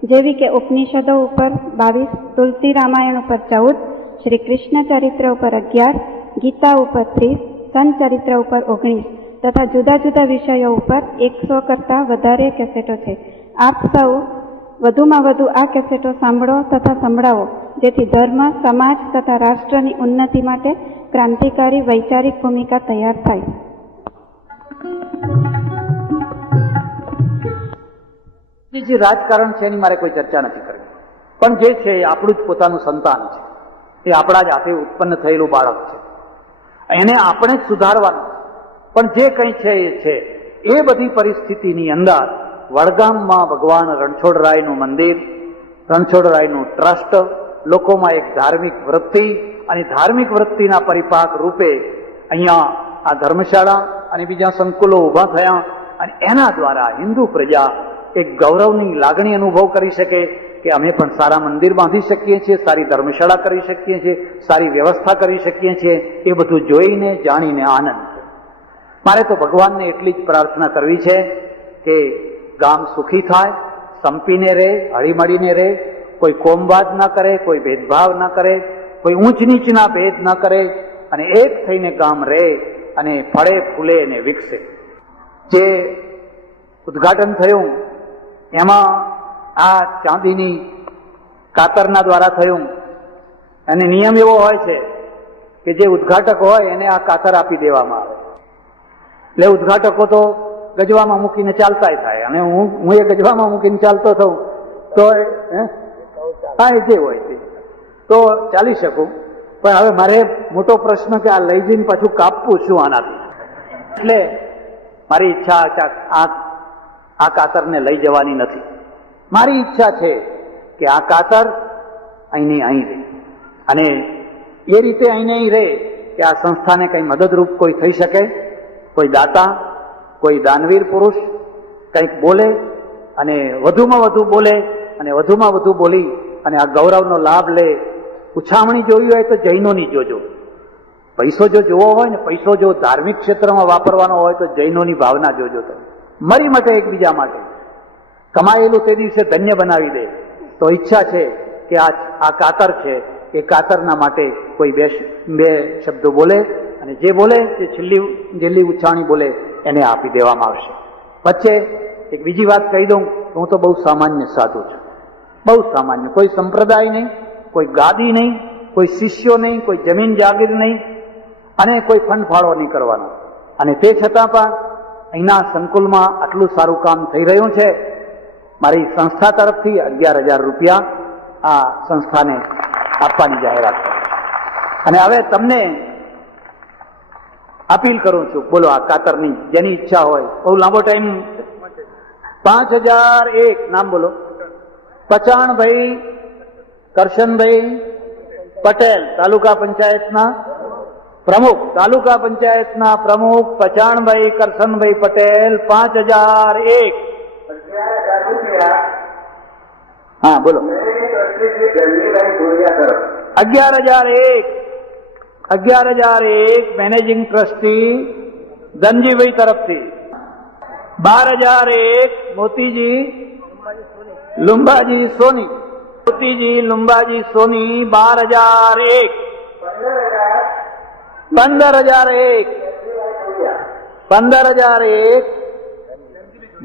જેવી કે ઉપનિષદો ઉપર 22, તુલસી રામાયણ ઉપર 14, શ્રી કૃષ્ણ ચરિત્ર ઉપર 11, ગીતા ઉપર 30, સંત ચરિત્ર ઉપર 19 તથા જુદા જુદા વિષયો ઉપર 100 કરતાં વધારે કેસેટો છે. આપ સૌ વધુમાં વધુ આ કેસેટો સાંભળો તથા સંભળાવો, જેથી ધર્મ, સમાજ તથા રાષ્ટ્રની ઉન્નતિ માટે ક્રાંતિકારી વૈચારિક ભૂમિકા તૈયાર થાય. જે રાજકારણ છે એની મારે કોઈ ચર્ચા નથી કરવી, પણ જે છે એ આપણું જ પોતાનું સંતાન છે. એ આપણા જ હાથે ઉત્પન્ન થયેલું બાળક છે, એને આપણે જ સુધારવાનું. પણ જે કંઈ છે એ છે. એ બધી પરિસ્થિતિની અંદર વડગામમાં ભગવાન રણછોડરાયનું મંદિર, રણછોડરાયનું ટ્રસ્ટ, લોકોમાં એક ધાર્મિક વૃત્તિ, અને ધાર્મિક વૃત્તિના પરિપાક રૂપે અહીંયા આ ધર્મશાળા અને બીજા સંકુલો ઊભા થયા. અને એના દ્વારા હિન્દુ પ્રજા એક ગૌરવની લાગણી અનુભવ કરી શકે કે અમે પણ સારા મંદિર બાંધી શકીએ છીએ, સારી ધર્મશાળા કરી શકીએ છીએ, સારી વ્યવસ્થા કરી શકીએ છીએ. એ બધું જોઈને જાણીને આનંદ. મારે તો ભગવાનને એટલી જ પ્રાર્થના કરવી છે કે ગામ સુખી થાય, સંપીને રહે, હળીમળીને રહે, કોઈ કોમવાદ ના કરે, કોઈ ભેદભાવ ના કરે, કોઈ ઊંચ નીચના ભેદ ના કરે, અને એક થઈને ગામ રહે અને ફળે ફૂલે અને વિકસે. જે ઉદ્ઘાટન થયું એમાં આ ચાંદીની કાતરના દ્વારા થયું, અને નિયમ એવો હોય છે કે જે ઉદ્ઘાટક હોય એને આ કાતર આપી દેવામાં આવે. એટલે ઉદ્ઘાટકો તો ગજવામાં મૂકીને ચાલતા થાય, અને હું એ ગજવામાં મૂકીને ચાલતો થઉં તો હા જે હોય તે તો ચાલી શકું. પણ હવે મારે મોટો પ્રશ્ન કે આ લઈ જઈને પાછું કાપવું શું આનાથી. એટલે મારી ઈચ્છા આ કાતરને લઈ જવાની નથી. મારી ઈચ્છા છે કે આ કાતર અહીંની અહીં રહે, અને એ રીતે અહીં અહીં રહે કે આ સંસ્થાને કંઈ મદદરૂપ કોઈ થઈ શકે, કોઈ દાતા, કોઈ દાનવીર પુરુષ કંઈક બોલે અને વધુમાં વધુ બોલે અને વધુમાં વધુ બોલી અને આ ગૌરવનો લાભ લે. ઉછામણી જોવી હોય તો જૈનોની જોજો. પૈસો જો જોવો હોય ને, પૈસો જો ધાર્મિક ક્ષેત્રમાં વાપરવાનો હોય તો જૈનોની ભાવના જોજો. તમે મરી માટે એકબીજા માટે કમાયેલું તે દિવસે ધન્ય બનાવી દે. તો ઈચ્છા છે કે આ કાતર છે, એ કાતરના માટે કોઈ બે શબ્દો બોલે, અને જે બોલે તે છેલ્લી ઉછાણી બોલે એને આપી દેવામાં આવશે. વચ્ચે એક બીજી વાત કહી દઉં, હું તો બહુ સામાન્ય સાધુ છું, બહુ સામાન્ય. કોઈ સંપ્રદાય નહીં, કોઈ ગાદી નહીં, કોઈ શિષ્યો નહીં, કોઈ જમીન જાગીર નહીં, અને કોઈ ફંડ ફાળો નહીં કરવાનો. અને તે છતાં પણ અહીંના સંકુલમાં આટલું સારું કામ થઈ રહ્યું છે. મારી સંસ્થા તરફથી 11,000 રૂપિયા આ સંસ્થાને આપવાની જાહેરાત કરી. અને હવે તમને અપીલ કરું છું, બોલો આ કાતરની જેની ઈચ્છા હોય. બહુ લાંબો ટાઈમ 5001 નામ બોલો. પચાણભાઈ કરશનભાઈ પટેલ, તાલુકા પંચાયતના પ્રમુખ, તાલુકા પંચાયતના પ્રમુખ પચાણભાઈ કરશનભાઈ પટેલ 5001. હા બોલો. 11,001 મેનેજિંગ ટ્રસ્ટી ધનજીભાઈ તરફથી. 12,001 મોતીજી લુંબાજી સોની, મોતીજી લુંબાજી સોની 12,001. 15,001 15,001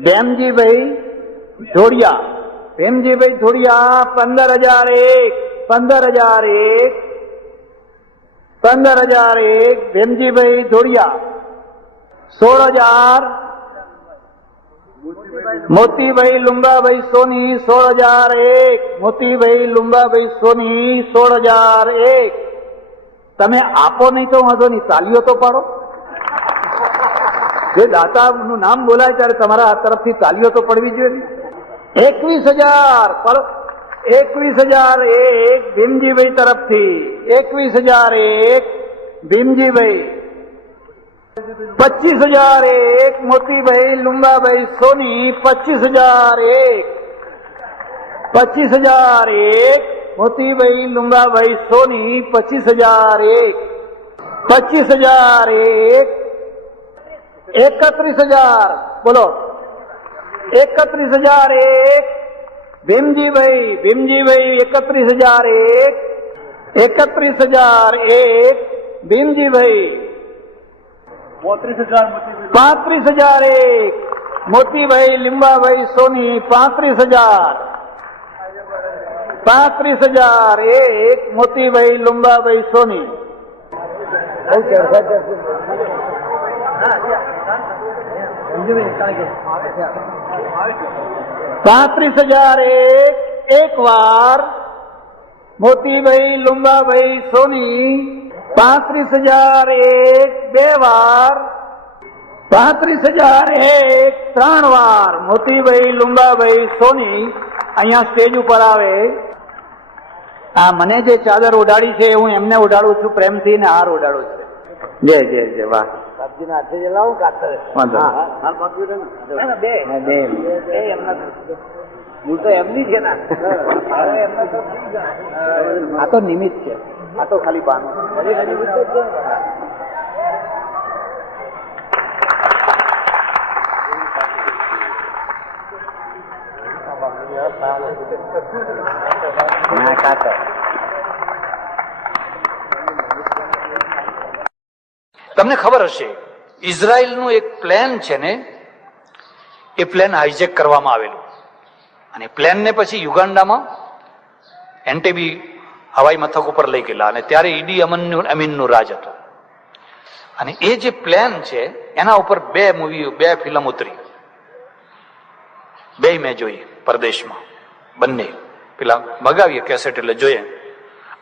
ભેમજીભાઈ ધોળિયા. ભીમજીભાઈ ધોળિયા 15,001 ભીમજીભાઈ ધોળિયા. 16,000 મોતીભાઈ લુંબાભાઈ સોની 16,001 મોતીભાઈ લુંબાભાઈ સોની 16,001. તમે આપો નહીં તો વાંધો નહીં, તાલીઓ તો પાડો. જે દાતાનું નામ બોલાય ત્યારે તમારા આ તરફથી તાલીઓ તો પડવી જોઈએ. 21,000 21,001 ભીમજીભાઈ તરફથી 21,001 ભીમજીભાઈ. 25,001 મોતીભાઈ લુંબાભાઈ સોની 25,001 25,001 મોતીભાઈ લુંબાભાઈ સોની 25,001 25,001 31,000 બોલો. 31,001 ભીમજીભાઈ 31,001 31,001 ભીમજીભાઈ. 35,001 મોતીભાઈ લીંબાભાઈ સોની 35,000 35,001 મોતીભાઈ લુંબાભાઈ સોની. એક વાર મોતીભાઈ લુંબાભાઈ સોની. 35,001 બે વાર. 35,001 ત્રણ વાર મોતીભાઈ લુંબાભાઈ સોની. અહીંયા સ્ટેજ ઉપર આવે. આ મને જે ચાદર ઉડાડી છે હું એમને ઉડાડું છું પ્રેમથી ને હાર ઉડાડું છું. જય જય જય. વાહ. હું તો એમની છે ને, આ તો નિમિત્ત છે, આ તો ખાલી બાનું. તમને ખબર હશે ઇઝરાયલનું એક પ્લેન છે ને, એ પ્લેન હાઈજેક કરવામાં આવેલું અને પ્લેનને પછી યુગાન્ડામાં એન્ટેબી હવાઈ મથક ઉપર લઈ ગયેલા અને ત્યારે ઈડી અમીનનું રાજ હતું. અને એ જે પ્લેન છે એના ઉપર બે ફિલ્મ ઉતરી. બે મેં જોઈ પરદેશમાં, બંને પેલા મગાવીએ કેસેટ એટલે જોઈએ.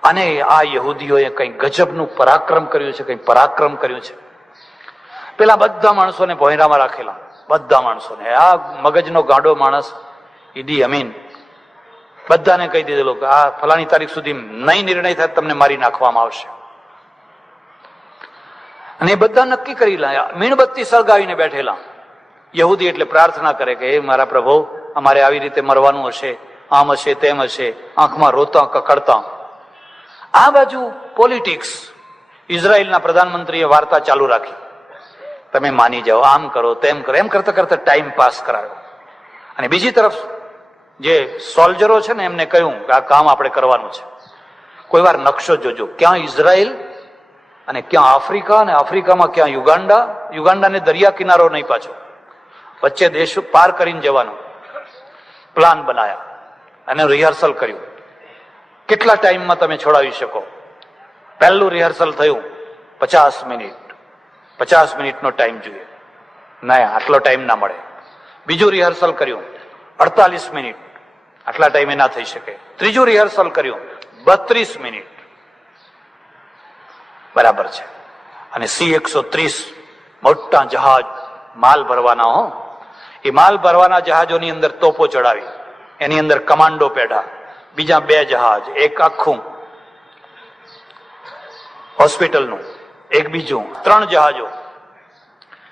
અને આ યહૂદીઓએ કઈ ગજબનું પરાક્રમ કર્યું છે, કઈ પરાક્રમ કર્યું છે. પેલા બધા માણસોને ભોંયરામાં રાખેલા, બધા માણસોને. આ મગજનો ગાંડો માણસ ઈડી અમીન બધાને કહી દીધેલું કે આ ફલાણી તારીખ સુધી નહીં નિર્ણય થાય તમને મારી નાખવામાં આવશે. અને એ બધા નક્કી કરી લાયા, મીણબત્તી સળગાવીને બેઠેલા. યહૂદી એટલે પ્રાર્થના કરે કે હે મારા પ્રભુ, અમારે આવી રીતે મરવાનું હશે, આમ હશે તેમ હશે, આંખમાં રોતા કકડતા. આ બાજુ પોલિટિક્સ, ઇઝરાયલના પ્રધાનમંત્રીએ વાર્તા ચાલુ રાખી, તમે માની જાઓ, આમ કરો તેમ કરો, એમ કરતા કરતા ટાઈમ પાસ કરાયો. અને બીજી તરફ જે સોલ્જરો છે ને એમને કહ્યું કે આ કામ આપણે કરવાનું છે. કોઈ વાર નકશો જોજો, ક્યાં ઇઝરાયલ અને ક્યાં આફ્રિકા, અને આફ્રિકામાં ક્યાં યુગાન્ડા. યુગાન્ડાને દરિયા કિનારો નહીં પાછો, વચ્ચે દેશ પાર કરીને જવાનું પ્લાન બનાયા અને રિહર્સલ કર્યું. કેટલા ટાઈમમાં તમે છોડાવી શકો? પહેલું રિહર્સલ થયું 50 મિનિટ. 50 મિનિટનો ટાઈમ જોઈએ, ના આટલો ટાઈમ ના મળે. બીજું રિહર્સલ કર્યું 48 મિનિટ, આટલા ટાઈમે ના થઈ શકે. ત્રીજું રિહર્સલ કર્યું 32 મિનિટ, બરાબર છે. અને C-130 મોટા જહાજ માલ ભરવાના હો, એ માલ ભરવાના જહાજોની અંદર તોપો ચડાવી, એની અંદર કમાન્ડો પેઢા, બીજા 2 જહાજ, એક આખું હોસ્પિટલનું, એક બીજું, 3 જહાજો.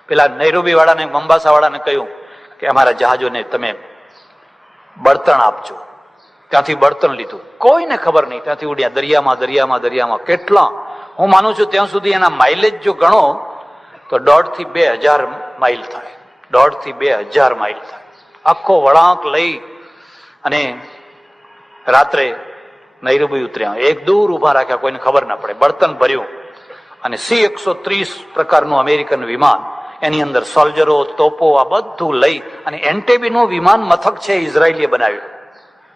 પેલા નૈરોબી વાળાને, મંબાસા વાળાને કહ્યું કે અમારા જહાજોને તમે બળતણ આપજો. ત્યાંથી બળતણ લીધું, કોઈને ખબર નહીં. ત્યાંથી ઉડ્યા દરિયામાં દરિયામાં દરિયામાં. કેટલા, હું માનું છું ત્યાં સુધી એના માઇલેજ જો ગણો તો 1.5 થી 2,000 માઇલ થાય. 1.5 થી 2,000 માઇલ થાય. આખો વળાંક લઈ અને રાત્રે નૈરોબી ઉતર્યા. એક દૂર ઉભા રાખ્યા, કોઈને ખબર ના પડે. બળતણ ભર્યું અને C-130 પ્રકારનું અમેરિકન વિમાન એની અંદર સોલ્જરો, તોપો, આ બધું લઈ અને એન્ટેબીનું વિમાન મથક છે ઇઝરાયલીએ બનાવ્યું,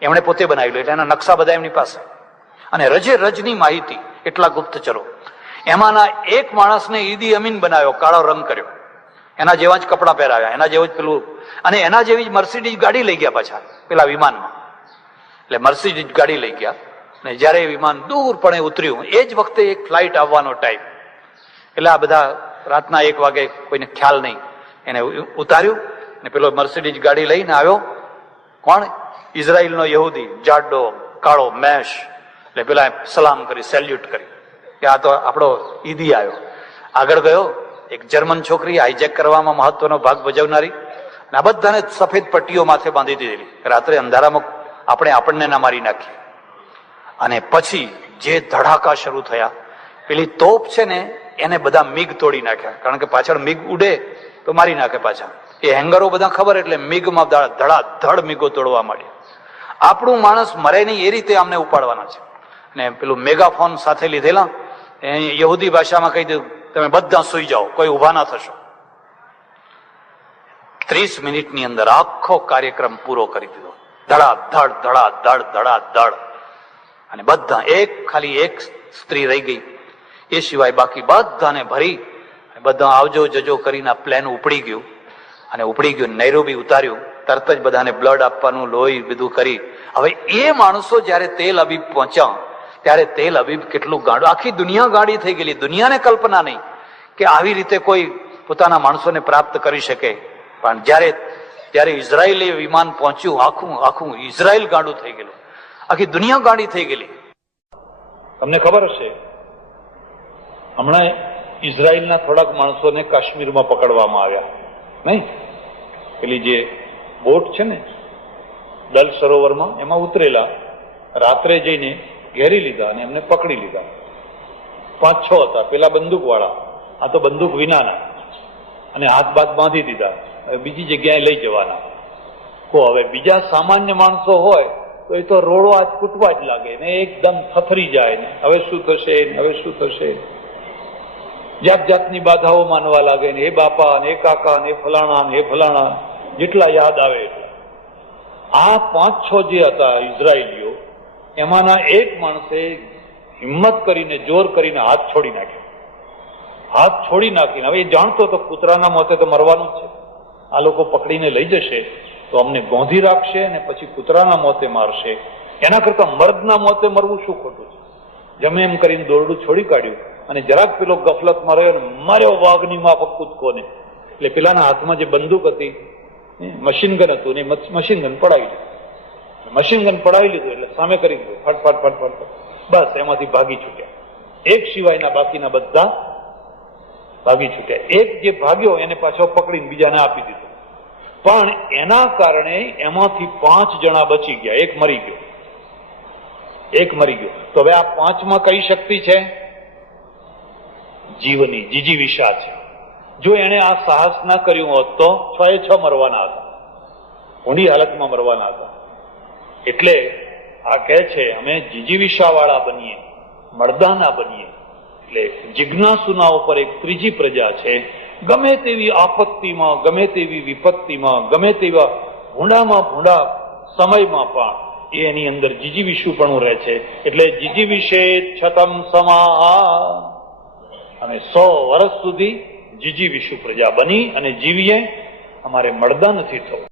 એમણે પોતે બનાવેલું, એટલે એના નકશા બધા એમની પાસે, અને રજે રજની માહિતી, એટલા ગુપ્તચરો. એમાંના એક માણસને ઈદી અમીન બનાવ્યો, કાળો રંગ કર્યો, એના જેવા જ કપડાં પહેરાવ્યા, એના જેવું જ પેલું, અને એના જેવી જ મર્સિડીઝ ગાડી લઈ ગયા પાછા પેલા વિમાનમાં. એટલે મર્સિડીઝ ગાડી લઈ ગયા, અને જયારે વિમાન દૂર પણ ઉતર્યું એ જ વખતે એક ફ્લાઇટ આવવાનો ટાઈમ, એટલે આ બધા રાતના 1 વાગે, કોઈને ખ્યાલ નહીં, એને ઉતાર્યું ને પેલો મર્સિડીઝ ગાડી લઈને આવ્યો. કોણ? ઇઝરાયલનો યહૂદી, જાડો કાળો મેશ. એટલે પેલા સલામ કરી, સેલ્યુટ કરી કે આ તો આપણો ઈદી આવ્યો. આગળ ગયો એક જર્મન છોકરી, હાઈજેક કરવામાં મહત્વનો ભાગ ભજવનારી, અને આ બધાને સફેદ પટ્ટીઓ માથે બાંધી દીધેલી, રાત્રે અંધારામાં આપણને ના મારી નાખીએ. અને પછી જે ધડાકા શરૂ થયા, પેલી તોપ છે ને એને બધા મિગ તોડી નાખ્યા, કારણ કે પાછળ મિગ ઉડે તો મારી નાખે પાછા. એ હેંગરો બધા ખબર, એટલે મિગમાં ધડાધડ મિગો તોડવા માંડ્યા. આપણું માણસ મરે નહીં એ રીતે અમને ઉપાડવાના છે. અને પેલું મેગાફોન સાથે લીધેલા, યહૂદી ભાષામાં કહી દીધું, તમે બધા સુઈ જાઓ, કોઈ ઉભા ના થશો. 30 મિનિટની અંદર આખો કાર્યક્રમ પૂરો કરી દીધો, ધડાધડ ધડાધડ ધડાધડ. અને બધા ખાલી એક સ્ત્રી રહી ગઈ, એ સિવાય બાકી બધાને ભરી બધા આવજો જજો કરીને પ્લેન ઉપડી ગયું. અને ઉપડી ગયું, નૈરોબી ઉતાર્યું, તરત જ બધાને બ્લડ આપવાનું, લોહી બધું કરી. હવે એ માણસો જયારે તેલ અબીબ પહોંચ્યા, ત્યારે તેલ અબીબ કેટલું ગાંડું, આખી દુનિયા ગાડી થઈ ગયેલી. દુનિયાને કલ્પના નહીં કે આવી રીતે કોઈ પોતાના માણસોને પ્રાપ્ત કરી શકે. પણ જ્યારે ઇઝરાયલી વિમાન પહોંચ્યું, આખું ઇઝરાયલ ગાંડું થઈ ગયેલું, આખી દુનિયા ગાંડી થઈ ગયેલી. તમને ખબર હશે, હમણાં ઇઝરાયલના થોડાક માણસોને કાશ્મીરમાં પકડવામાં આવ્યા નહીં? પેલી જે બોટ છે ને દલ સરોવરમાં, એમાં ઉતરેલા, રાત્રે જઈને ઘેરી લીધા અને એમને પકડી લીધા. 5-6 હતા, પેલા બંદૂક વાળા, આ તો બંદૂક વિનાના, અને હાથ બાથ બાંધી દીધા. હવે બીજી જગ્યાએ લઈ જવાના. હવે બીજા સામાન્ય માણસો હોય તો એ તો રોડો હાથ કૂટવા જ લાગે ને, એકદમ થથરી જાય ને, હવે શું થશે, હવે શું થશે, જાત જાતની બાધાઓ માનવા લાગે ને, એ બાપા ને, એ કાકા ને, એ ફલાણા ને, એ ફલાણા, જેટલા યાદ આવે એટલા. આ 5-6 જે હતા ઇઝરાયલીઓ, એમાંના એક માણસે હિંમત કરીને, જોર કરીને હાથ છોડી નાખ્યો. હાથ છોડી નાખીને, હવે એ જાણતો તો કૂતરાના મોતે તો મરવાનું જ છે, આ લોકો પકડીને લઈ જશે તો અમને ગોંધી રાખશે અને પછી કૂતરાના મોતે મારશે, એના કરતા મર્દના મોતે મરવું શું ખોટું છે. જમે એમ કરીને દોરડું છોડી કાઢ્યું, અને જરાક પેલો ગફલતમાં રહ્યો ને માર્યો વાઘની માફક કૂદકોને. એટલે પેલાના હાથમાં જે બંદૂક હતી, મશીન ગન હતું, ને મશીન ગન પડાવી લીધું. મશીન ગન પડાવી લીધું એટલે સામે કરી દીધું, ફટ ફટ ફટ ફટ, બસ એમાંથી ભાગી છૂટ્યા. એક સિવાયના બાકીના બધા ભાગી છૂટ્યા. એક જે ભાગ્યો એને પાછો પકડીને બીજાને આપી દીધો. પણ એના કારણે એમાંથી 5 જણા બચી ગયા, એક મરી ગયો. તો હવે આ 5માં કઈ શક્તિ છે? જીવની, જીજીવિષા છે. જો એને આ સાહસ ના કર્યું હોત તો 6 મરવાના હતા, ઊંડી હાલતમાં મરવાના હતા. એટલે આ કહે છે અમે જીજીવિષા વાળા બનીએ, મર્દાના બનીએ. એટલે જિજ્ઞાસુના ઉપર એક ત્રીજી પ્રજા છે, ગમે તેવી આપત્તિમાં, ગમે તેવી વિપત્તિમાં, ગમે તેવા ભૂંડામાં ભૂંડા સમયમાં પણ એ એની અંદર જીજીવિષુપણું રહે છે. એટલે જીજીવિષે છતમ સમાહ, અમે 100 વર્ષ સુધી જીજીવિષુ પ્રજા બની અને જીવીએ. અમારે મર્દા નથી થવું.